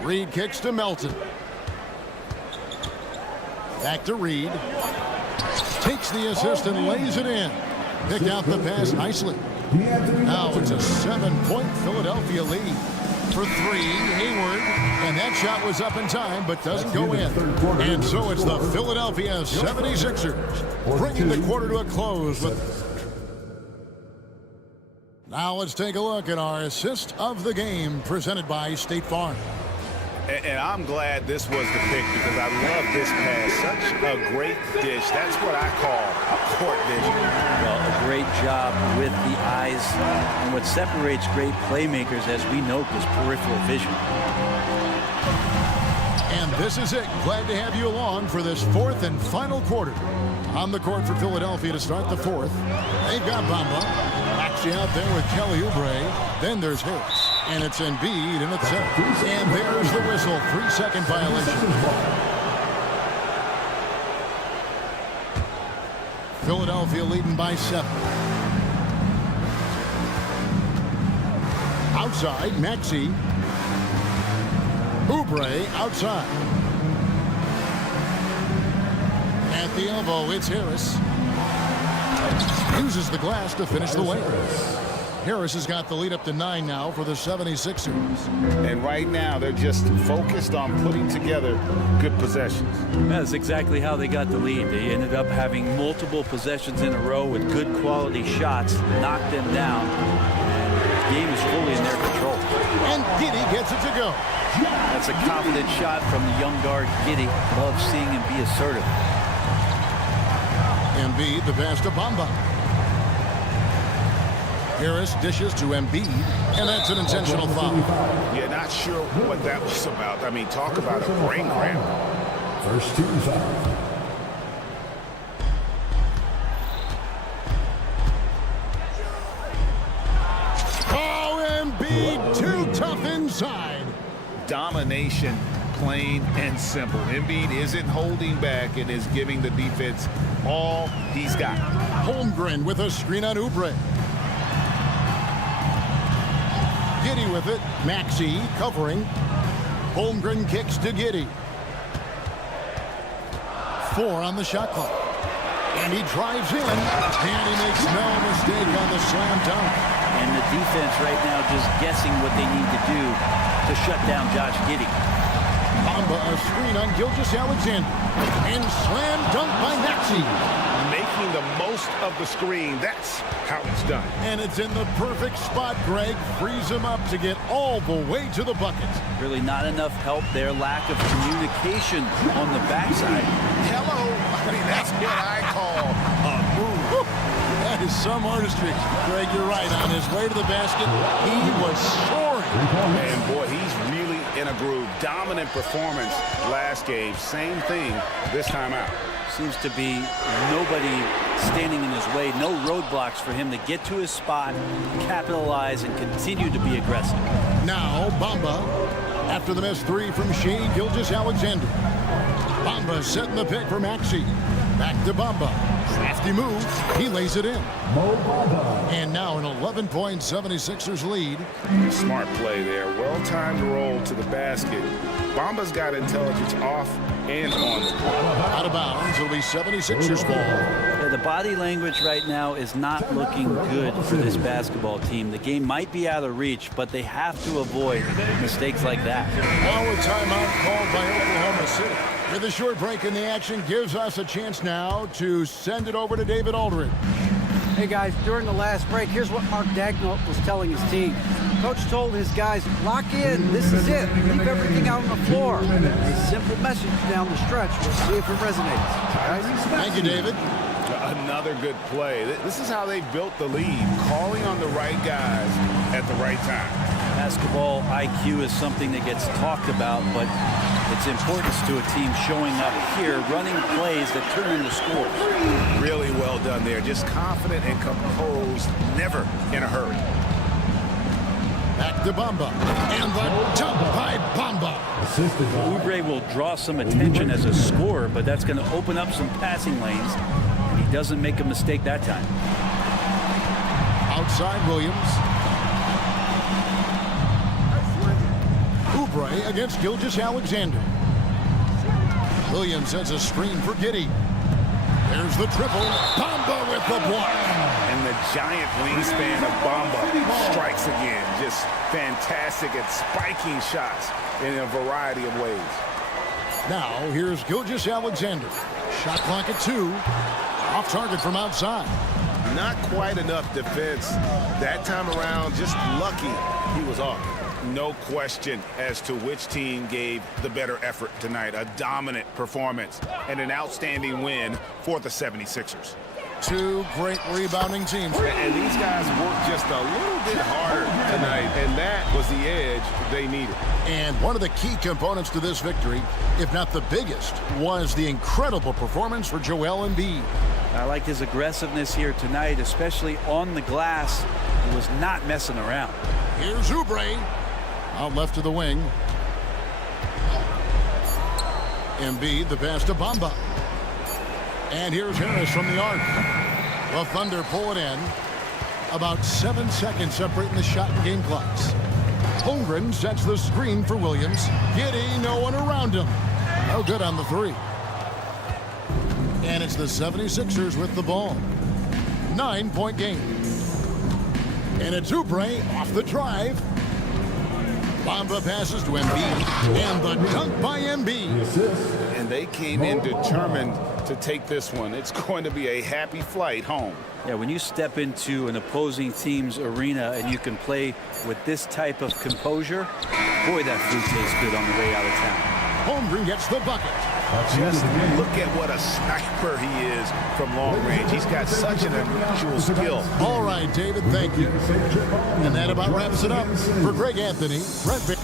Reed kicks to Melton. Back to Reed. Takes the assist and lays it in. Picked out the pass nicely. Now it's a 7-point Philadelphia lead. For 3, Hayward. And that shot was up in time, but doesn't go in. And so it's the Philadelphia 76ers bringing the quarter to a close. Now let's take a look at our assist of the game presented by State Farm. And I'm glad this was the pick because I love this pass. Such a great dish. That's what I call a court vision. Well, a great job with the eyes. And what separates great playmakers, as we note, is peripheral vision. And this is it. Glad to have you along for this 4th and final quarter. On the court for Philadelphia to start the 4th. They've got Bamba. Actually out there with Kelly Oubre. Then there's Harris. And it's Embiid in the 7th. And there's the whistle. 3-second violation. Philadelphia leading by 7. Outside, Maxey. Oubre outside. At the elbow, it's Harris. Uses the glass to finish the layup. Harris has got the lead up to 9 now for the 76ers. And right now, they're just focused on putting together good possessions. That's exactly how they got the lead. They ended up having multiple possessions in a row with good quality shots, knocked them down, and the game is fully in their control. And Giddey gets it to go. That's a confident shot from the young guard, Giddey. Love seeing him be assertive. Embiid, the pass to Bamba. Harris dishes to Embiid, and that's an intentional foul. Yeah, not sure what that was about. I mean, talk about a brain cramp. First team foul. Oh, Embiid, too tough inside. Domination, plain and simple. Embiid isn't holding back and is giving the defense all he's got. Holmgren with a screen on Oubre. Giddey with it. Maxey covering. Holmgren kicks to Giddey. 4 on the shot clock. And he drives in. And he makes no mistake on the slam dunk. And the defense right now just guessing what they need to do to shut down Josh Giddey. Bamba a screen on Gilgeous-Alexander. And slam dunk by Maxey. Making the most of the screen. That's how it's done. And it's in the perfect spot, Greg. Frees him up to get all the way to the bucket. Really not enough help there. Lack of communication on the backside. Hello. I mean, that's what I call a move. That is some artistry. Greg, you're right. On his way to the basket, he was soaring. And boy, he's really in a groove. Dominant performance last game. Same thing this time out. Seems to be nobody standing in his way. No roadblocks for him to get to his spot, capitalize, and continue to be aggressive. Now, Bamba, after the missed 3 from Shea Gilgeous-Alexander. Bamba setting the pick for Maxey. Back to Bamba. Crafty move. He lays it in. And now an 11-point 76ers lead. Smart play there. Well-timed roll to the basket. Bamba's got intelligence off and on the ball. Out of bounds. It'll be 76ers ball. Yeah, the body language right now is not looking good for this basketball team. The game might be out of reach, but they have to avoid mistakes like that. Now a timeout called by Oklahoma City. With a short break in the action gives us a chance now to send it over to David Aldridge. Hey guys, during the last break, here's what Mark Dagnall was telling his team. Coach told his guys, lock in, this is it, leave everything out on the floor. A simple message down the stretch. We'll see if it resonates. Guys? Thank you, David. Another good play. This is how they built the lead, calling on the right guys at the right time. Basketball IQ is something that gets talked about, but its importance to a team showing up here, running plays that turn into scores. Really well done there. Just confident and composed, never in a hurry. Back to Bamba. And the dunk by Bamba. Oubre will draw some attention as a scorer, but that's going to open up some passing lanes. And he doesn't make a mistake that time. Outside Williams. Oubre against Gilgeous-Alexander. Williams sets a screen for Giddey. There's the triple. Bamba with the block. And the giant wingspan of Bamba strikes again. Just fantastic at spiking shots in a variety of ways. Now, here's Gilgeous-Alexander. Shot clock at 2. Off target from outside. Not quite enough defense that time around. Just lucky he was off. No question as to which team gave the better effort tonight. A dominant performance and an outstanding win for the 76ers. 2 great rebounding teams. And these guys worked just a little bit harder tonight, and that was the edge they needed. And one of the key components to this victory, if not the biggest, was the incredible performance for Joel Embiid. I like his aggressiveness here tonight, especially on the glass. He was not messing around. Here's Oubre. Out left to the wing. Embiid, the pass to Bamba. And here's Harris from the arc. The Thunder pull it in. About 7 seconds separating the shot and game clocks. Holmgren sets the screen for Williams. Giddey, no one around him. No good on the 3. And it's the 76ers with the ball. 9-point game. And it's Oubre off the drive. Bamba passes to Embiid, and the dunk by Embiid. And they came in determined to take this one. It's going to be a happy flight home. Yeah, when you step into an opposing team's arena and you can play with this type of composure, boy, that food tastes good on the way out of town. Holmgren gets the bucket. Just look at what a sniper he is from long range. He's got such an unusual skill. All right, David, thank you. And that about wraps it up. For Greg Anthony, Brent Vick.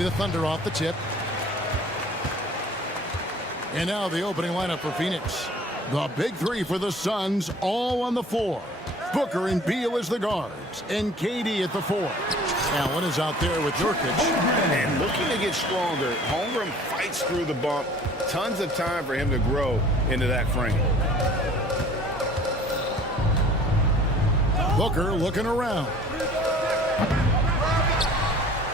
Maybe the Thunder off the tip. And now the opening lineup for Phoenix. The big three for the Suns, all on the floor. Booker and Beal as the guards, and KD at the 4. Allen is out there with Nurkic. And looking to get stronger. Holmgren fights through the bump. Tons of time for him to grow into that frame. Booker looking around.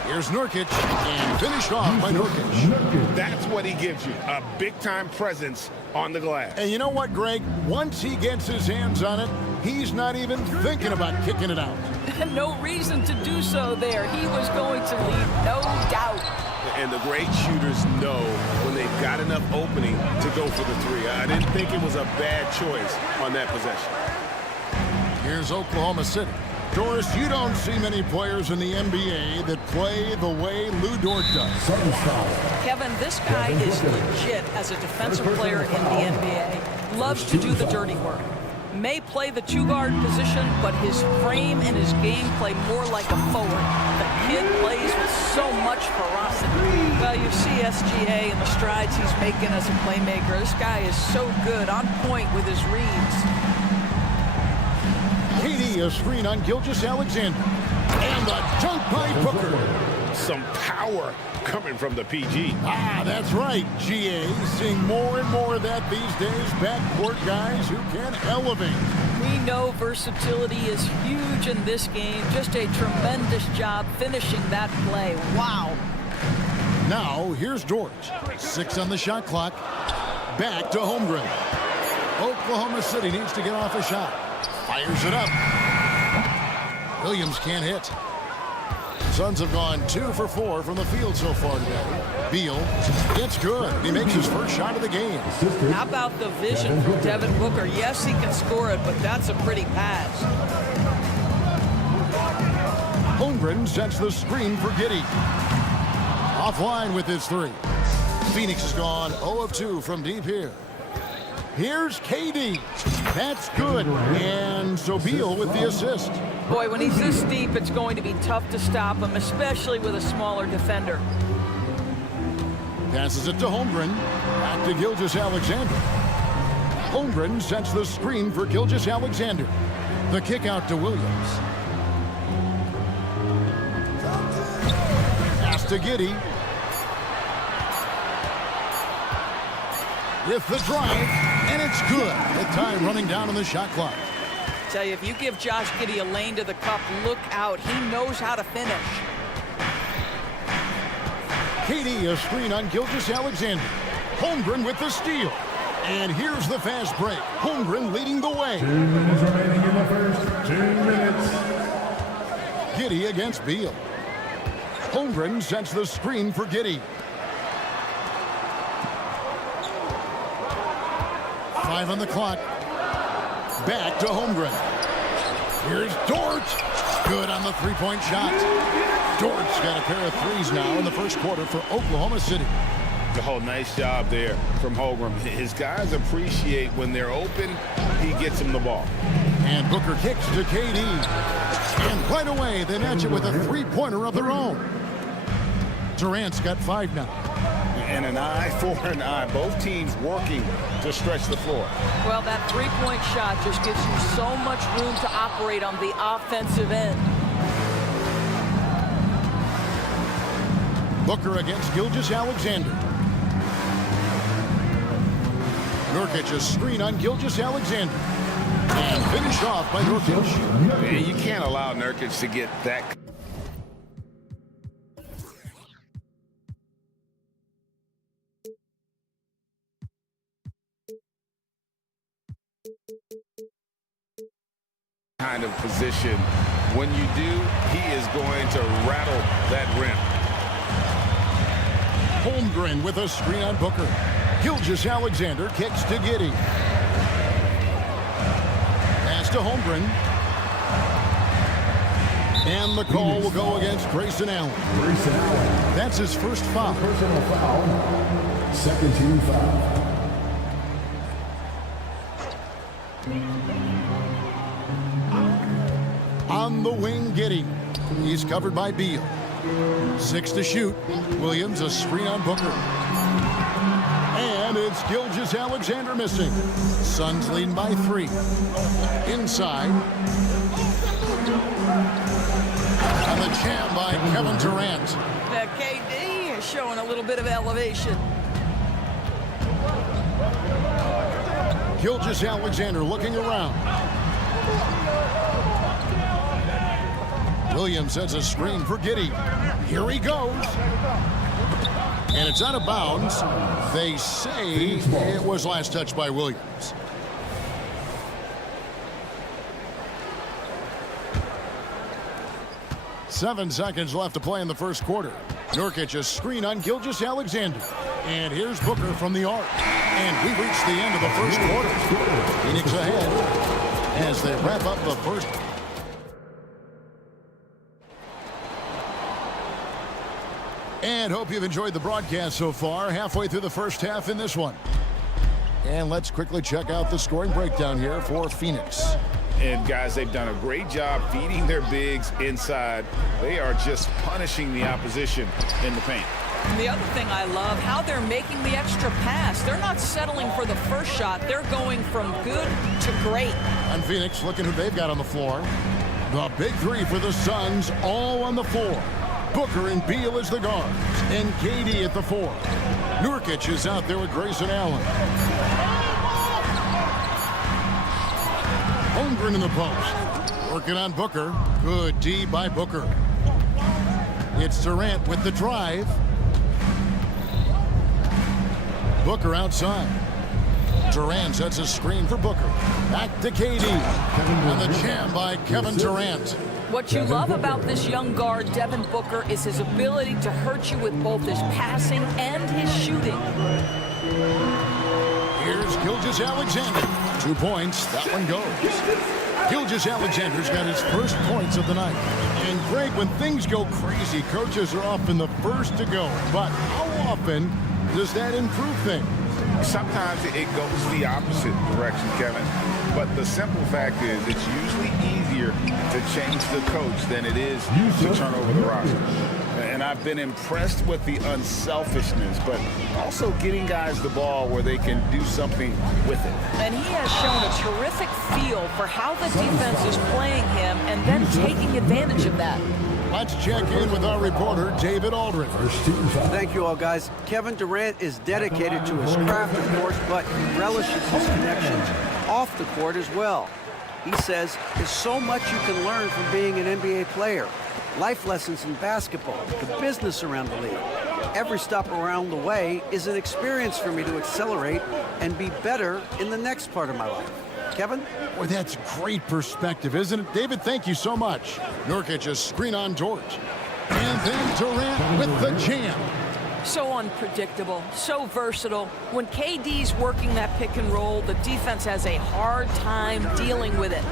Here's Nurkic, and finished off by Nurkic. That's what he gives you, a big-time presence on the glass. And you know what, Greg? Once he gets his hands on it, he's not even thinking about kicking it out. No reason to do so there. He was going to lead, no doubt. And the great shooters know when they've got enough opening to go for the three. I didn't think it was a bad choice on that possession. Here's Oklahoma City. Doris, you don't see many players in the NBA that play the way Lou Dort does. Kevin, this guy is legit as a defensive player in the NBA. Loves to do the dirty work. May play the two-guard position, but his frame and his game play more like a forward. The kid plays with so much ferocity. Well, you see SGA and the strides he's making as a playmaker. This guy is so good, on point with his reads. KD, a screen on Gilgeous-Alexander. And a dunk by Booker. Some power coming from the PG. Ah, that's right, GA. Seeing more and more of that these days. Backcourt guys who can elevate. We know versatility is huge in this game. Just a tremendous job finishing that play. Wow. Now, here's Dort. 6 on the shot clock. Back to Holmgren. Oklahoma City needs to get off a shot. Fires it up. Williams can't hit. Suns have gone 2 for 4 from the field so far today. Beal gets good. He makes his first shot of the game. How about the vision from Devin Booker? Yes, he can score it, but that's a pretty pass. Holmgren sets the screen for Giddey. Offline with his 3. Phoenix has gone 0 of 2 from deep here. Here's KD. That's good. And so Beal with the assist. Boy, when he's this deep, it's going to be tough to stop him, especially with a smaller defender. Passes it to Holmgren. Back to Gilgeous-Alexander. Holmgren sets the screen for Gilgeous-Alexander. The kick out to Williams. Pass to Giddey. With the drive, and it's good. The time running down on the shot clock. Tell you, if you give Josh Giddey a lane to the cup, look out. He knows how to finish. KD, a screen on Gilgeous-Alexander. Holmgren with the steal. And here's the fast break. Holmgren leading the way. 2 minutes remaining in the first. 2 minutes. Giddey against Beal. Holmgren sets the screen for Giddey. 5 on the clock. Back to Holmgren. Here's Dort. Good on the three-point shot. Dort's got a pair of threes now in the first quarter for Oklahoma City. Oh, nice job there from Holmgren. His guys appreciate when they're open, he gets them the ball. And Booker kicks to KD. And right away, they match it with a three-pointer of their own. Durant's got 5 now. And an eye for an eye. Both teams working to stretch the floor. Well, that three-point shot just gives you so much room to operate on the offensive end. Booker against Gilgeous-Alexander. Nurkic, a screen on Gilgeous-Alexander. And finished off by Nurkic. Yeah, you can't allow Nurkic to get that. Kind of position. When you do, he is going to rattle that rim. Holmgren with a screen on Booker. Gilgeous-Alexander kicks to Giddey. Pass to Holmgren. And the call will go against Grayson Allen. That's his first foul. Personal foul. Second team foul. On the wing, Giddey. He's covered by Beal. 6 to shoot. Williams a screen on Booker. And it's Gilgeous-Alexander missing. Suns leading by 3. Inside. And the jam by Kevin Durant. KD is showing a little bit of elevation. Gilgeous-Alexander looking around. Williams sets a screen for Giddey. Here he goes. And it's out of bounds. They say it was last touched by Williams. Seven seconds left to play in the first quarter. Nurkic a screen on Gilgeous-Alexander. And here's Booker from the arc. And we reach the end of the first quarter. Phoenix ahead as they wrap up the first. And hope you've enjoyed the broadcast so far. Halfway through the first half in this one. And let's quickly check out the scoring breakdown here for Phoenix. And guys, they've done a great job feeding their bigs inside. They are just punishing the opposition in the paint. And the other thing I love, how they're making the extra pass. They're not settling for the first shot. They're going from good to great. And Phoenix looking who they've got on the floor. The big three for the Suns all on the floor. Booker and Beal as the guards. And KD at the 4. Nurkic is out there with Grayson Allen. Holmgren in the post. Working on Booker. Good D by Booker. It's Durant with the drive. Booker outside. Durant sets a screen for Booker. Back to KD. And the jam by Kevin Durant. What you love about this young guard, Devin Booker, is his ability to hurt you with both his passing and his shooting. Here's Gilgeous-Alexander. 2 points. That one goes. Gilgeous-Alexander's got his first points of the night. And Greg, when things go crazy, coaches are often the first to go. But how often does that improve things? Sometimes it goes the opposite direction, Kevin. But the simple fact is it's usually easier to change the coach than it is to turn over the roster. And I've been impressed with the unselfishness, but also getting guys the ball where they can do something with it. And he has shown a terrific feel for how the defense is playing him and then taking advantage of that. Let's check in with our reporter, David Aldridge. Thank you all, guys. Kevin Durant is dedicated to his craft, of course, but he relishes his connections off the court as well. He says there's so much you can learn from being an NBA player. Life lessons in basketball, the business around the league. Every stop around the way is an experience for me to accelerate and be better in the next part of my life. Kevin? Boy, that's great perspective, isn't it? David, thank you so much. Nurkic a screen on George. And then Durant with the jam. So unpredictable, so versatile. When KD's working that pick and roll, the defense has a hard time dealing with it.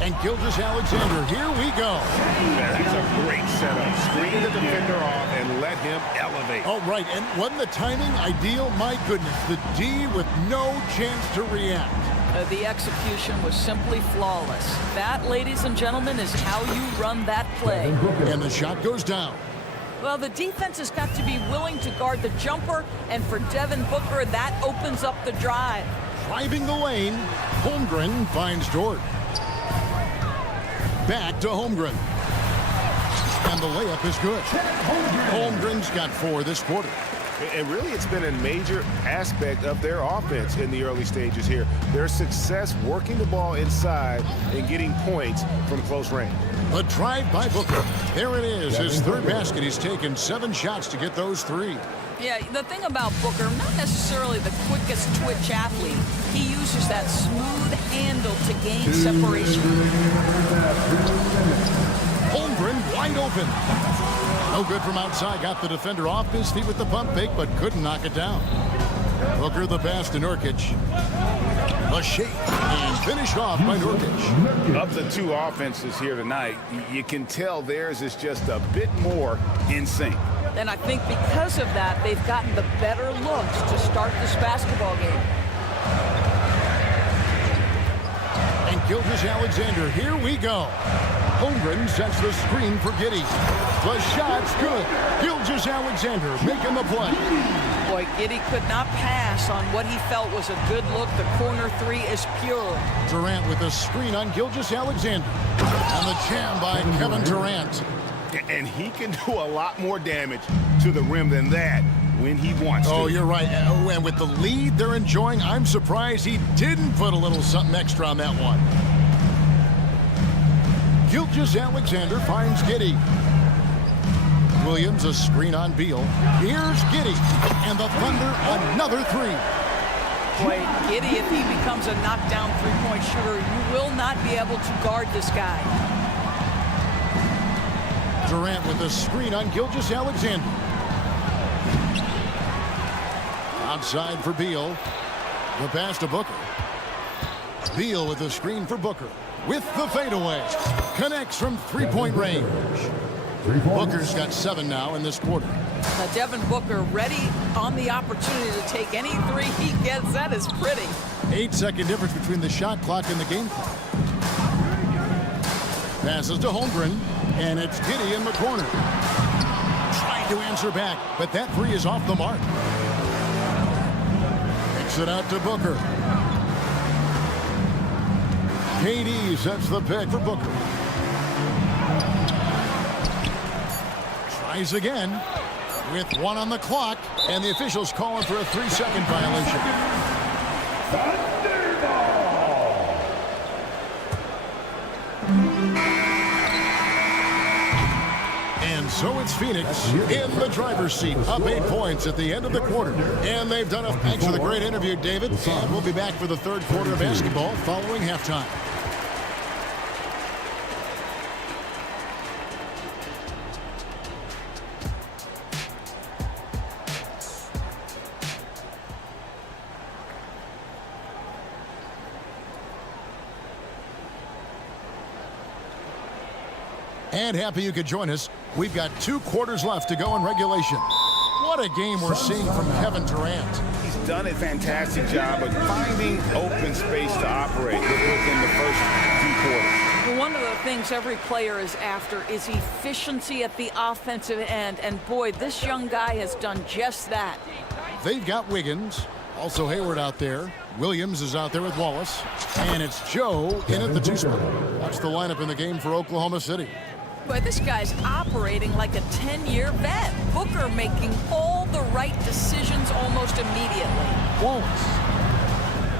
And Gilgeous-Alexander, here we go. That's a great setup. Screen the defender off and let him elevate. Oh, right, and wasn't the timing ideal? My goodness, the D with no chance to react. The execution was simply flawless. That, ladies and gentlemen, is how you run that play. And the shot goes down. Well, the defense has got to be willing to guard the jumper, and for Devin Booker, that opens up the drive. Driving the lane, Holmgren finds Dort. Back to Holmgren. And the layup is good. Holmgren's got 4 this quarter. And really, it's been a major aspect of their offense in the early stages here. Their success working the ball inside and getting points from close range. The drive by Booker. There it is, his 3rd basket. He's taken 7 shots to get those 3. Yeah, the thing about Booker, not necessarily the quickest twitch athlete. He uses that smooth handle to gain separation. Holmgren wide open. No good from outside. Got the defender off his feet with the pump fake, but couldn't knock it down. Booker the pass to Nurkic. A shake and finished off by Nurkic. Of the 2 offenses here tonight, you can tell theirs is just a bit more in sync. And I think because of that, they've gotten the better looks to start this basketball game. And Gilgeous-Alexander, here we go. Holmgren sets the screen for Giddey. The shot's good. Gilgeous-Alexander making the play. Boy, Giddey could not pass on what he felt was a good look. The corner three is pure. Durant with a screen on Gilgeous-Alexander. And the jam by Kevin Durant. And he can do a lot more damage to the rim than that when he wants to. Oh, you're right. And with the lead they're enjoying, I'm surprised he didn't put a little something extra on that one. Gilgeous-Alexander finds Giddey. Williams a screen on Beal. Here's Giddey. And the Thunder another three. Boy, Giddey, if he becomes a knockdown three-point shooter, you will not be able to guard this guy. Durant with a screen on Gilgeous-Alexander. Outside for Beal. The pass to Booker. Beal with the screen for Booker. With the fadeaway. Connects from three-point range. Booker's got 7 now in this quarter. Now Devin Booker ready on the opportunity to take any three he gets. That is pretty. 8-second difference between the shot clock and the game clock. Passes to Holmgren, and it's Giddey in the corner. Trying to answer back, but that three is off the mark. Kicks it out to Booker. KD sets the pick for Booker. Tries again with 1 on the clock, and the officials calling for a 3-second violation. And so it's Phoenix in the driver's seat, up 8 points at the end of the quarter. And they've done it. Thanks for the great interview, David. And we'll be back for the third quarter of basketball following halftime. And happy you could join us. We've got 2 quarters left to go in regulation. What a game we're seeing from Kevin Durant. He's done a fantastic job of finding open space to operate within the first few quarters. One of the things every player is after is efficiency at the offensive end. And boy, this young guy has done just that. They've got Wiggins. Also Hayward out there. Williams is out there with Wallace. And it's Joe in at the 2 spot. That's the lineup in the game for Oklahoma City. Boy, this guy's operating like a 10-year vet. Booker making all the right decisions almost immediately. Wallace.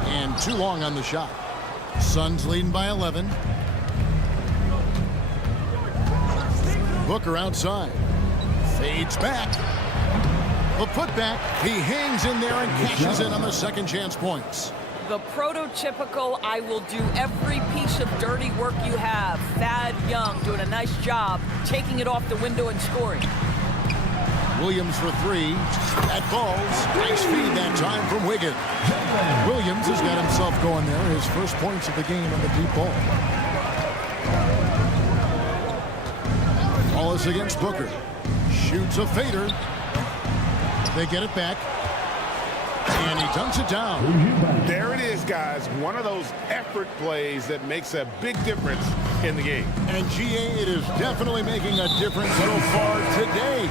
And too long on the shot. Suns leading by 11. Booker outside. Fades back. The putback. He hangs in there and cashes in on the second chance points. The prototypical, I will do every piece of dirty work you have. Thad Young doing a nice job taking it off the window and scoring. Williams for 3. That falls. Nice feed that time from Wiggins. Williams has got himself going there. His first points of the game on the deep ball. Wallace against Booker. Shoots a fader. They get it back. And he dunks it down. There it is, guys. One of those effort plays that makes a big difference in the game. And GA, it is definitely making a difference so far today.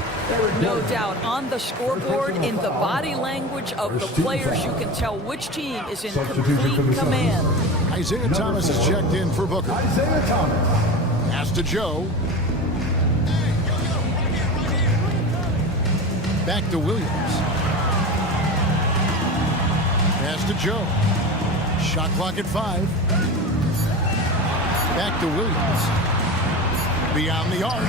No doubt. On the scoreboard, in the body language of the players, you can tell which team is in complete command. Isaiah Thomas is checked in for Booker. Isaiah Thomas. Pass to Joe. Back to Williams. Pass to Joe. Shot clock at 5. Back to Williams. Beyond the arc.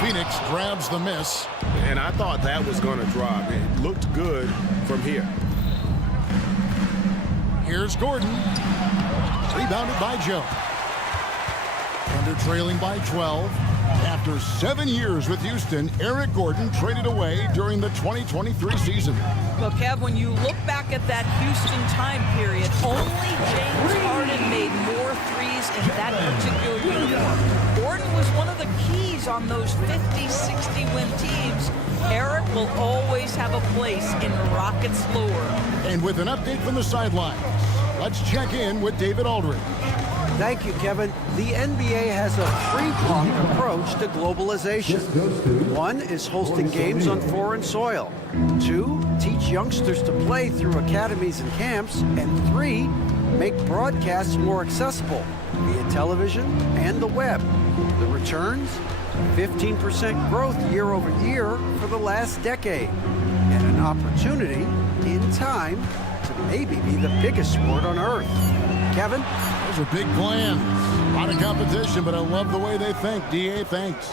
Phoenix grabs the miss. And I thought that was going to drop. It looked good from here. Here's Gordon. Rebounded by Joe. Thunder trailing by 12. After 7 years with Houston, Eric Gordon traded away during the 2023 season. Well, Kev, when you look back at that Houston time period, only James Harden made more threes in that particular uniform. Gordon was one of the keys on those 50-60 win teams. Eric will always have a place in Rockets lore. And with an update from the sidelines, let's check in with David Aldridge. Thank you, Kevin. The NBA has a three-pronged approach to globalization. One is hosting games on foreign soil. Two, teach youngsters to play through academies and camps. And three, make broadcasts more accessible via television and the web. The returns? 15% growth year over year for the last decade. And an opportunity, in time, to maybe be the biggest sport on earth. Kevin? Those are big plans. A lot of competition, but I love the way they think. DA, thanks.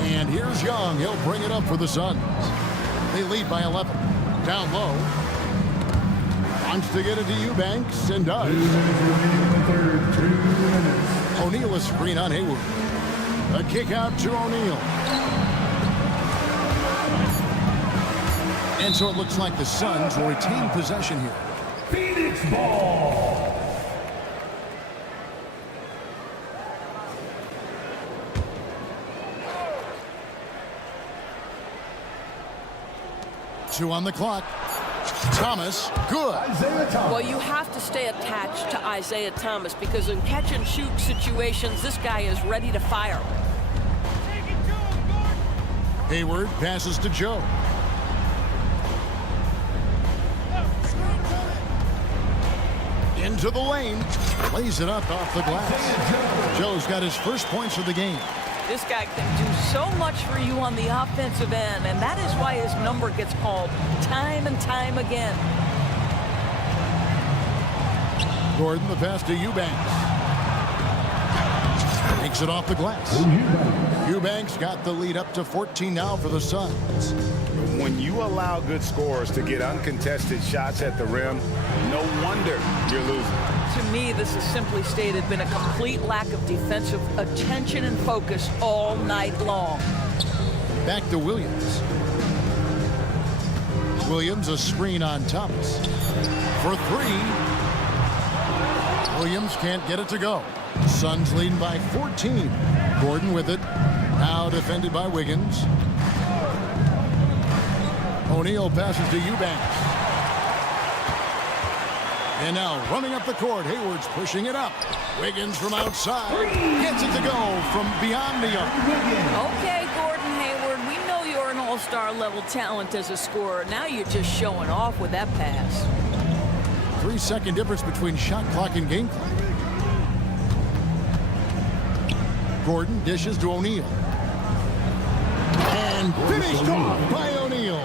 And here's Young. He'll bring it up for the Suns. They lead by 11. Down low. Wants to get it to Eubanks and does. 2 minutes remaining in the third. 2 minutes. O'Neal a screen on Hayward. A kick out to O'Neal. And so it looks like the Suns will retain possession here. Phoenix ball. Two on the clock. Thomas, good. Well, you have to stay attached to Isaiah Thomas because in catch-and-shoot situations, this guy is ready to fire. Hayward passes to Joe. Into the lane. Lays it up off the glass. Joe's got his first points of the game. This guy can do so much for you on the offensive end, and that is why his number gets called time and time again. Gordon, the pass to Eubanks. Takes it off the glass. Eubanks got the lead up to 14 now for the Suns. When you allow good scorers to get uncontested shots at the rim, no wonder you're losing. To me, this is simply stated been a complete lack of defensive attention and focus all night long. Back to Williams. Williams a screen on Thomas. For three. Williams can't get it to go. Suns leading by 14. Gordon with it. Now defended by Wiggins. O'Neal passes to Eubanks. And now running up the court, Hayward's pushing it up. Wiggins from outside gets it to go from beyond the arc. Okay, Gordon Hayward, we know you're an all-star level talent as a scorer. Now you're just showing off with that pass. 3-second difference between shot clock and game clock. Gordon dishes to O'Neal. And finished off by O'Neal.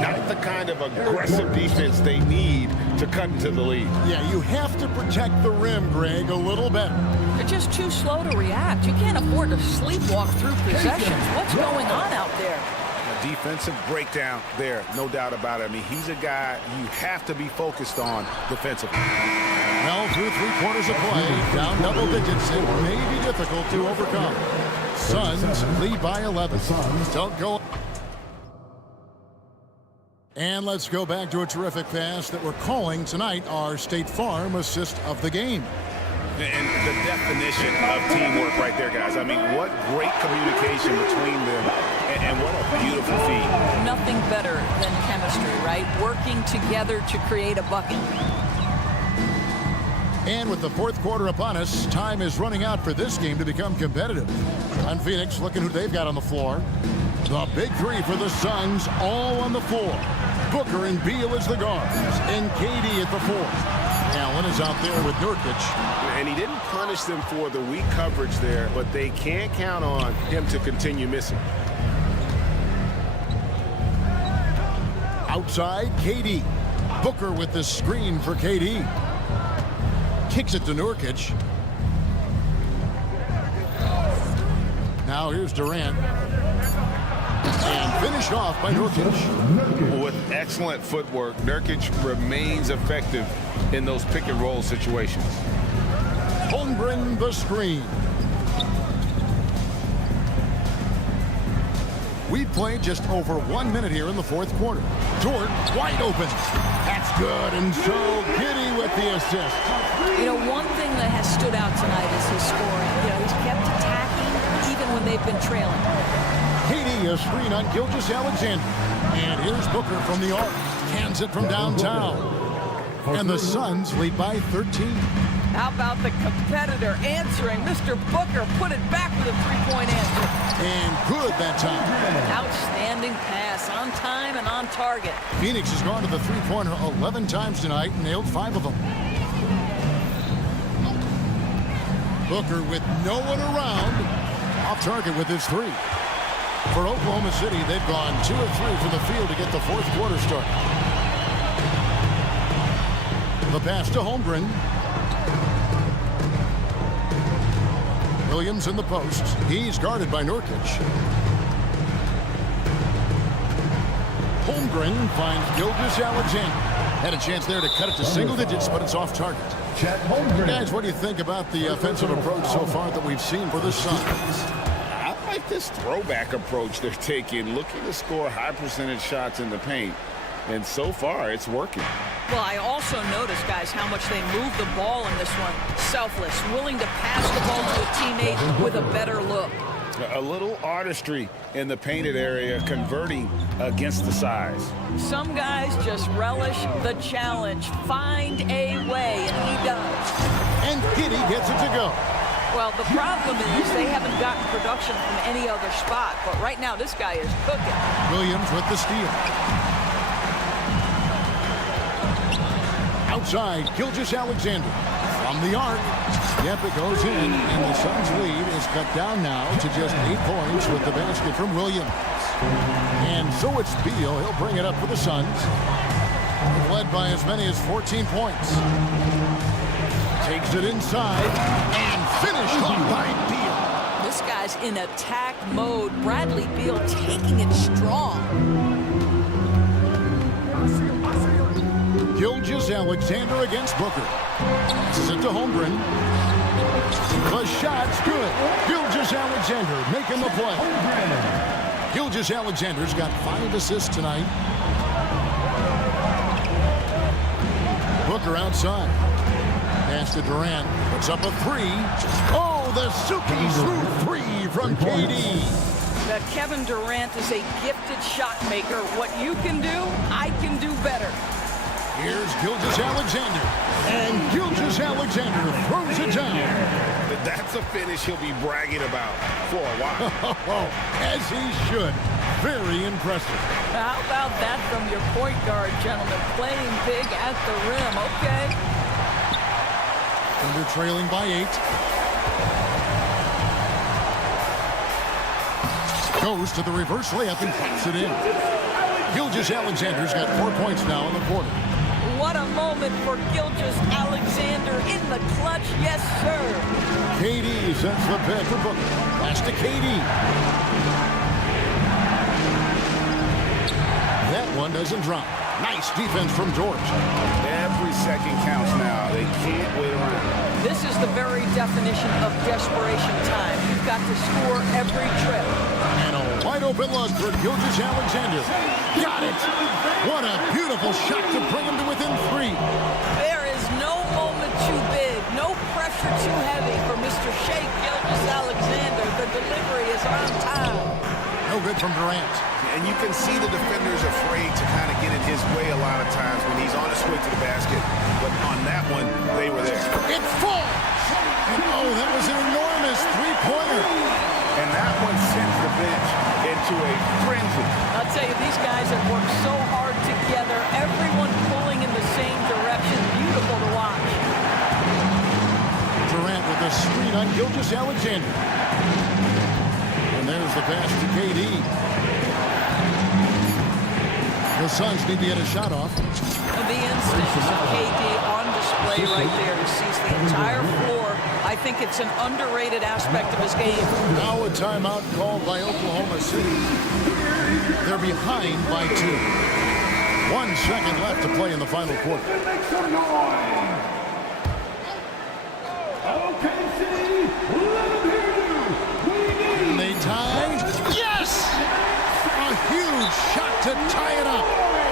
Not the kind of aggressive defense they need to cut into the lead. Yeah, you have to protect the rim, Greg, a little better. They're just too slow to react. You can't afford to sleepwalk through possessions. What's going on out there? A defensive breakdown there, no doubt about it. I mean, he's a guy you have to be focused on defensively. Well, through 3/4 of play, down double digits, it may be difficult to overcome. Suns lead by 11. Don't go. And let's go back to a terrific pass that we're calling tonight our State Farm assist of the game. And the definition of teamwork right there, guys. I mean, what great communication between them, and what a beautiful feed. Nothing better than chemistry, right? Working together to create a bucket. And with the fourth quarter upon us, time is running out for this game to become competitive. On Phoenix, looking who they've got on the floor. The big three for the Suns, all on the floor. Booker and Beal as the guards, and KD at the four. Allen is out there with Nurkic. And he didn't punish them for the weak coverage there, but they can't count on him to continue missing. Outside, KD. Booker with the screen for KD. Kicks it to Nurkic. Now here's Durant. And finished off by Nurkic. With excellent footwork, Nurkic remains effective in those pick-and-roll situations. Holmgren the screen. We've played just over 1 minute here in the fourth quarter. Dort wide open. That's good, and so Giddey with the assist. You know, one thing that has stood out tonight is his scoring. You know, he's kept attacking even when they've been trailing. KD a screen on Gilgeous-Alexander. And here's Booker from the arc. Cans it from downtown. And the Suns lead by 13. How about the competitor answering? Mr. Booker put it back with a three-point answer. And good that time. Outstanding pass, on time and on target. Phoenix has gone to the three-pointer 11 times tonight and nailed 5 of them. Booker with no one around. Off target with his 3. For Oklahoma City, they've gone 2 of 3 from the field to get the fourth quarter started. The pass to Holmgren. Williams in the post. He's guarded by Nurkic. Holmgren finds Gilgeous-Alexander. Had a chance there to cut it to single digits, but it's off target. Guys, what do you think about the offensive approach so far that we've seen for the Suns? I like this throwback approach they're taking, looking to score high percentage shots in the paint. And so far, it's working. Well, I also noticed, guys, how much they move the ball in this one. Selfless, willing to pass the ball to a teammate with a better look. A little artistry in the painted area, converting against the size. Some guys just relish the challenge. Find a way, and he does. And Giddey gets it to go. Well, the problem is they haven't gotten production from any other spot. But right now, this guy is cooking. Williams with the steal. Outside, Gilgeous-Alexander from the arc. Yep, it goes in, and the Suns' lead is cut down now to just 8 points with the basket from Williams. And so it's Beal. He'll bring it up for the Suns. They've led by as many as 14 points. Takes it inside and finished off by Beal. This guy's in attack mode. Bradley Beal taking it strong. Gilgeous-Alexander against Booker. Passes it to Holmgren. The shot's good. Gilgeous-Alexander making the play. Gilgeous-Alexander's got 5 assists tonight. Booker outside. Pass to Durant. Puts up a 3. Oh, the Suki smooth 3 from KD. That Kevin Durant is a gifted shot maker. What you can do, I can do better. Here's Gilgeous-Alexander. And Gilgeous-Alexander throws it down. That's a finish he'll be bragging about for a while. As he should. Very impressive. How about that from your point guard, gentlemen? Playing big at the rim. Okay. Thunder trailing by 8. Goes to the reverse layup and pops it in. Gilgeous-Alexander's got 4 points now in the quarter. What a moment for Gilgeous-Alexander in the clutch. Yes, sir. KD sets the pick for Booker. Pass to KD. That one doesn't drop. Nice defense from George. Every second counts now. They can't wait around. This is the very definition of desperation time. You've got to score every trip. And a wide open look for Gilgeous-Alexander. Got it. What a beautiful shot to bring him to within 3. There is no moment too big, no pressure too heavy for Mr. Shea Gilgeous-Alexander. The delivery is on time. No good from Durant. And you can see the defenders afraid to kind of get in his way a lot of times when he's on his way to the basket. But on that one, they were there. It falls. And oh, that was an enormous 3-pointer. And that one sends the bench into a frenzy. I'll tell you, these guys have worked so hard together. Everyone pulling in the same direction. Beautiful to watch. Durant with a screen on Gilgeous-Alexander. And there's the pass to KD. The Suns need to get a shot off. The instincts of KD on display right there. He sees the entire floor. I think it's an underrated aspect of his game. Now a timeout called by Oklahoma City. They're behind by 2. 1 second left to play in the final quarter. And they tie. Yes! A huge shot to tie it up.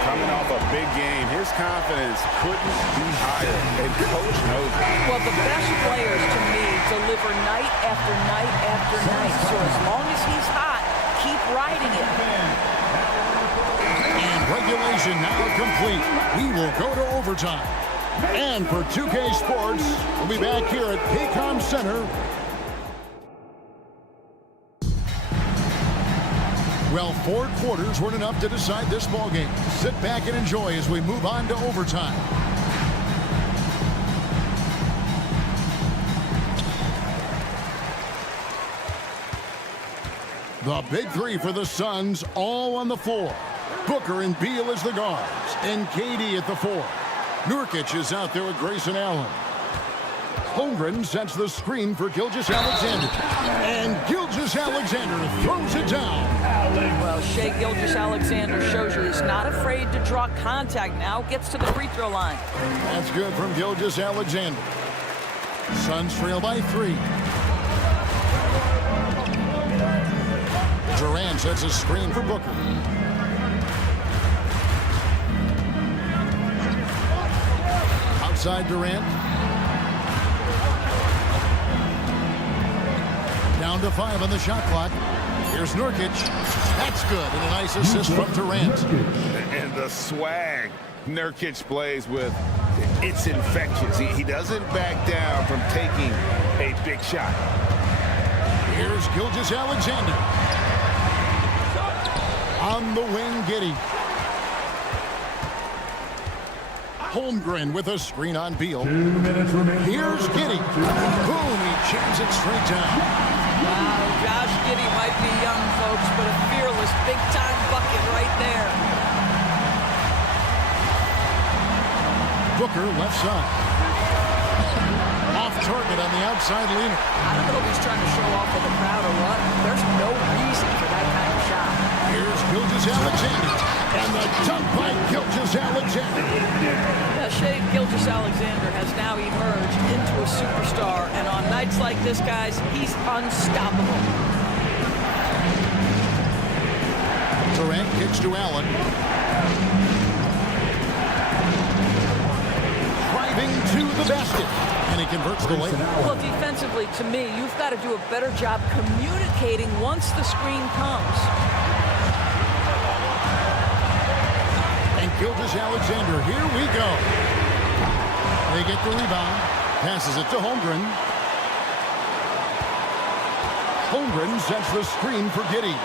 Coming off a big game, his confidence couldn't be higher, and coach knows it. Well, the best players, to me, deliver night after night after night. So as long as he's hot, keep riding it. And regulation now complete. We will go to overtime. And for 2K Sports, we'll be back here at Paycom Center. Well, 4 quarters weren't enough to decide this ballgame. Sit back and enjoy as we move on to overtime. The big three for the Suns, all on the floor. Booker and Beal as the guards, and KD at the 4. Nurkic is out there with Grayson Allen. Holmgren sets the screen for Gilgeous-Alexander. And Gilgeous-Alexander throws it down. Well, Shai Gilgeous-Alexander shows you he's not afraid to draw contact. Now gets to the free throw line. That's good from Gilgeous-Alexander. Suns trail by 3. Durant sets a screen for Booker. Outside Durant. Down to 5 on the shot clock. Here's Nurkic. That's good. And a nice assist from Durant. And the swag Nurkic plays with, it's infectious. He doesn't back down from taking a big shot. Here's Gilgeous-Alexander. On the wing, Giddey. Holmgren with a screen on Beal. 2 minutes remaining. Here's Giddey. Boom, he jams it straight down. Wow, Josh Giddey might be young, folks, but a fearless big-time bucket right there. Booker left side. Off target on the outside leaner. I don't know if he's trying to show off for the crowd or what. There's no reason for that kind of shot. Here's Gilgeous-Alexander. And the dunk by Gilgeous-Alexander. Yeah, Shai Gilgeous-Alexander has now emerged into a superstar, and on nights like this, guys, he's unstoppable. Durant kicks to Allen. Driving to the basket. And he converts the layup. Well, defensively, to me, you've got to do a better job communicating once the screen comes. And Gilgeous-Alexander, here we go. They get the rebound. Passes it to Holmgren. Holmgren sets the screen for Giddey.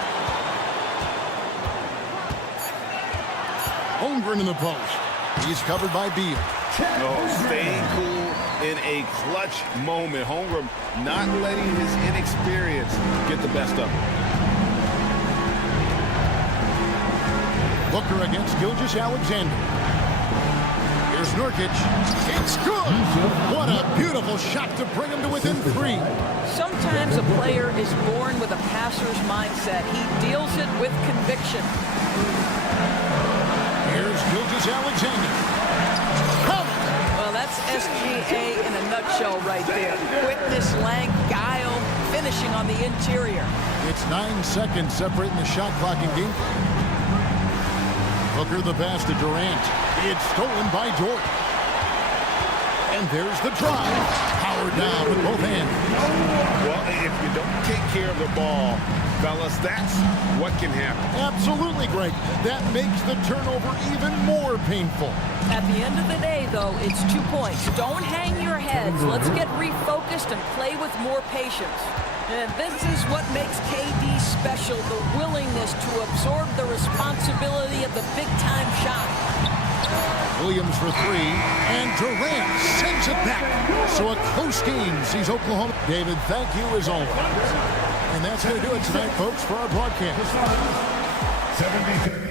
Holmgren in the post. He's covered by Beal. Oh, staying cool in a clutch moment. Holmgren not letting his inexperience get the best of him. Booker against Gilgeous-Alexander. Here's Nurkic. It's good! What a beautiful shot to bring him to within 3. Sometimes a player is born with a passer's mindset. He deals it with conviction. Here's Gilgeous-Alexander. Well, that's SGA in a nutshell right there. Quickness, length, guile, finishing on the interior. It's 9 seconds separating the shot clock and game. Booker the pass to Durant. It's stolen by Dort. And there's the drive. Powered down with both hands. Well, if you don't take care of the ball, fellas, that's what can happen. Absolutely, Greg. That makes the turnover even more painful. At the end of the day, though, it's 2 points. Don't hang your heads. Let's get refocused and play with more patience. And this is what makes KD special, the willingness to absorb the responsibility of the big-time shot. Williams for 3, and Durant sends it back. So a close game sees Oklahoma. David, thank you as always. And that's going to do it tonight, folks, for our broadcast. 72.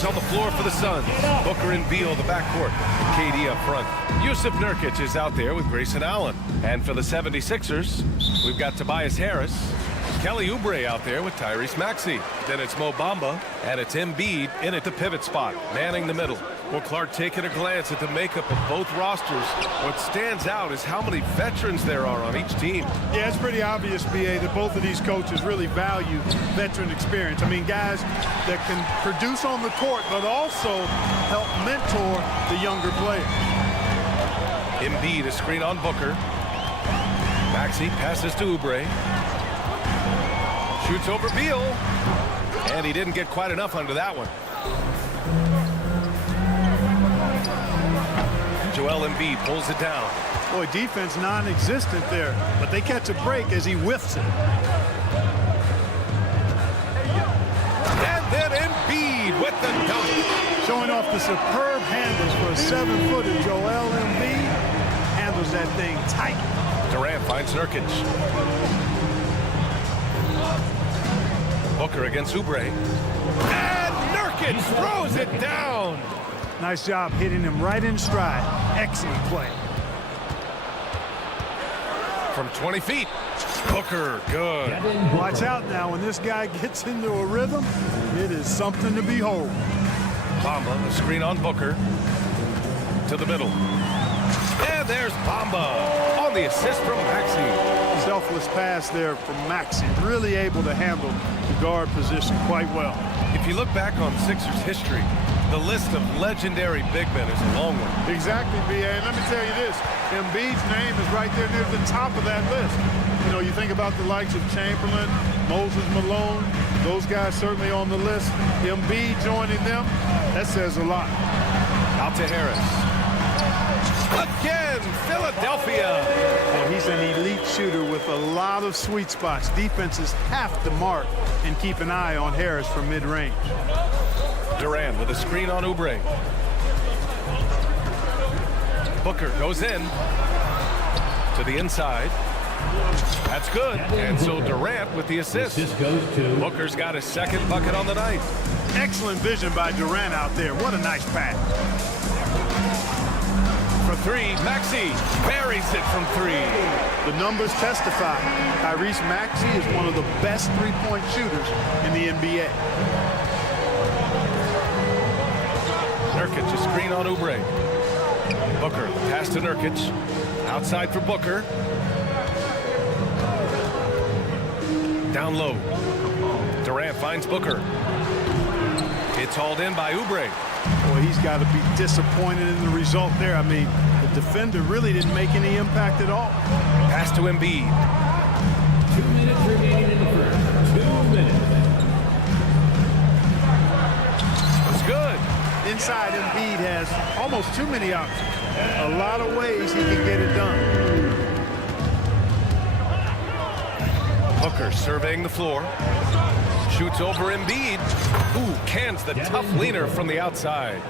Stars on the floor for the Suns. Booker and Beal, the backcourt. KD up front. Yusuf Nurkic is out there with Grayson Allen. And for the 76ers, we've got Tobias Harris. Kelly Oubre out there with Tyrese Maxey. Then it's Mo Bamba, and it's Embiid in at the pivot spot, manning the middle. Well, Clark, taking a glance at the makeup of both rosters, what stands out is how many veterans there are on each team. Yeah, it's pretty obvious, B.A., that both of these coaches really value veteran experience. I mean, guys that can produce on the court, but also help mentor the younger players. Embiid, a screen on Booker. Maxey passes to Oubre. Shoots over Beal. And he didn't get quite enough under that one. Joel Embiid pulls it down. Boy, defense non-existent there, but they catch a break as he whiffs it. And then Embiid with the dunk. Showing off the superb handles for a 7-footer. Joel Embiid handles that thing tight. Durant finds Nurkic. Booker against Oubre. And Nurkic throws it down. Nice job hitting him right in stride. Excellent play. From 20 feet. Booker, good. Watch out now. When this guy gets into a rhythm, it is something to behold. Bamba, the screen on Booker. To the middle. And there's Bamba on the assist from Maxey. Selfless pass there from Maxey. Really able to handle the guard position quite well. If you look back on Sixers history, the list of legendary big men is a long one. Exactly, B.A. And let me tell you this. Embiid's name is right there near the top of that list. You know, you think about the likes of Chamberlain, Moses Malone, those guys certainly on the list. Embiid joining them, that says a lot. Out to Harris. Again, Philadelphia. Well, he's an elite shooter with a lot of sweet spots. Defenses have to mark and keep an eye on Harris from mid-range. Durant with a screen on Oubre. Booker goes in to the inside. That's good. And so Durant with the assist. Booker's got his second bucket on the night. Excellent vision by Durant out there. What a nice pass. For three, Maxey buries it from three. The numbers testify. Tyrese Maxey is one of the best three-point shooters in the NBA. Nurkic, a screen on Oubre. Booker, pass to Nurkic. Outside for Booker. Down low. Durant finds Booker. It's hauled in by Oubre. Boy, he's got to be disappointed in the result there. I mean, the defender really didn't make any impact at all. Pass to Embiid. 2 minutes remaining in the first. 2 minutes. It's good. Inside, Embiid has almost too many options. A lot of ways he can get it done. Booker surveying the floor. Shoots over Embiid. Ooh, cans the tough leaner from the outside.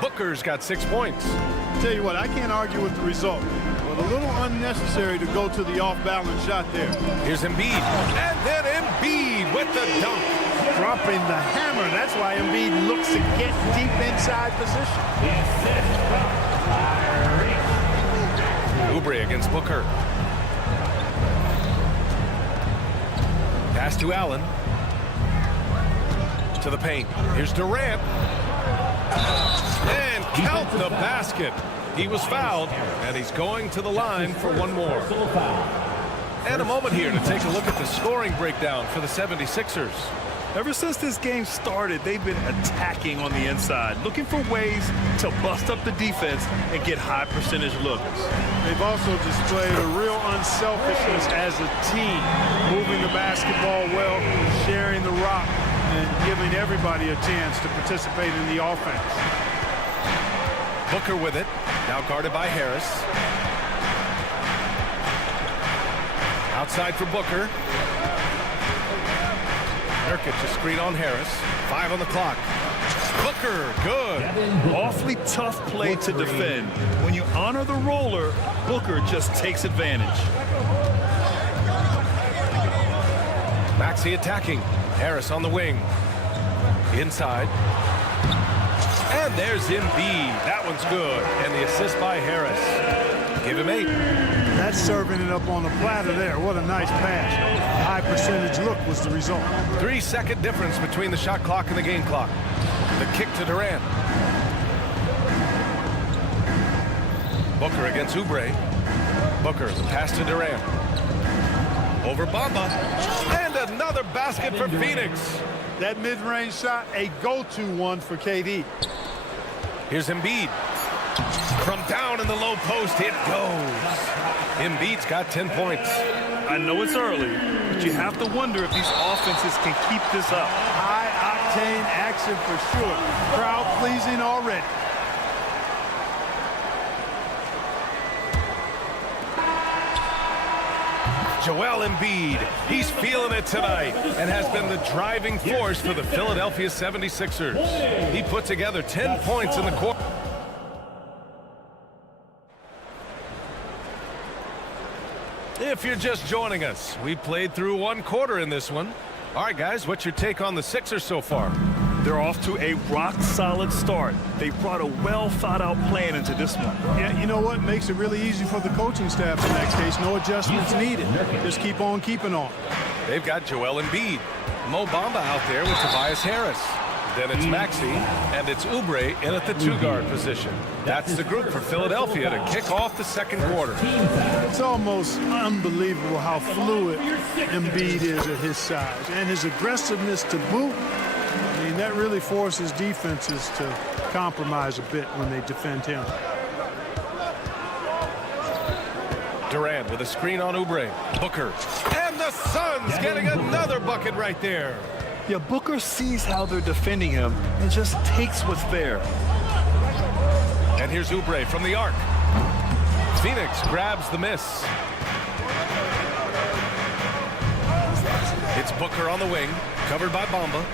Booker's got 6 points. Tell you what, I can't argue with the result. But a little unnecessary to go to the off-balance shot there. Here's Embiid. And then Embiid with the dunk. Dropping the hammer. That's why Embiid looks to get deep inside position. Oubre against Booker. Pass to Allen. To the paint. Here's Durant. And count the basket. He was fouled, and he's going to the line for one more. And a moment here to take a look at the scoring breakdown for the 76ers. Ever since this game started, they've been attacking on the inside, looking for ways to bust up the defense and get high percentage looks. They've also displayed a real unselfishness as a team, moving the basketball well, sharing the rock, and giving everybody a chance to participate in the offense. Booker with it, now guarded by Harris. Outside for Booker. Nurkic, a screen on Harris. 5 on the clock. Booker, good. Awfully tough play to defend. When you honor the roller, Booker just takes advantage. Maxey attacking. Harris on the wing. Inside. And there's Embiid. That one's good. And the assist by Harris. Give him 8. That's serving it up on the platter there. What a nice pass. High percentage look was the result. 3-second difference between the shot clock and the game clock. The kick to Durant. Booker against Oubre. Booker, the pass to Durant. Over Bamba. And another basket for Phoenix. That mid-range shot, a go-to one for KD. Here's Embiid. From down in the low post, it goes. Embiid's got 10 points. I know it's early, but you have to wonder if these offenses can keep this up. High-octane action for sure. Crowd-pleasing already. Joel Embiid, he's feeling it tonight and has been the driving force for the Philadelphia 76ers. He put together 10 points in the quarter. If you're just joining us, we played through 1 quarter in this one. All right, guys, what's your take on the Sixers so far? They're off to a rock-solid start. They brought a well-thought-out plan into this one. Yeah, you know what? Makes it really easy for the coaching staff in that case. No adjustments needed. Just keep on keeping on. They've got Joel Embiid. Mo Bamba out there with Tobias Harris. Then it's Maxey, and it's Oubre in at the 2-guard position. That's the group for Philadelphia to kick off the second quarter. It's almost unbelievable how fluid Embiid is at his size. And his aggressiveness to boot, I mean, that really forces defenses to compromise a bit when they defend him. Durant with a screen on Oubre. Booker. And the Suns getting another bucket right there. Yeah, Booker sees how they're defending him and just takes what's there. And here's Oubre from the arc. Phoenix grabs the miss. It's Booker on the wing, covered by Bamba.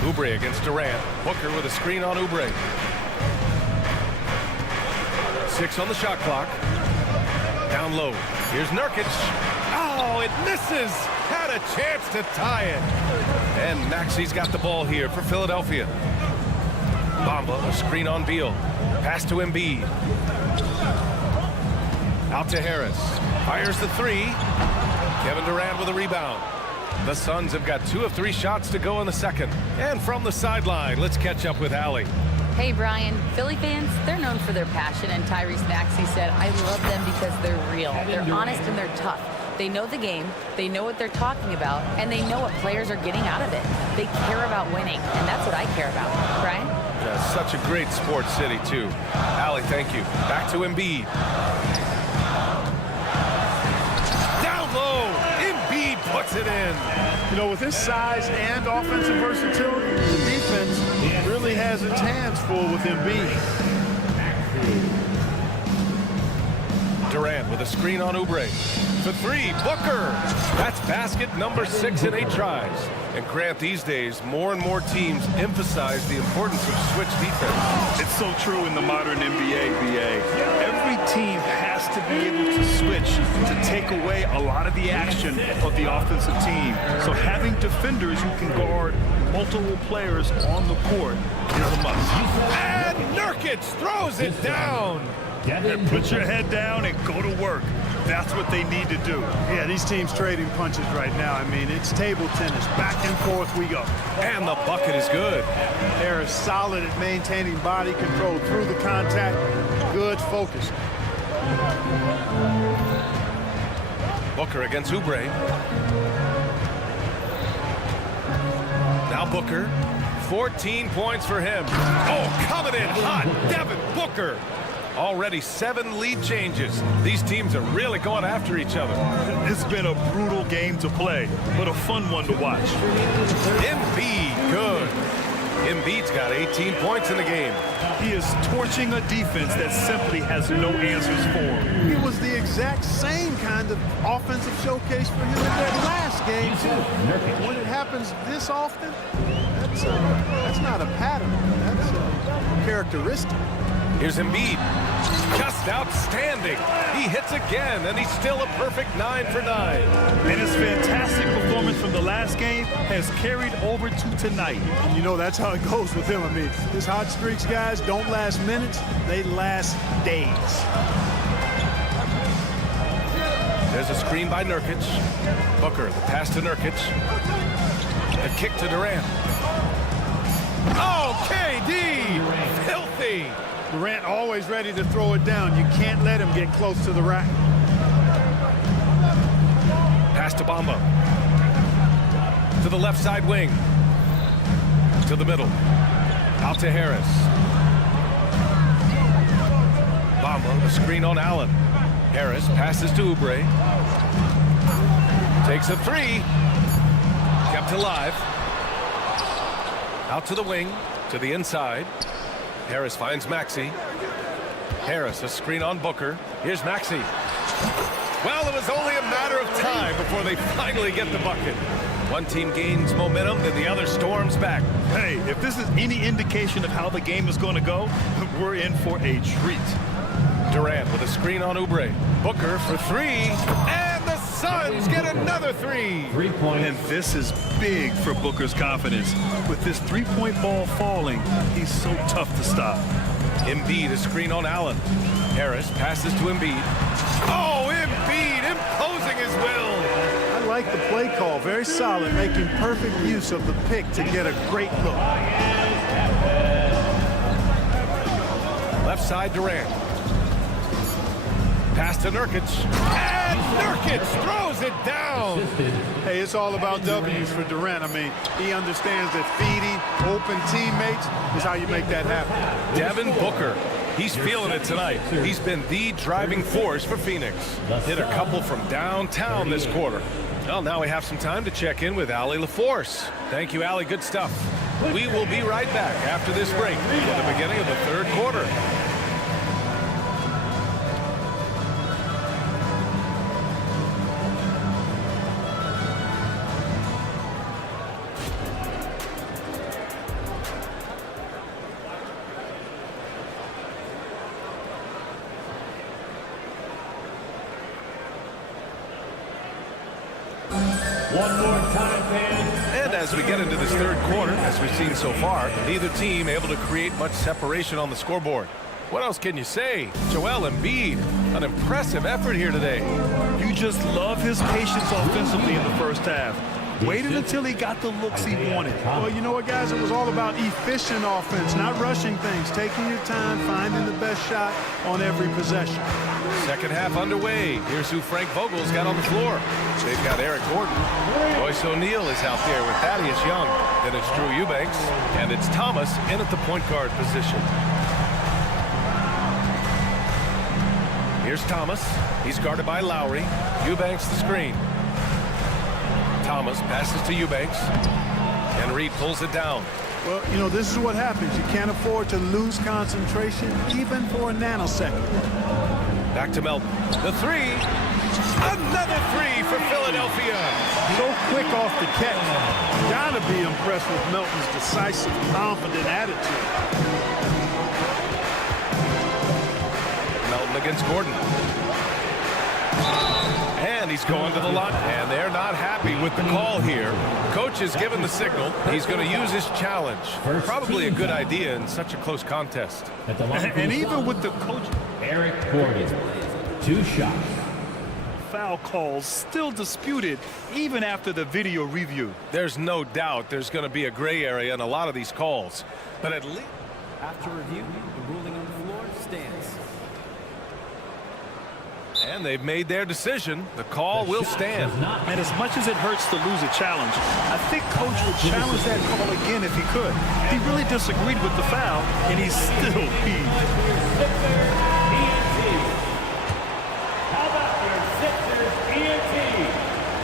Oubre against Durant. Booker with a screen on Oubre. 6 on the shot clock. Down low. Here's Nurkic. Oh, it misses. Had a chance to tie it. And Maxey's got the ball here for Philadelphia. Bamba, a screen on Beal. Pass to Embiid. Out to Harris. Fires the 3. Kevin Durant with a rebound. The Suns have got 2 of 3 shots to go in the second. And from the sideline, let's catch up with Allie. Hey, Brian, Philly fans, they're known for their passion, and Tyrese Maxey said, I love them because they're real. They're honest and they're tough. They know the game, they know what they're talking about, and they know what players are getting out of it. They care about winning, and that's what I care about. Brian? Yeah, such a great sports city, too. Allie, thank you. Back to Embiid. Down low, Embiid puts it in. You know, with his size and offensive versatility, the defense really has its hands full with Embiid. Durant with a screen on Oubre. For 3, Booker. That's basket number 6 in 8 tries. And Grant, these days, more and more teams emphasize the importance of switch defense. It's so true in the modern NBA, BA. Every team has to be able to switch to take away a lot of the action of the offensive team. So having defenders who can guard multiple players on the court is a must. And Nurkic throws it down. And put your head down and go to work. That's what they need to do. Yeah, these teams trading punches right now. I mean, it's table tennis. Back and forth we go. And the bucket is good. They're solid at maintaining body control through the contact. Good focus. Booker against Oubre. Now Booker. 14 points for him. Oh, coming in hot. Devin Booker. Already 7 lead changes. These teams are really going after each other. It's been a brutal game to play, but a fun one to watch. Embiid, good. Embiid's got 18 points in the game. He is torching a defense that simply has no answers for him. It was the exact same kind of offensive showcase for him in that last game, too. When it happens this often, that's not a pattern. That's a characteristic. Here's Embiid. Just outstanding. He hits again, and he's still a perfect 9 for 9. And his fantastic performance from the last game has carried over to tonight. And you know that's how it goes with him. I mean, his hot streaks, guys, don't last minutes. They last days. There's a screen by Nurkic. Booker, the pass to Nurkic. A kick to Durant. Oh, KD! Filthy! Durant always ready to throw it down. You can't let him get close to the rack. Pass to Bamba. To the left side wing. To the middle. Out to Harris. Bamba, the screen on Allen. Harris passes to Oubre. Takes a three. Kept alive. Out to the wing. To the inside. Harris finds Maxey. Harris, a screen on Booker. Here's Maxey. Well, it was only a matter of time before they finally get the bucket. One team gains momentum, then the other storms back. Hey, if this is any indication of how the game is going to go, we're in for a treat. Durant with a screen on Oubre. Booker for three, and the Suns get another three. 3 points. And this is big for Booker's confidence. With this three-point ball falling, he's so tough to stop. Embiid, a screen on Allen. Harris passes to Embiid. Oh, Embiid imposing his will. I like the play call. Very solid, making perfect use of the pick to get a great look. Left side, Durant. Pass to Nurkic. And Nurkic throws it down. Hey, it's all about W's for Durant. I mean, he understands that feeding open teammates is how you make that happen. Devin Booker. He's feeling it tonight. He's been the driving force for Phoenix. Hit a couple from downtown this quarter. Well, now we have some time to check in with Allie LaForce. Thank you, Allie. Good stuff. We will be right back after this break for the beginning of the third quarter. One more time, fans. And as we get into this third quarter, as we've seen so far, neither team able to create much separation on the scoreboard. What else can you say? Joel Embiid, an impressive effort here today. You just love his patience offensively in the first half. Waited until he got the looks he wanted. Well, you know what, guys? It was all about efficient offense, not rushing things, taking your time, finding the best shot on every possession. Second half underway. Here's who Frank Vogel's got on the floor. They've got Eric Gordon. Royce O'Neal is out there with Thaddeus Young. Then it's Drew Eubanks. And it's Thomas in at the point guard position. Here's Thomas. He's guarded by Lowry. Eubanks the screen. Thomas passes to Eubanks. And Reed pulls it down. Well, you know, this is what happens. You can't afford to lose concentration even for a nanosecond. Back to Melton. The three. Another three for Philadelphia. So quick off the catch. Gotta be impressed with Melton's decisive, confident attitude. Melton against Gordon. And he's going to the line. And they're not happy with the call here. Coach has given the signal. He's going to use his challenge. Probably a good idea in such a close contest. And even with the coach, Eric Gordon, 2 shots. Foul calls still disputed even after the video review. There's no doubt there's going to be a gray area in a lot of these calls. But at least After review, the ruling on the floor stands. and they've made their decision. The call will stand. And as much as it hurts to lose a challenge, I think Coach would challenge that call again if he could. He really disagreed with the foul, and he's still peeved.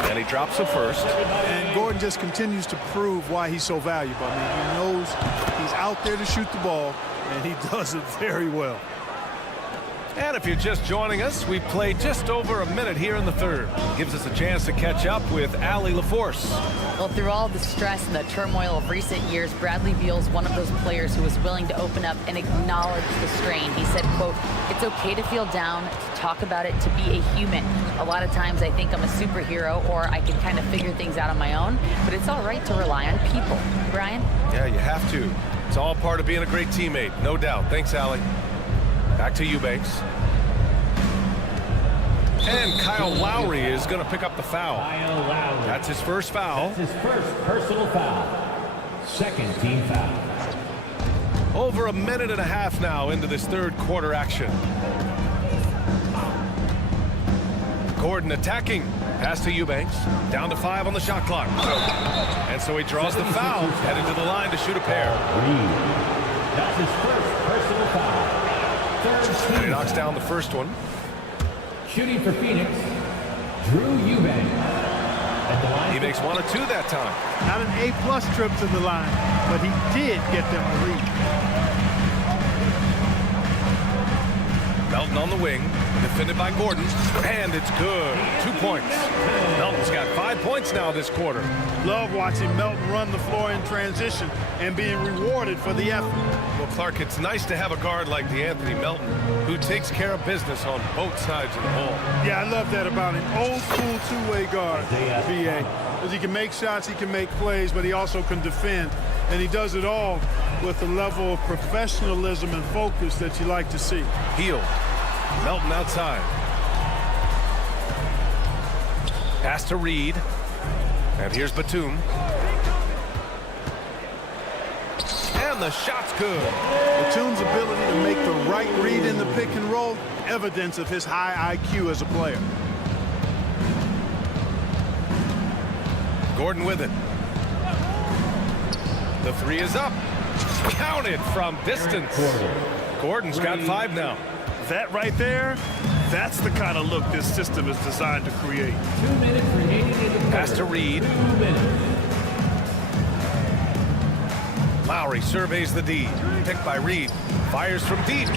And he drops the first. And Gordon just continues to prove why he's so valuable. I mean, he knows he's out there to shoot the ball, and he does it very well. And if you're just joining us, we've played just over a minute here in the third. Gives us a chance to catch up with Allie LaForce. Well, through all the stress and the turmoil of recent years, Bradley Beal's one of those players who was willing to open up and acknowledge the strain. He said, quote, "It's okay to feel down, to talk about it, to be a human. A lot of times I think I'm a superhero or I can kind of figure things out on my own, but it's all right to rely on people." Brian? Yeah, you have to. It's all part of being a great teammate, no doubt. Thanks, Allie. Back to Eubanks. And Kyle Lowry is going to pick up the foul. That's his first foul. That's his first personal foul. Second team foul. Over a minute and a half now into this third quarter action. Gordon attacking. Pass to Eubanks. Down to 5 on the shot clock. And so he draws the foul. Headed to the line to shoot a pair. That's his first personal foul. And he knocks down the first one. Shooting for Phoenix, Drew Eubanks. He makes 1 of 2 that time. Not an A-plus trip to the line, but he did get them a lead. Melton on the wing, defended by Gordon, and it's good. 2 points. Melton's got 5 points now this quarter. Love watching Melton run the floor in transition and being rewarded for the effort. Well, Clark, it's nice to have a guard like DeAnthony Melton who takes care of business on both sides of the ball. Yeah, I love that about him. Old school two-way guard, BA. Because he can make shots, he can make plays, but he also can defend. And he does it all with a level of professionalism and focus that you like to see. Heel. Melton outside. Pass to Reed. And here's Batum. And the shot's good. Batum's ability to make the right read in the pick and roll, evidence of his high IQ as a player. Gordon with it. The 3 is up. Counted from distance. Gordon's got 5 now. That right there, that's the kind of look this system is designed to create. 2 minutes remaining in the Pass to Reed. 2 minutes. Lowry surveys the D. Picked by Reed. Fires from deep.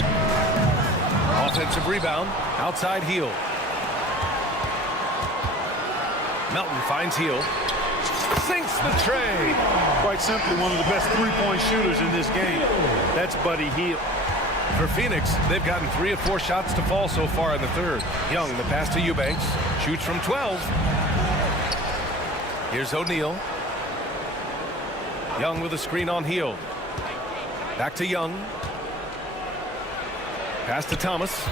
Offensive rebound. Outside Heel. Melton finds Heel. Sinks the tray. Quite simply, one of the best three-point shooters in this game. That's Buddy Hield. For Phoenix, they've gotten 3 of 4 shots to fall so far in the third. Young, the pass to Eubanks. Shoots from 12. Here's O'Neal. Young with a screen on Hield. Back to Young. Pass to Thomas.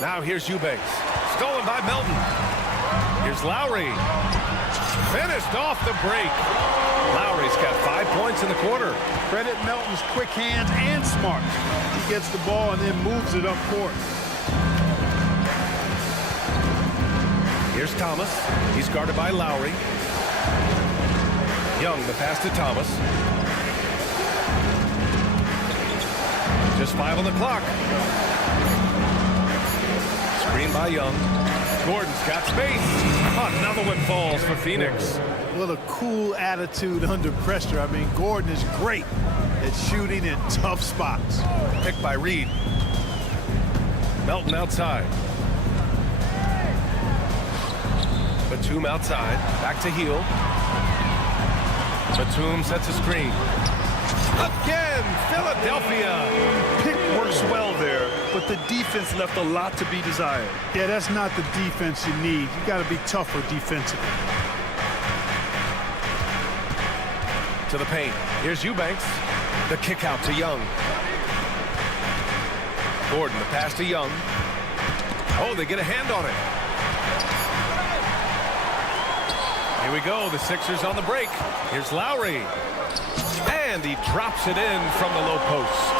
Now here's Eubanks. Stolen by Melton. Here's Lowry. Finished off the break. Lowry's got 5 points in the quarter. Credit Melton's quick hands and smart. He gets the ball and then moves it up court. Here's Thomas. He's guarded by Lowry. Young, the pass to Thomas. Just 5 on the clock. Screen by Young. Gordon's got space. Another one falls for Phoenix. What a cool attitude under pressure. I mean, Gordon is great at shooting in tough spots. Picked by Reed. Melton outside. Batum outside. Back to Heel. Batum sets a screen. Again, Philadelphia. Pick works well there, but the defense left a lot to be desired. Yeah, that's not the defense you need. You got to be tougher defensively. To the paint. Here's Eubanks. The kick out to Young. Gordon, the pass to Young. Oh, they get a hand on it. Here we go. The Sixers on the break. Here's Lowry. And he drops it in from the low post.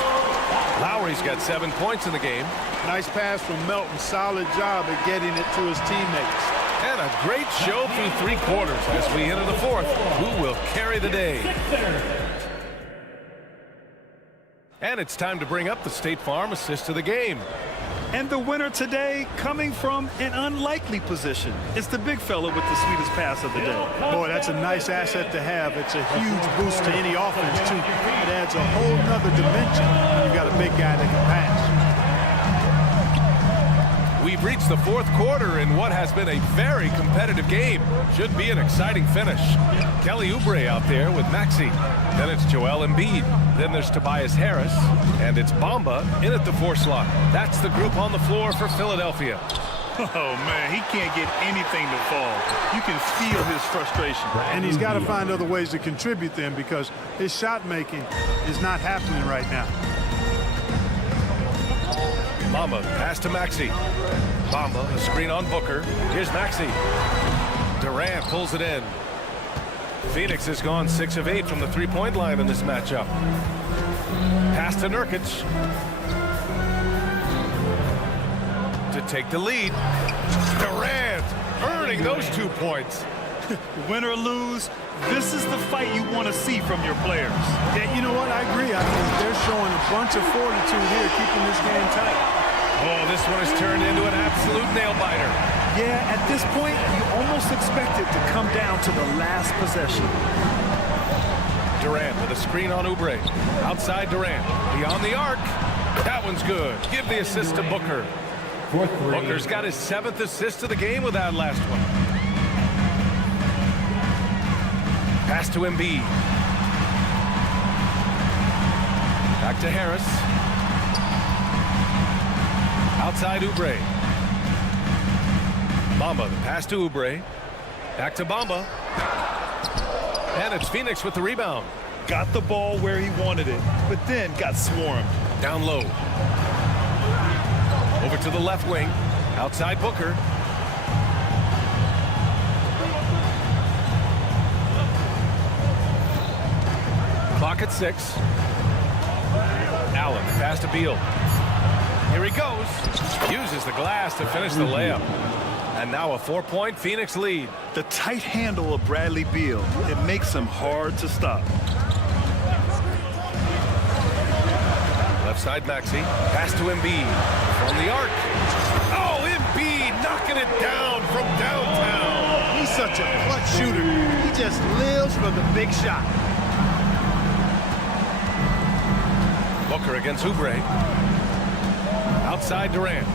Lowry's got 7 points in the game. Nice pass from Melton. Solid job at getting it to his teammates. And a great show through 3 quarters as we enter the fourth. Who will carry the day? And it's time to bring up the State Farm assist of the game. And the winner today coming from an unlikely position. It's the big fella with the sweetest pass of the day. Boy, that's a nice asset to have. It's a huge boost to any offense, too. It adds a whole nother dimension when you've got a big guy that can pass. We've reached the fourth quarter in what has been a very competitive game. Should be an exciting finish. Kelly Oubre out there with Maxey. Then it's Joel Embiid. Then there's Tobias Harris. And it's Bamba in at the 4 slot. That's the group on the floor for Philadelphia. Oh, man, he can't get anything to fall. You can feel his frustration. And he's got to find other ways to contribute then because his shot making is not happening right now. Bamba, pass to Maxey. Bamba, a screen on Booker. Here's Maxey. Durant pulls it in. Phoenix has gone 6 of 8 from the three-point line in this matchup. Pass to Nurkic. To take the lead. Durant earning those 2 points. Win or lose, this is the fight you want to see from your players. Yeah, you know what? I agree. I mean, they're showing a bunch of fortitude here, keeping this game tight. Oh, this one has turned into an absolute nail-biter. Yeah, at this point, you almost expect it to come down to the last possession. Durant with a screen on Oubre. Outside Durant. Beyond the arc. That one's good. Give the assist to Booker. Booker's got his 7th assist of the game with that last one. Pass to Embiid. Back to Harris. Outside Oubre. Bamba, the pass to Oubre. Back to Bamba. And it's Phoenix with the rebound. Got the ball where he wanted it, but then got swarmed. Down low. Over to the left wing. Outside Booker. Clock at 6. Allen, pass to Beal. Here he goes. Uses the glass to finish the layup. And now a 4-point Phoenix lead. The tight handle of Bradley Beal, it makes him hard to stop. Left side Maxey. Pass to Embiid. From the arc. Oh, Embiid knocking it down from downtown. He's such a clutch shooter. He just lives for the big shot. Booker against Oubre. Outside Durant.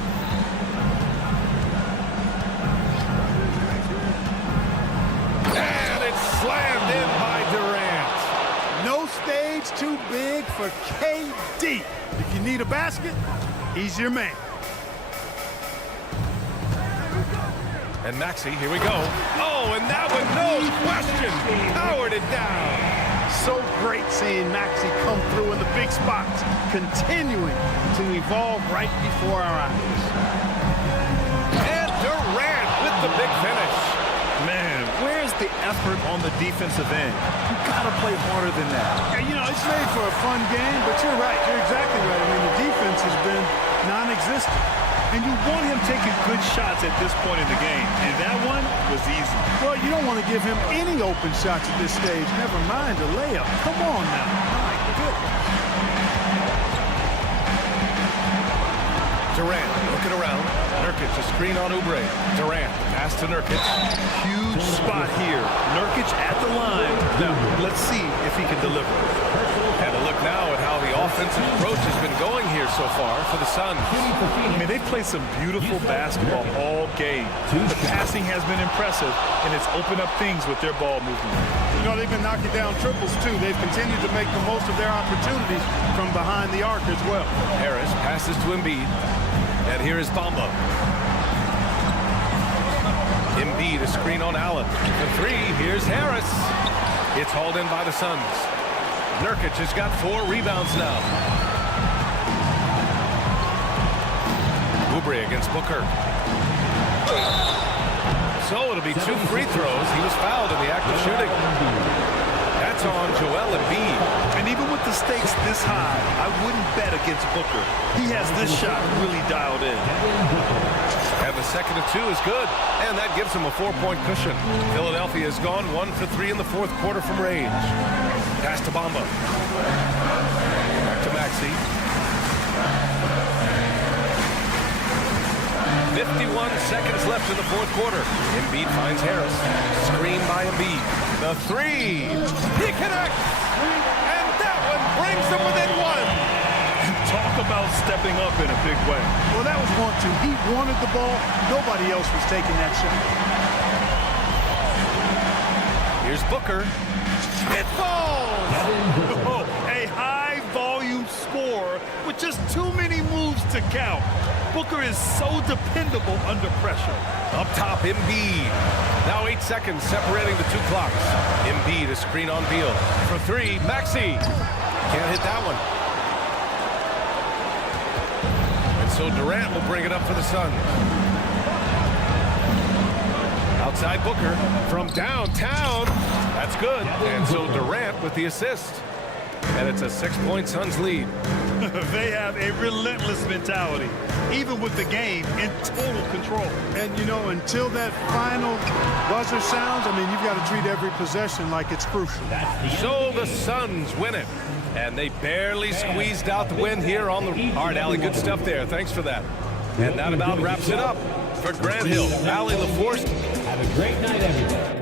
And it's slammed in by Durant. No stage too big for KD. If you need a basket, he's your man. And Maxey, here we go. Oh, and that one, no question, powered it down. So great seeing Maxey come through in the big spots, continuing to evolve right before our eyes. And Durant with the big finish. Man, where's the effort on the defensive end? You gotta play harder than that. And, you know, it's made for a fun game, but you're right. You're exactly right. I mean, the defense has been non-existent. And you want him taking good shots at this point in the game. And that one was easy. Well, you don't want to give him any open shots at this stage. Never mind a layup. Come on now. My goodness. Durant looking around. Nurkic, a screen on Oubre. Durant, pass to Nurkic. Huge spot here. Nurkic at the line. Now, let's see if he can deliver. And a look now at how the offensive approach has been going here so far for the Suns. I mean, they've played some beautiful basketball all game. The passing has been impressive, and it's opened up things with their ball movement. You know, they've been knocking down triples, too. They've continued to make the most of their opportunities from behind the arc as well. Harris passes to Embiid. And here is Bamba. Embiid, a screen on Allen. The 3, here's Harris. It's hauled in by the Suns. Nurkic has got 4 rebounds now. Oubre against Booker. So it'll be 2 free throws. He was fouled in the act of shooting. That's on Joel Embiid. And even with the stakes this high, I wouldn't bet against Booker. He has this shot really dialed in. And the second of 2 is good. And that gives him a 4-point cushion. Philadelphia has gone 1 for 3 in the fourth quarter from range. Pass to Bamba. Back to Maxey. 51 seconds left in the fourth quarter. Embiid finds Harris. Screen by Embiid. The 3. He connects. And that one brings them within 1. Talk Talk about stepping up in a big way. Well, that was 1-2. He wanted the ball. Nobody else was taking that shot. Here's Booker. It falls! Oh, a high-volume score with just too many moves to count. Booker is so dependable under pressure. Up top, Embiid. Now 8 seconds separating the two clocks. Embiid, a screen on Beal. For three, Maxey. Can't hit that one. And so Durant will bring it up for the Suns. Outside Booker from downtown. That's good. And so Durant with the assist. And it's a 6-point Suns lead. They have a relentless mentality, even with the game in total control. And, you know, until that final buzzer sounds, I mean, you've got to treat every possession like it's crucial. So the Suns win it. And they barely squeezed out the win here on the... All right, Allie, good stuff there. Thanks for that. And that about wraps it up for Grant Hill. Allie LaForce. Have a great night, everybody.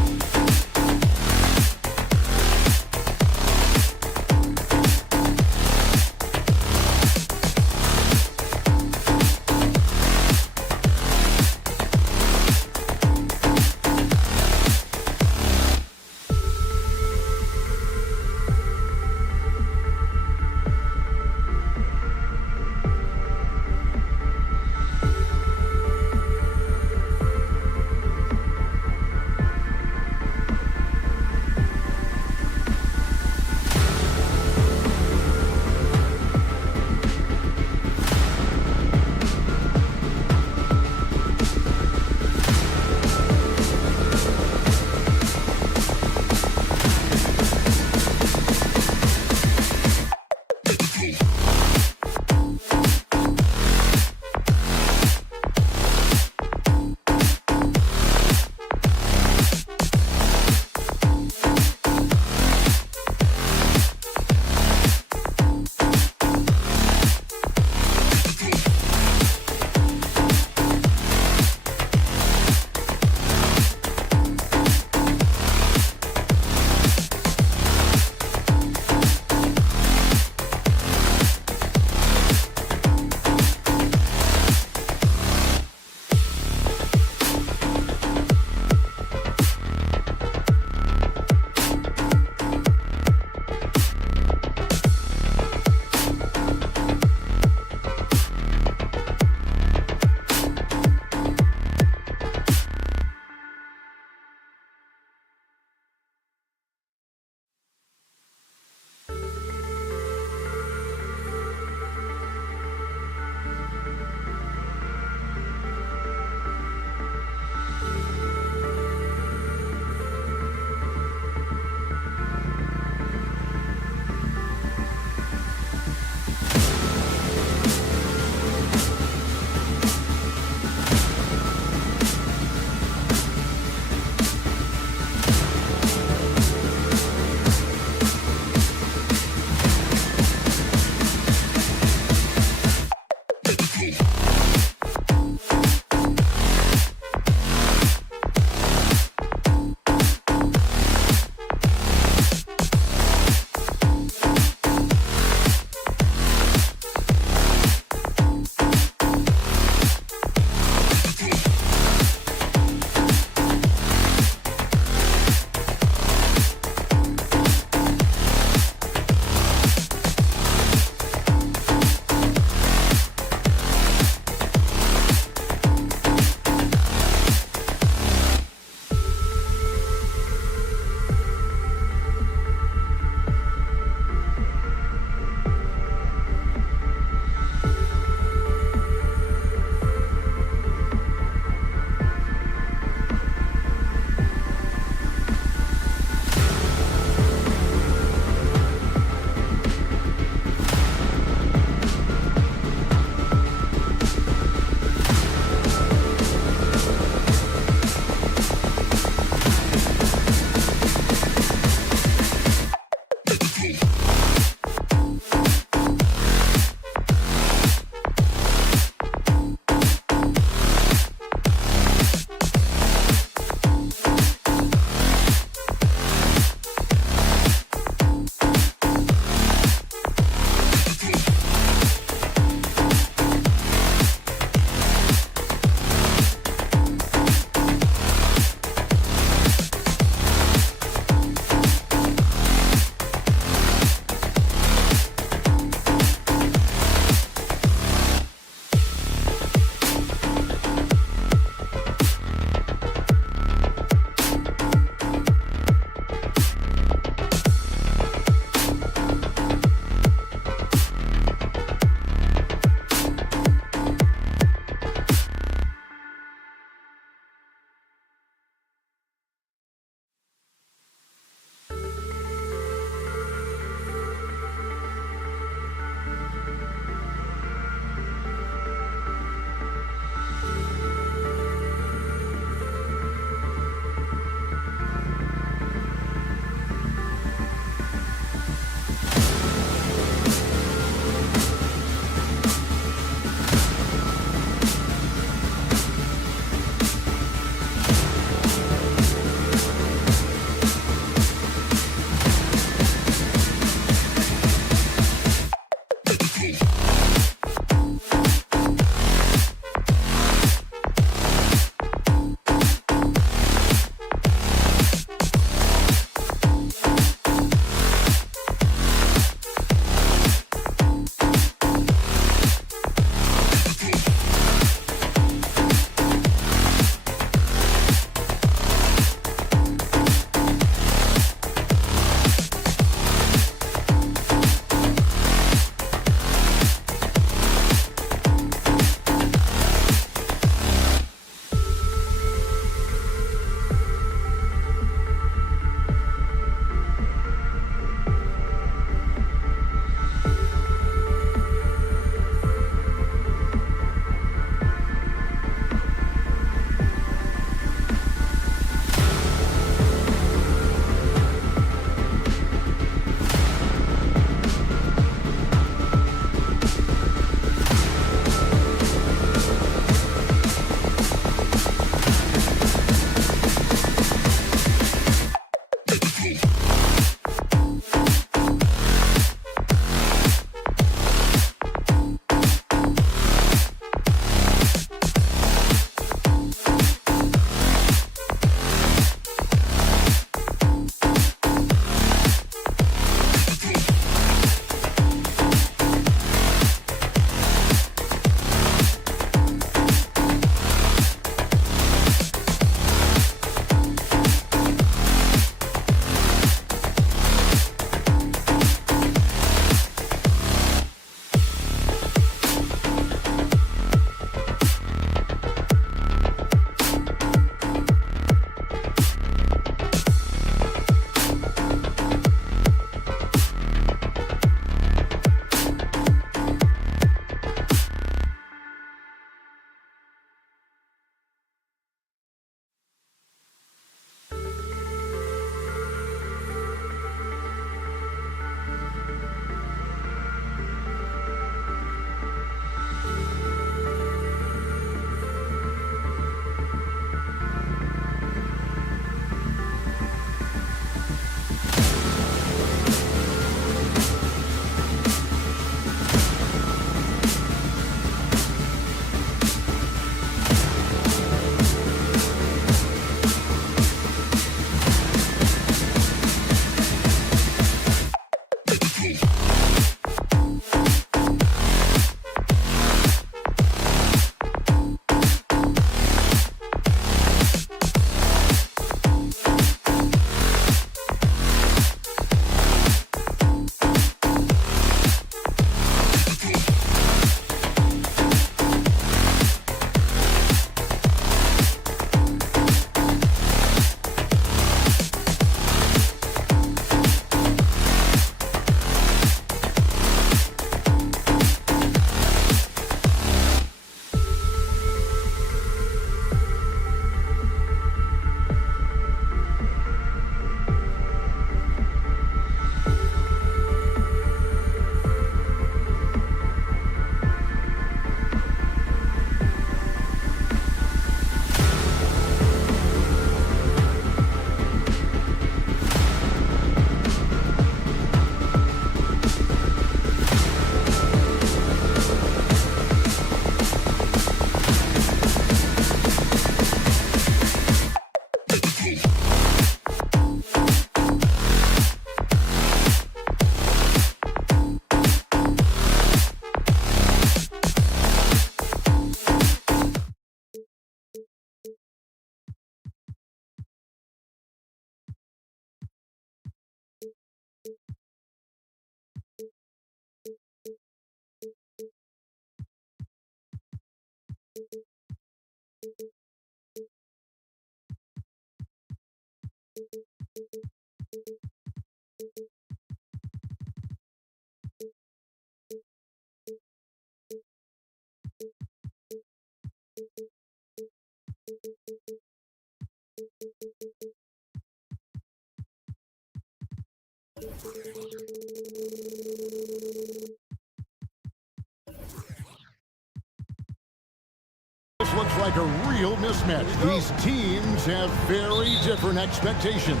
This looks like a real mismatch. These teams have very different expectations.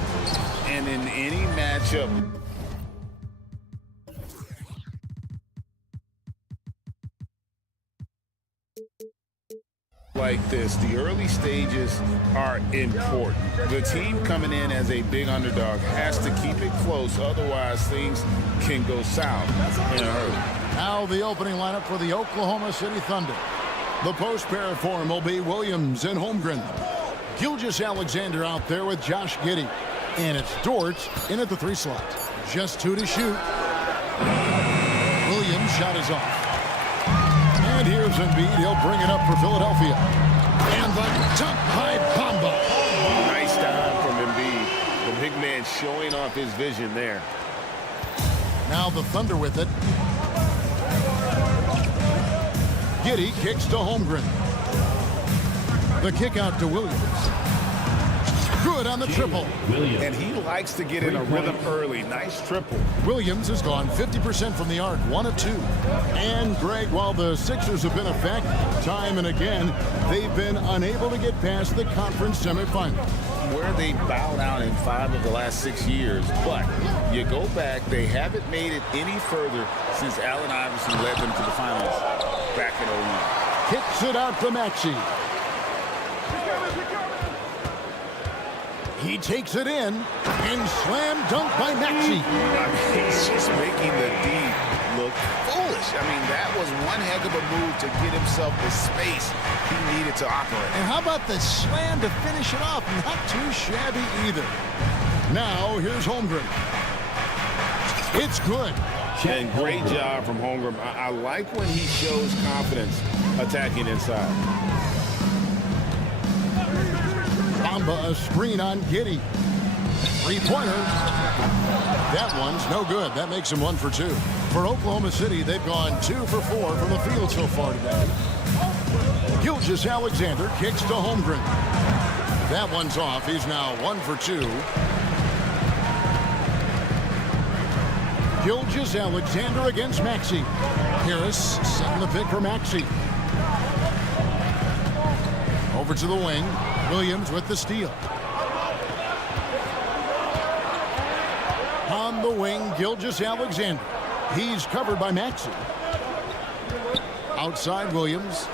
And in any matchup, like this, the early stages are important. The team coming in as a big underdog has to keep it close, otherwise things can go south in a hurry. Now the opening lineup for the Oklahoma City Thunder. The post pair form will be Williams and Holmgren. Gilgeous-Alexander out there with Josh Giddey. And it's Dort in at the 3 slot. Just 2 to shoot. Williams' shot is off. And here's Embiid. He'll bring it up for Philadelphia. And the dunk by Bamba. Nice dive from Embiid. The big man showing off his vision there. Now the Thunder with it. Giddey kicks to Holmgren. The kick out to Williams. Good on the triple. And he likes to get in a rhythm early. Nice triple. Williams has gone 50% from the arc, 1 of 2. And Greg, while the Sixers have been a fact time and again, they've been unable to get past the conference semifinal. Where they bowed out in 5 of the last 6 years. But you go back, they haven't made it any further since Allen Iverson led them to the finals back in 01. Kicks it out to Maxey. He takes it in, and slam dunk by Maxey. He's just making the D look foolish. I mean, that was one heck of a move to get himself the space he needed to operate. And how about the slam to finish it off? Not too shabby either. Now, here's Holmgren. It's good. And great job from Holmgren. I like when he shows confidence attacking inside. Bamba, a screen on Giddey. 3-pointer. That one's no good. That makes him 1 for 2. For Oklahoma City, they've gone 2 for 4 from the field so far today. Gilgeous-Alexander kicks to Holmgren. That one's off. He's now 1 for 2. Gilgeous-Alexander against Maxey. Harris setting the pick for Maxey. Over to the wing. Williams with the steal. On the wing, Gilgeous-Alexander. He's covered by Maxey. Outside Williams.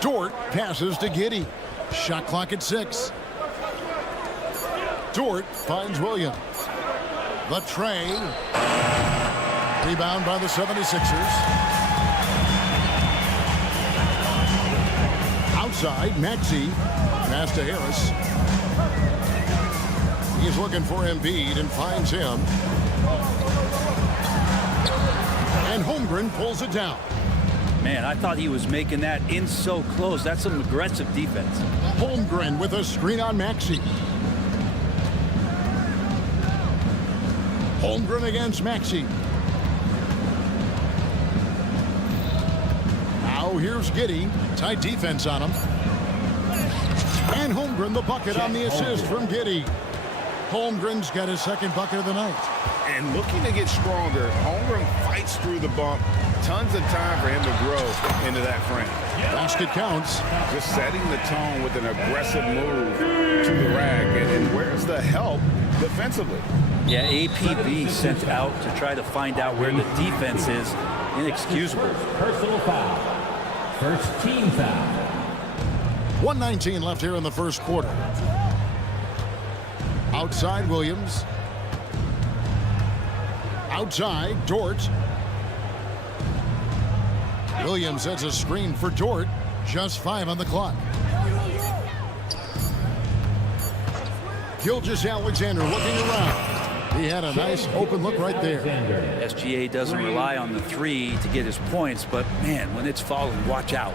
Dort passes to Giddey. Shot clock at 6. Dort finds Williams. The tray. Rebound by the 76ers. Outside, Maxey. Pass to Harris. He's looking for Embiid and finds him. And Holmgren pulls it down. Man, I thought he was making that in so close. That's some aggressive defense. Holmgren with a screen on Maxey. Holmgren against Maxey. Now here's Giddey. Tight defense on him. And Holmgren the bucket on the assist from Giddey. Holmgren's got his 2nd bucket of the night. And looking to get stronger, Holmgren fights through the bump. Tons of time for him to grow into that frame. Basket counts. Just setting the tone with an aggressive move to the rack. And where's the help defensively? Yeah, APB sent out to try to find out where the defense is. Inexcusable. Personal foul. First team foul. 1:19 left here in the first quarter. Outside Williams. Outside Dort. Williams sets a screen for Dort. Just 5 on the clock. Gilgeous-Alexander looking around. He had a nice open look right there. SGA doesn't rely on the 3 to get his points, but man, when it's falling, watch out.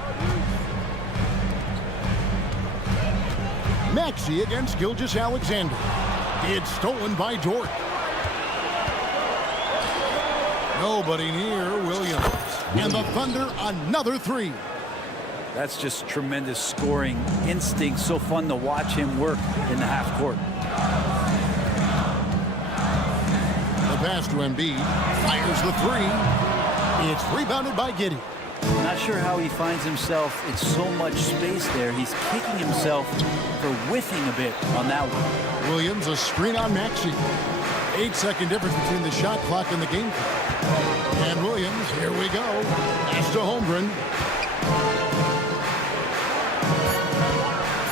Maxey against Gilgeous-Alexander. It's stolen by Dort. Nobody near Williams. And the Thunder another 3. That's just tremendous scoring instinct. So fun to watch him work in the half court. The pass to Embiid. Fires the 3. It's rebounded by Giddey. Not sure how he finds himself in so much space there. He's kicking himself for whiffing a bit on that one. Williams, a screen on Maxey. 8-second difference between the shot clock and the game clock. And Williams, here we go. Pass to Holmgren.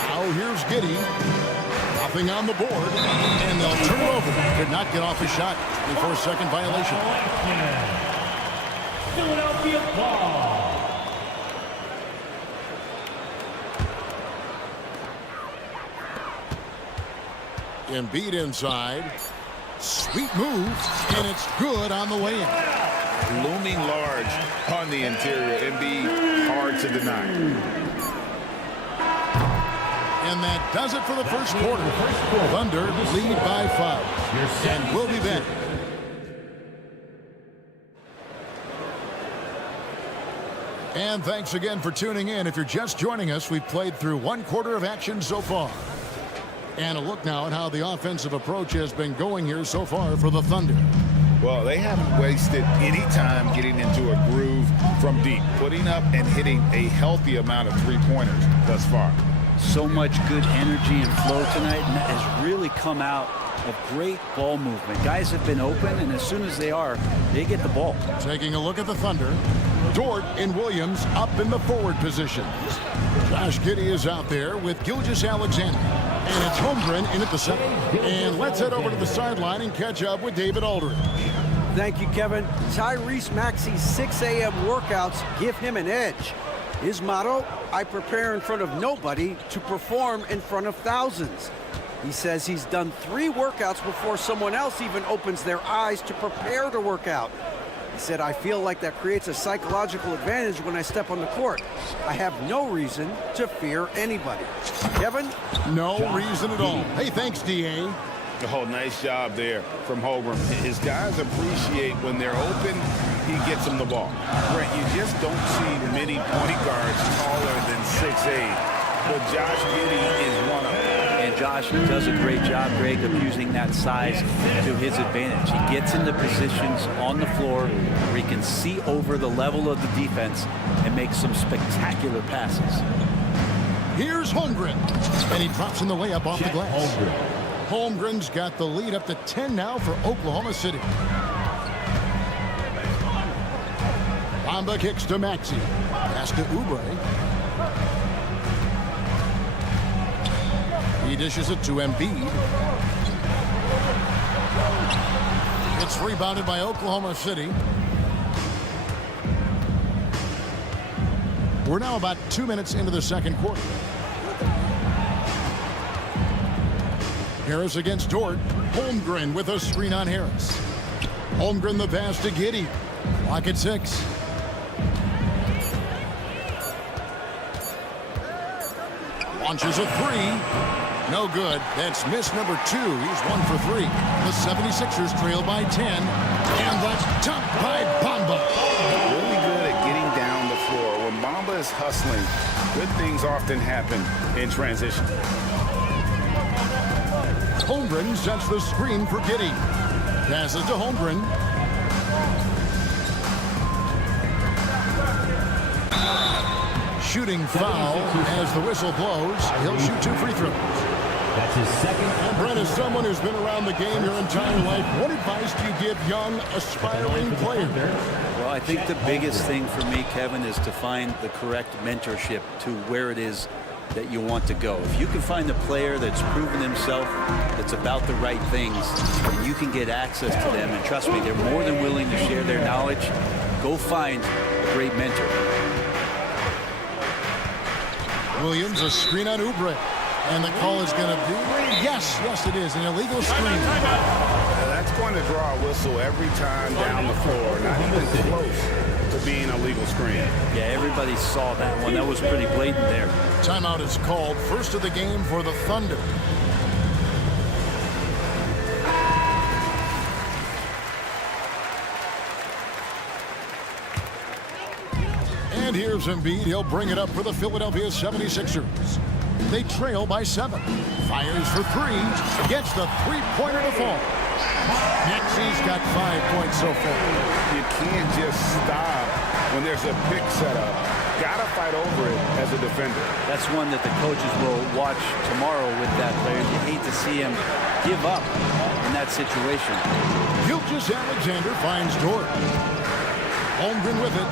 Now here's Giddey. Nothing on the board. And they'll turn it over. Could not get off his shot. 24-second violation. Philadelphia ball. Embiid inside. Sweet move, and it's good on the way in. Looming large on the interior. Embiid, hard to deny. And that does it for the first quarter. Thunder lead by 5. And we'll be back. And thanks again for tuning in. If you're just joining us, we've played through 1 quarter of action so far. And a look now at how the offensive approach has been going here so far for the Thunder. Well, they haven't wasted any time getting into a groove from deep, putting up and hitting a healthy amount of three-pointers thus far. So much good energy and flow tonight, and that has really come out of great ball movement. Guys have been open, and as soon as they are, they get the ball. Taking a look at the Thunder. Dort and Williams up in the forward positions. Josh Giddey is out there with Gilgeous-Alexander. And it's Holmgren in at the center. And let's head over to the sideline and catch up with David Aldridge. Thank you, Kevin. Tyrese Maxey's 6 a.m. workouts give him an edge. His motto, I prepare in front of nobody to perform in front of thousands. He says he's done 3 workouts before someone else even opens their eyes to prepare to work out. He said, I feel like that creates a psychological advantage when I step on the court. I have no reason to fear anybody. Kevin? No reason at all. Hey, thanks, D.A. Oh, nice job there from Holmgren. His guys appreciate when they're open, he gets them the ball. Brent, you just don't see many point guards taller than 6'8", but Josh Giddey is one of them. And Josh does a great job, Greg, of using that size to his advantage. He gets into positions on the floor where he can see over the level of the defense and make some spectacular passes. Here's Holmgren, and he drops in the layup off the glass. Holmgren's got the lead up to 10 now for Oklahoma City. Bamba kicks to Maxey. Pass to Oubre. He dishes it to Embiid. It's rebounded by Oklahoma City. We're now about 2 minutes into the second quarter. Harris against Dort. Holmgren with a screen on Harris. Holmgren the pass to Giddey. Clock at 6. Launches a 3. No good. That's miss number 2. He's 1 for 3. The 76ers trail by 10. And that's dunked by Bamba. Really good at getting down the floor. When Bamba is hustling, good things often happen in transition. Holmgren sets the screen for Giddey. Passes to Holmgren. Shooting foul as the whistle blows. He'll shoot 2 free throws. That's his second. And Brent, as someone who's been around the game your entire life, what advice do you give young, aspiring players? Well, I think the biggest thing for me, Kevin, is to find the correct mentorship to where it is that you want to go. If you can find a player that's proven himself, that's about the right things, and you can get access to them, and trust me, they're more than willing to share their knowledge, go find a great mentor. Williams, a screen on Oubre. And the call is going to be, yes, it is, an illegal screen. That's going to draw a whistle every time down the floor. Not even close to being a legal screen. Yeah, everybody saw that one. That was pretty blatant there. Timeout is called. First of the game for the Thunder. And here's Embiid. He'll bring it up for the Philadelphia 76ers. They trail by 7. Fires for 3. Gets the three-pointer to fall. Maxey's got 5 points so far. You can't just stop when there's a pick set up, gotta fight over it as a defender. That's one that the coaches will watch tomorrow with that player. You hate to see him give up in that situation. Gilgeous-Alexander finds Dort. Holmgren with it.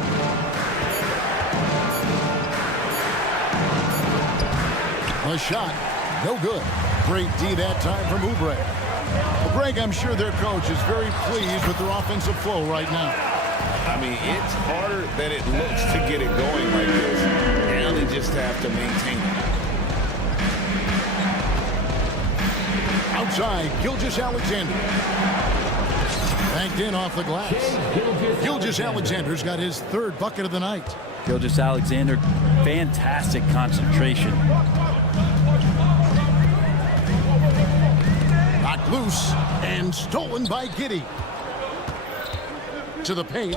A shot, no good. Great D that time from Oubre. Well, Greg, I'm sure their coach is very pleased with their offensive flow right now. I mean, it's harder than it looks to get it going like this. Now they just have to maintain it. Outside, Gilgeous-Alexander. Banked in off the glass. Gilgeous-Alexander's got his third bucket of the night. Gilgeous-Alexander, fantastic concentration. Knocked loose and stolen by Giddey. To the paint.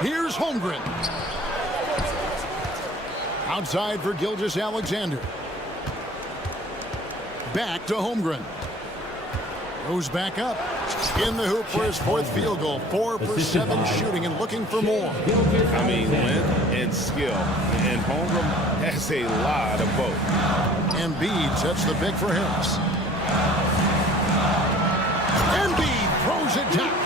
Here's Holmgren. Outside for Gilgeous-Alexander. Back to Holmgren. Goes back up. In the hoop for his fourth field goal. 4 for 7 shooting and looking for more. I mean, length and skill. And Holmgren has a lot of both. Embiid sets the pick for Harris. Embiid throws it down.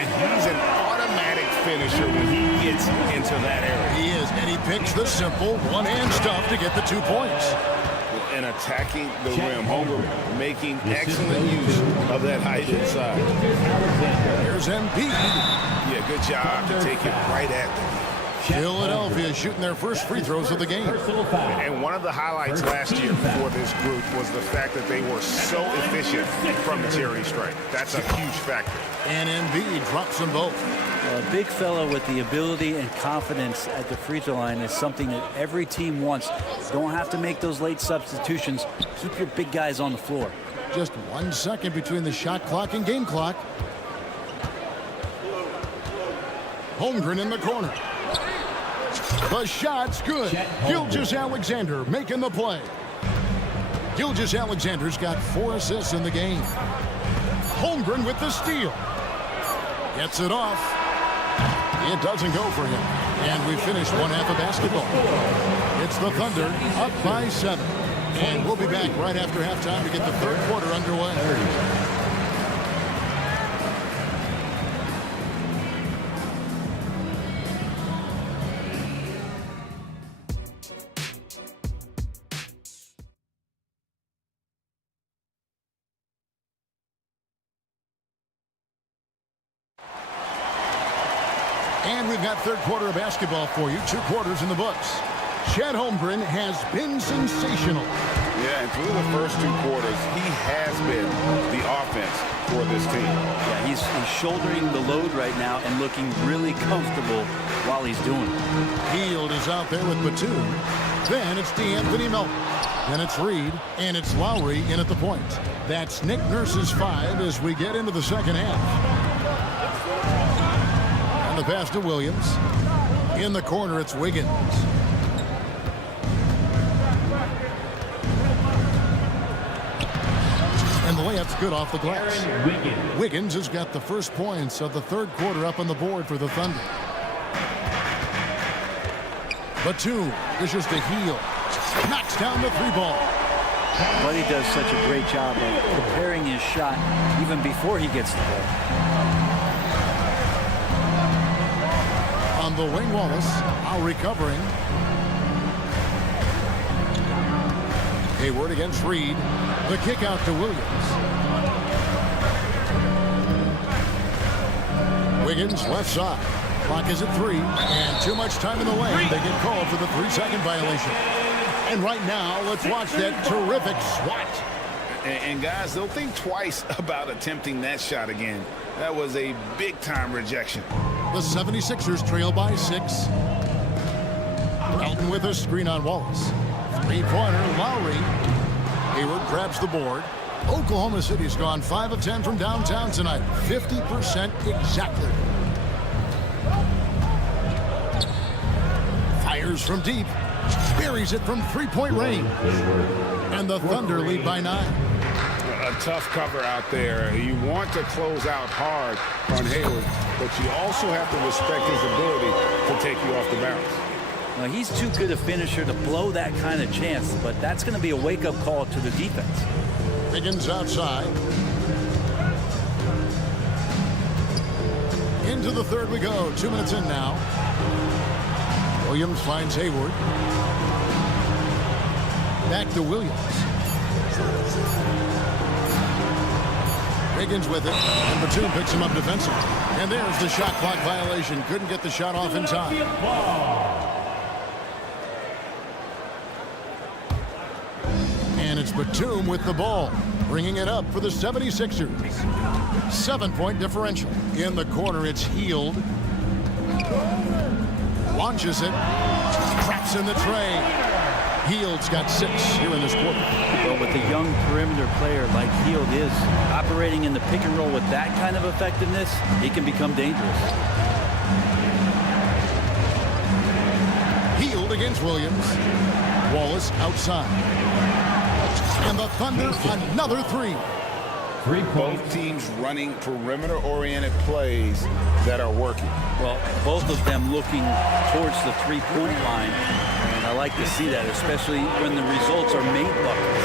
And he's an automatic finisher when he gets into that area. He is, and he picks the simple one-hand stuff to get the 2 points. And attacking the rim. Holmgren making excellent use of that height inside. Here's Embiid. Yeah, good job to take it right at them. Philadelphia shooting their first free throws of the game. And one of the highlights last year for this group was the fact that they were so efficient from the charity stripe. That's a huge factor. And Embiid drops them both. A big fella with the ability and confidence at the free throw line is something that every team wants. Don't have to make those late substitutions. Keep your big guys on the floor. Just 1 second between the shot clock and game clock. Holmgren in the corner. The shot's good. Gilgeous-Alexander making the play. Gilgeous-Alexander's got 4 assists in the game. Holmgren with the steal. Gets it off. It doesn't go for him. And we finished one half of basketball. It's the Thunder up by 7. And we'll be back right after halftime to get the third quarter underway. And we've got third quarter of basketball for you. 2 quarters in the books. Chet Holmgren has been sensational. Yeah, and through the first 2 quarters, he has been the offense for this team. Yeah, he's shouldering the load right now and looking really comfortable while he's doing it. Hield is out there with Batum. Then it's DeAnthony Melton. Then it's Reed, and it's Lowry in at the point. That's Nick Nurse's 5 as we get into the second half. And the pass to Williams. In the corner, it's Wiggins. And the layup's good off the glass. Wiggins has got the first points of the third quarter up on the board for the Thunder. Batum dishes to Hield. Knocks down the 3 ball. Buddy does such a great job of preparing his shot even before he gets the ball. On the wing, Wallace. Now recovering. Hayward against Reed. The kick out to Williams. Wiggins left side. Clock is at 3. And too much time in the lane. They get called for the 3-second violation. And right now, let's watch that terrific swat. And guys, they'll think twice about attempting that shot again. That was a big-time rejection. The 76ers trail by 6. Melton with a screen on Wallace. 3-pointer, Lowry. Hayward grabs the board. Oklahoma City's gone 5 of 10 from downtown tonight. 50% exactly. Fires from deep. Buries it from 3-point range. And the Thunder lead by 9. A tough cover out there. You want to close out hard on Hayward, but you also have to respect his ability to take you off the bounce. Well, he's too good a finisher to blow that kind of chance, but that's going to be a wake-up call to the defense. Higgins outside. Into the third we go. 2 minutes in now. Williams finds Hayward. Back to Williams. Higgins with it, and Batum picks him up defensively. And there's the shot clock violation. Couldn't get the shot off in time. And it's Batum with the ball, bringing it up for the 76ers. 7-point differential. In the corner, it's Hield. Launches it. Traps in the tray. Hield's got 6 here in this quarter. But with a young perimeter player like Hield is, operating in the pick and roll with that kind of effectiveness, he can become dangerous. Hield against Williams. Wallace outside. And the Thunder, another 3. Both teams running perimeter-oriented plays that are working. Well, both of them looking towards the three-point line, and I like to see that, especially when the results are made buckets.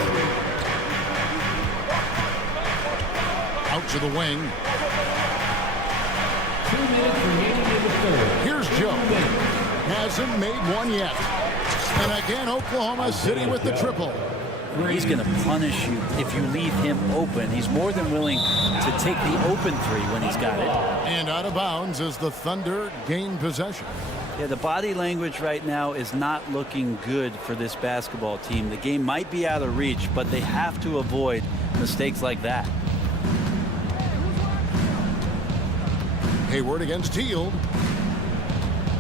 Out to the wing. 2 minutes remaining in the third. Here's Joe. Hasn't made one yet. And again, Oklahoma City with the triple. He's going to punish you if you leave him open. He's more than willing to take the open 3 when he's got it. And out of bounds as the Thunder gain possession. Yeah, the body language right now is not looking good for this basketball team. The game might be out of reach, but they have to avoid mistakes like that. Hayward against Hield.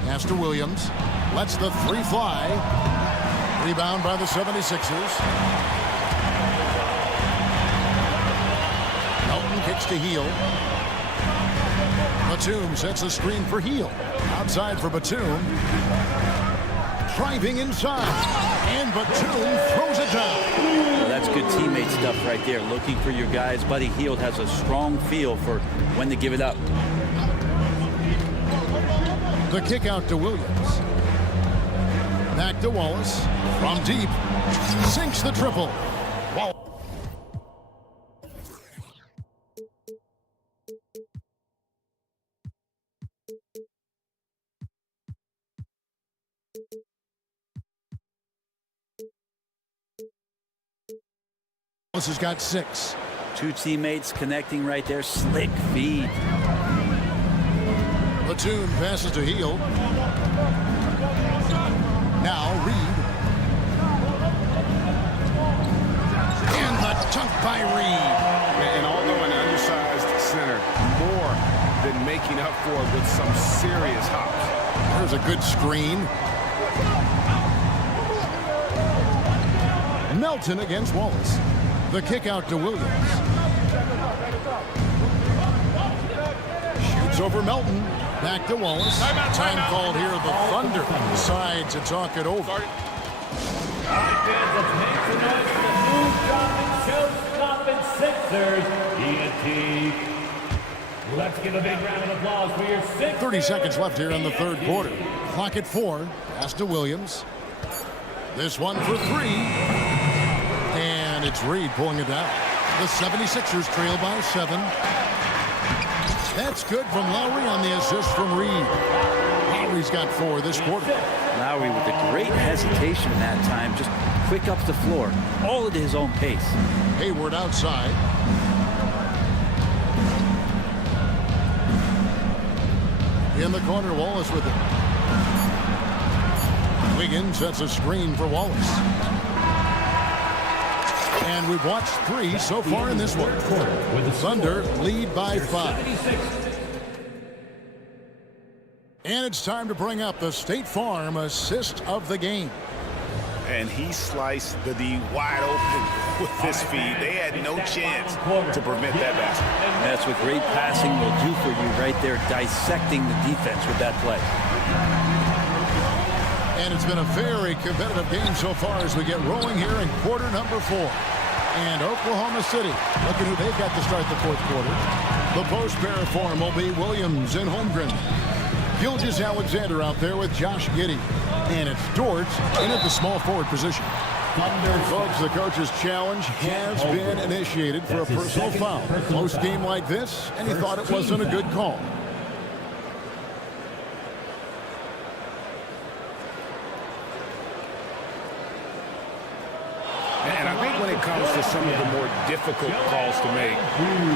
Pass to Williams. Lets the 3 fly. Rebound by the 76ers. Melton kicks to Hield. Batum sets a screen for Hield. Outside for Batum. Driving inside. And Batum throws it down. Well, that's good teammate stuff right there. Looking for your guys. Buddy Hield has a strong feel for when to give it up. The kick out to Williams. Back to Wallace. From deep. Sinks the triple. Wallace has got 6. 2 teammates connecting right there. Slick feed. Batum passes to Hield. Now Reed. And the dunk by Reed. And although an undersized center, more than making up for it with some serious hops. There's a good screen. Melton against Wallace. The kick out to Williams. Shoots over Melton. Back to Wallace. Time called here. The Thunder decide to talk it over. Let's give a big round of applause for your 6. 30 seconds left here in the third quarter. Clock at 4. Pass to Williams. This one for 3. And it's Reed pulling it down. The 76ers trail by 7. That's good from Lowry on the assist from Reed. Lowry's got 4 this quarter. Lowry with a great hesitation that time, just quick up the floor, all at his own pace. Hayward outside. In the corner, Wallace with it. Wiggins sets a screen for Wallace. And we've watched 3 so far in this one. The Thunder lead by 5. And it's time to bring up the State Farm assist of the game. And he sliced the D wide open with this feed. They had no chance to prevent that basket. That's what great passing will do for you right there, dissecting the defense with that play. And it's been a very competitive game so far as we get rolling here in quarter number 4. And Oklahoma City, look at who they've got to start the fourth quarter. The post pair form will be Williams and Holmgren. Gilgeous-Alexander out there with Josh Giddey. And it's Dort in at the small forward position. Folks, the coach's challenge has been initiated for a personal foul. Close game like this, and he thought it wasn't a good call. And I think when it comes to some of the more difficult calls to make,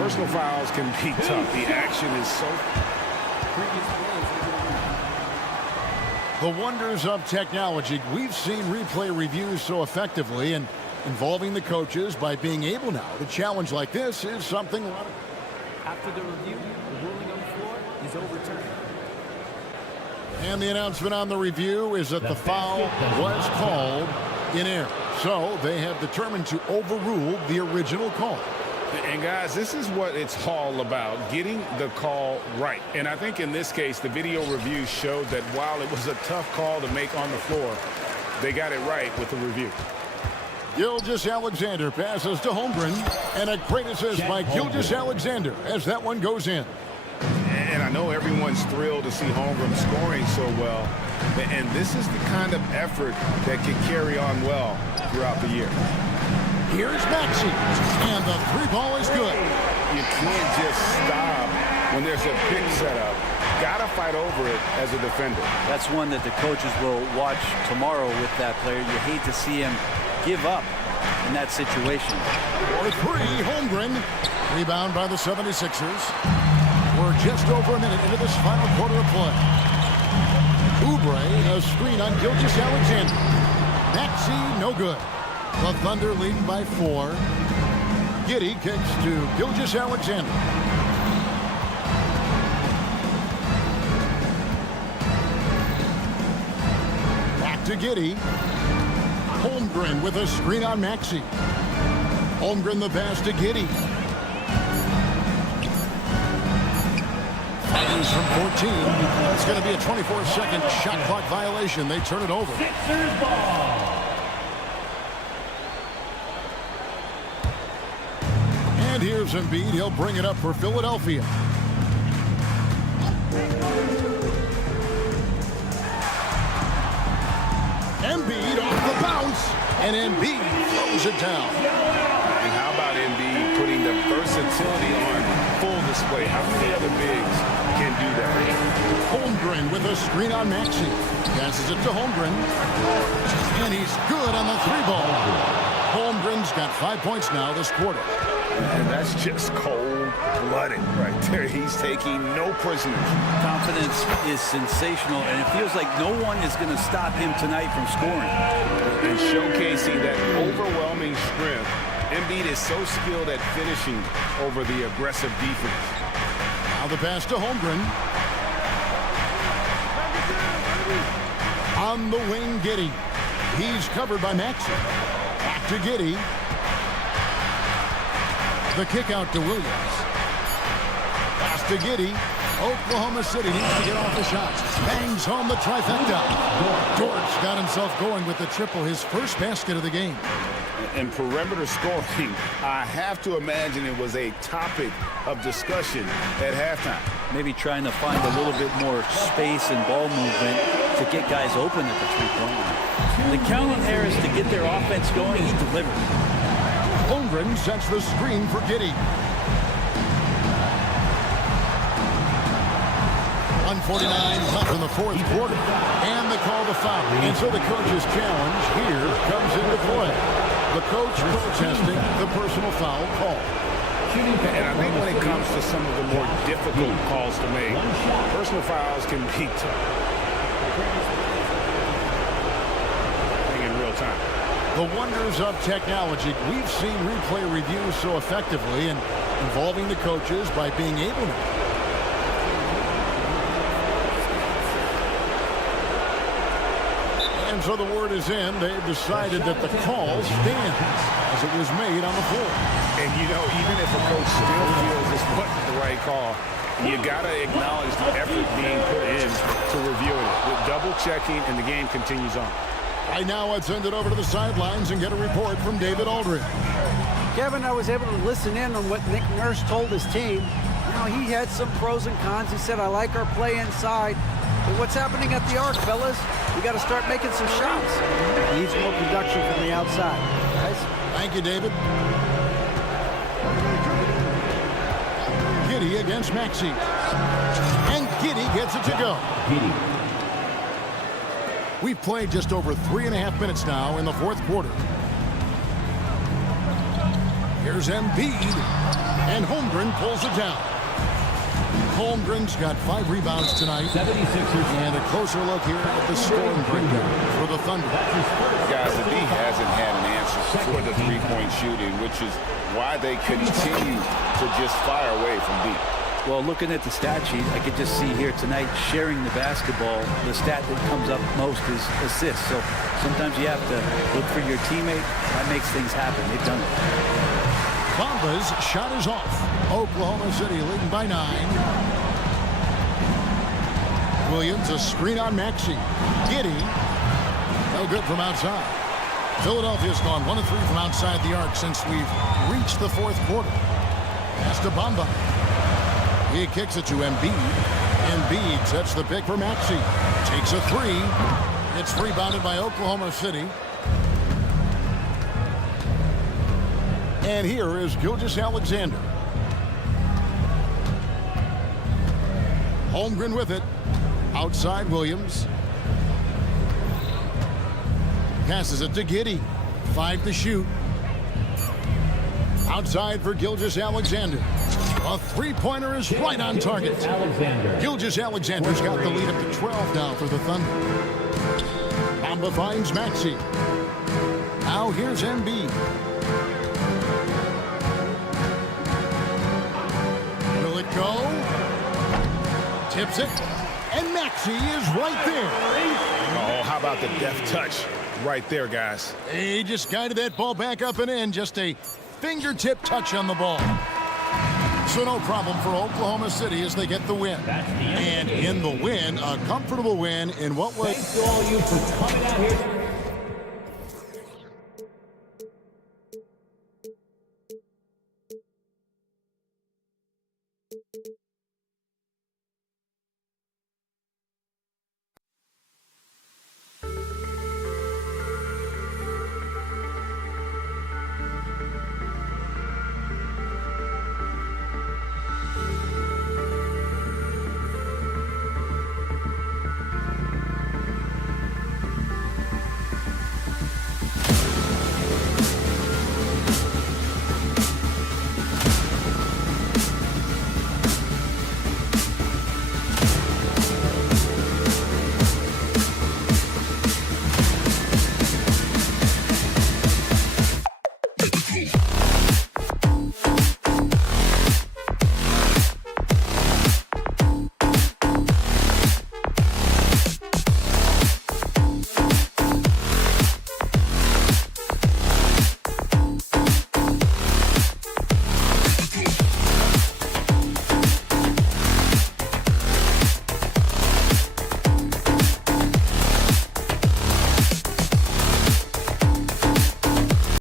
personal fouls can be tough. The action is so... The wonders of technology. We've seen replay reviews so effectively, and involving the coaches by being able now to challenge like this is something... After the review, the ruling on the floor is overturned. And the announcement on the review is that the foul was called in error. So they have determined to overrule the original call. And guys, this is what it's all about, getting the call right. And I think in this case, the video review showed that while it was a tough call to make on the floor, they got it right with the review. Gilgeous-Alexander passes to Holmgren, and a great assist by Gilgeous-Alexander as that one goes in. And I know everyone's thrilled to see Holmgren scoring so well. And this is the kind of effort that can carry on well throughout the year. Here's Maxey, and the three ball is good. You can't just stop when there's a pick set up. Gotta fight over it as a defender. That's one that the coaches will watch tomorrow with that player. You hate to see him give up in that situation. For three, Holmgren. Rebound by the 76ers. We're just over a minute into this final quarter of play. Oubre, a screen on Gilgeous-Alexander. Maxey, no good. The Thunder leading by 4. Giddey kicks to Gilgeous-Alexander. Back to Giddey. Holmgren with a screen on Maxey. Holmgren the pass to Giddey. Fires from 14. It's going to be a 24-second shot clock violation. They turn it over. Sixers ball. And here's Embiid. He'll bring it up for Philadelphia. Embiid off the bounce, and Embiid throws it down. And how about Embiid putting the versatility on full display? How many other bigs can do that? Holmgren with a screen on Maxey. Passes it to Holmgren. And he's good on the three ball. Holmgren's got 5 points now this quarter. And that's just cold-blooded right there. He's taking no prisoners. Confidence is sensational, and it feels like no one is going to stop him tonight from scoring. And showcasing that overwhelming strength. Embiid is so skilled at finishing over the aggressive defense. Now the pass to Holmgren. On the wing, Giddey. He's covered by Maxey. Back to Giddey. The kick out to Williams. Pass to Giddey. Oklahoma City needs to get off the shots. Bangs home the trifecta. Dort's got himself going with the triple, his first basket of the game. And perimeter scoring, I have to imagine it was a topic of discussion at halftime. Maybe trying to find a little bit more space and ball movement to get guys open at the three-point line. The count on Harris to get their offense going, he delivered. Holmgren sets the screen for Giddey. 1:49 left in the fourth quarter. And they call the foul. And so the coach's challenge here comes into play. The coach protesting the personal foul call. And I think when it comes to some of the more difficult calls to make, personal fouls can be tough. In real time. The wonders of technology. We've seen replay reviews so effectively and involving the coaches by being able to. And so the word is in. They've decided that the call stands as it was made on the floor. And, you know, even if a coach still feels this wasn't the right call, you got to acknowledge the effort being put in to reviewing it. With double checking, and the game continues on. Right now, let's send it over to the sidelines and get a report from David Aldridge. Kevin, I was able to listen in on what Nick Nurse told his team. You know, he had some pros and cons. He said, I like our play inside. But what's happening at the arc, fellas? We got to start making some shots. Needs more production from the outside. Guys? Thank you, David. Giddy against Maxey. And Giddy gets it to go. We've played just over 3.5 minutes now in the fourth quarter. Here's Embiid, and Holmgren pulls it down. Holmgren's got 5 rebounds tonight. 76ers. And a closer look here at the scoring breakdown for the Thunder. Guys, the D hasn't had an answer for the three-point shooting, which is why they continue to just fire away from deep. Well, looking at the stat sheet, I could just see here tonight sharing the basketball. The stat that comes up most is assists. So sometimes you have to look for your teammate. That makes things happen. They've done it. Bamba's shot is off. Oklahoma City leading by 9. Williams, a screen on Maxey. Giddy, no good from outside. Philadelphia's gone 1 of 3 from outside the arc since we've reached the fourth quarter. Pass to Bamba. He kicks it to Embiid. Embiid sets the pick for Maxey. Takes a 3. It's rebounded by Oklahoma City. And here is Gilgeous-Alexander. Holmgren with it. Outside Williams. Passes it to Giddy. 5 to shoot. Outside for Gilgeous-Alexander. A three-pointer is right on target. Gilgeous-Alexander's got the lead up to 12 now for the Thunder. Bamba finds Maxey. Now here's Embiid. Will it go? Tips it. And Maxey is right there. Oh, how about the deft touch right there, guys? He just guided that ball back up and in. Just a fingertip touch on the ball. So no problem for Oklahoma City as they get the win. And in the win, a comfortable win in what was... Thanks to all of you for coming out here.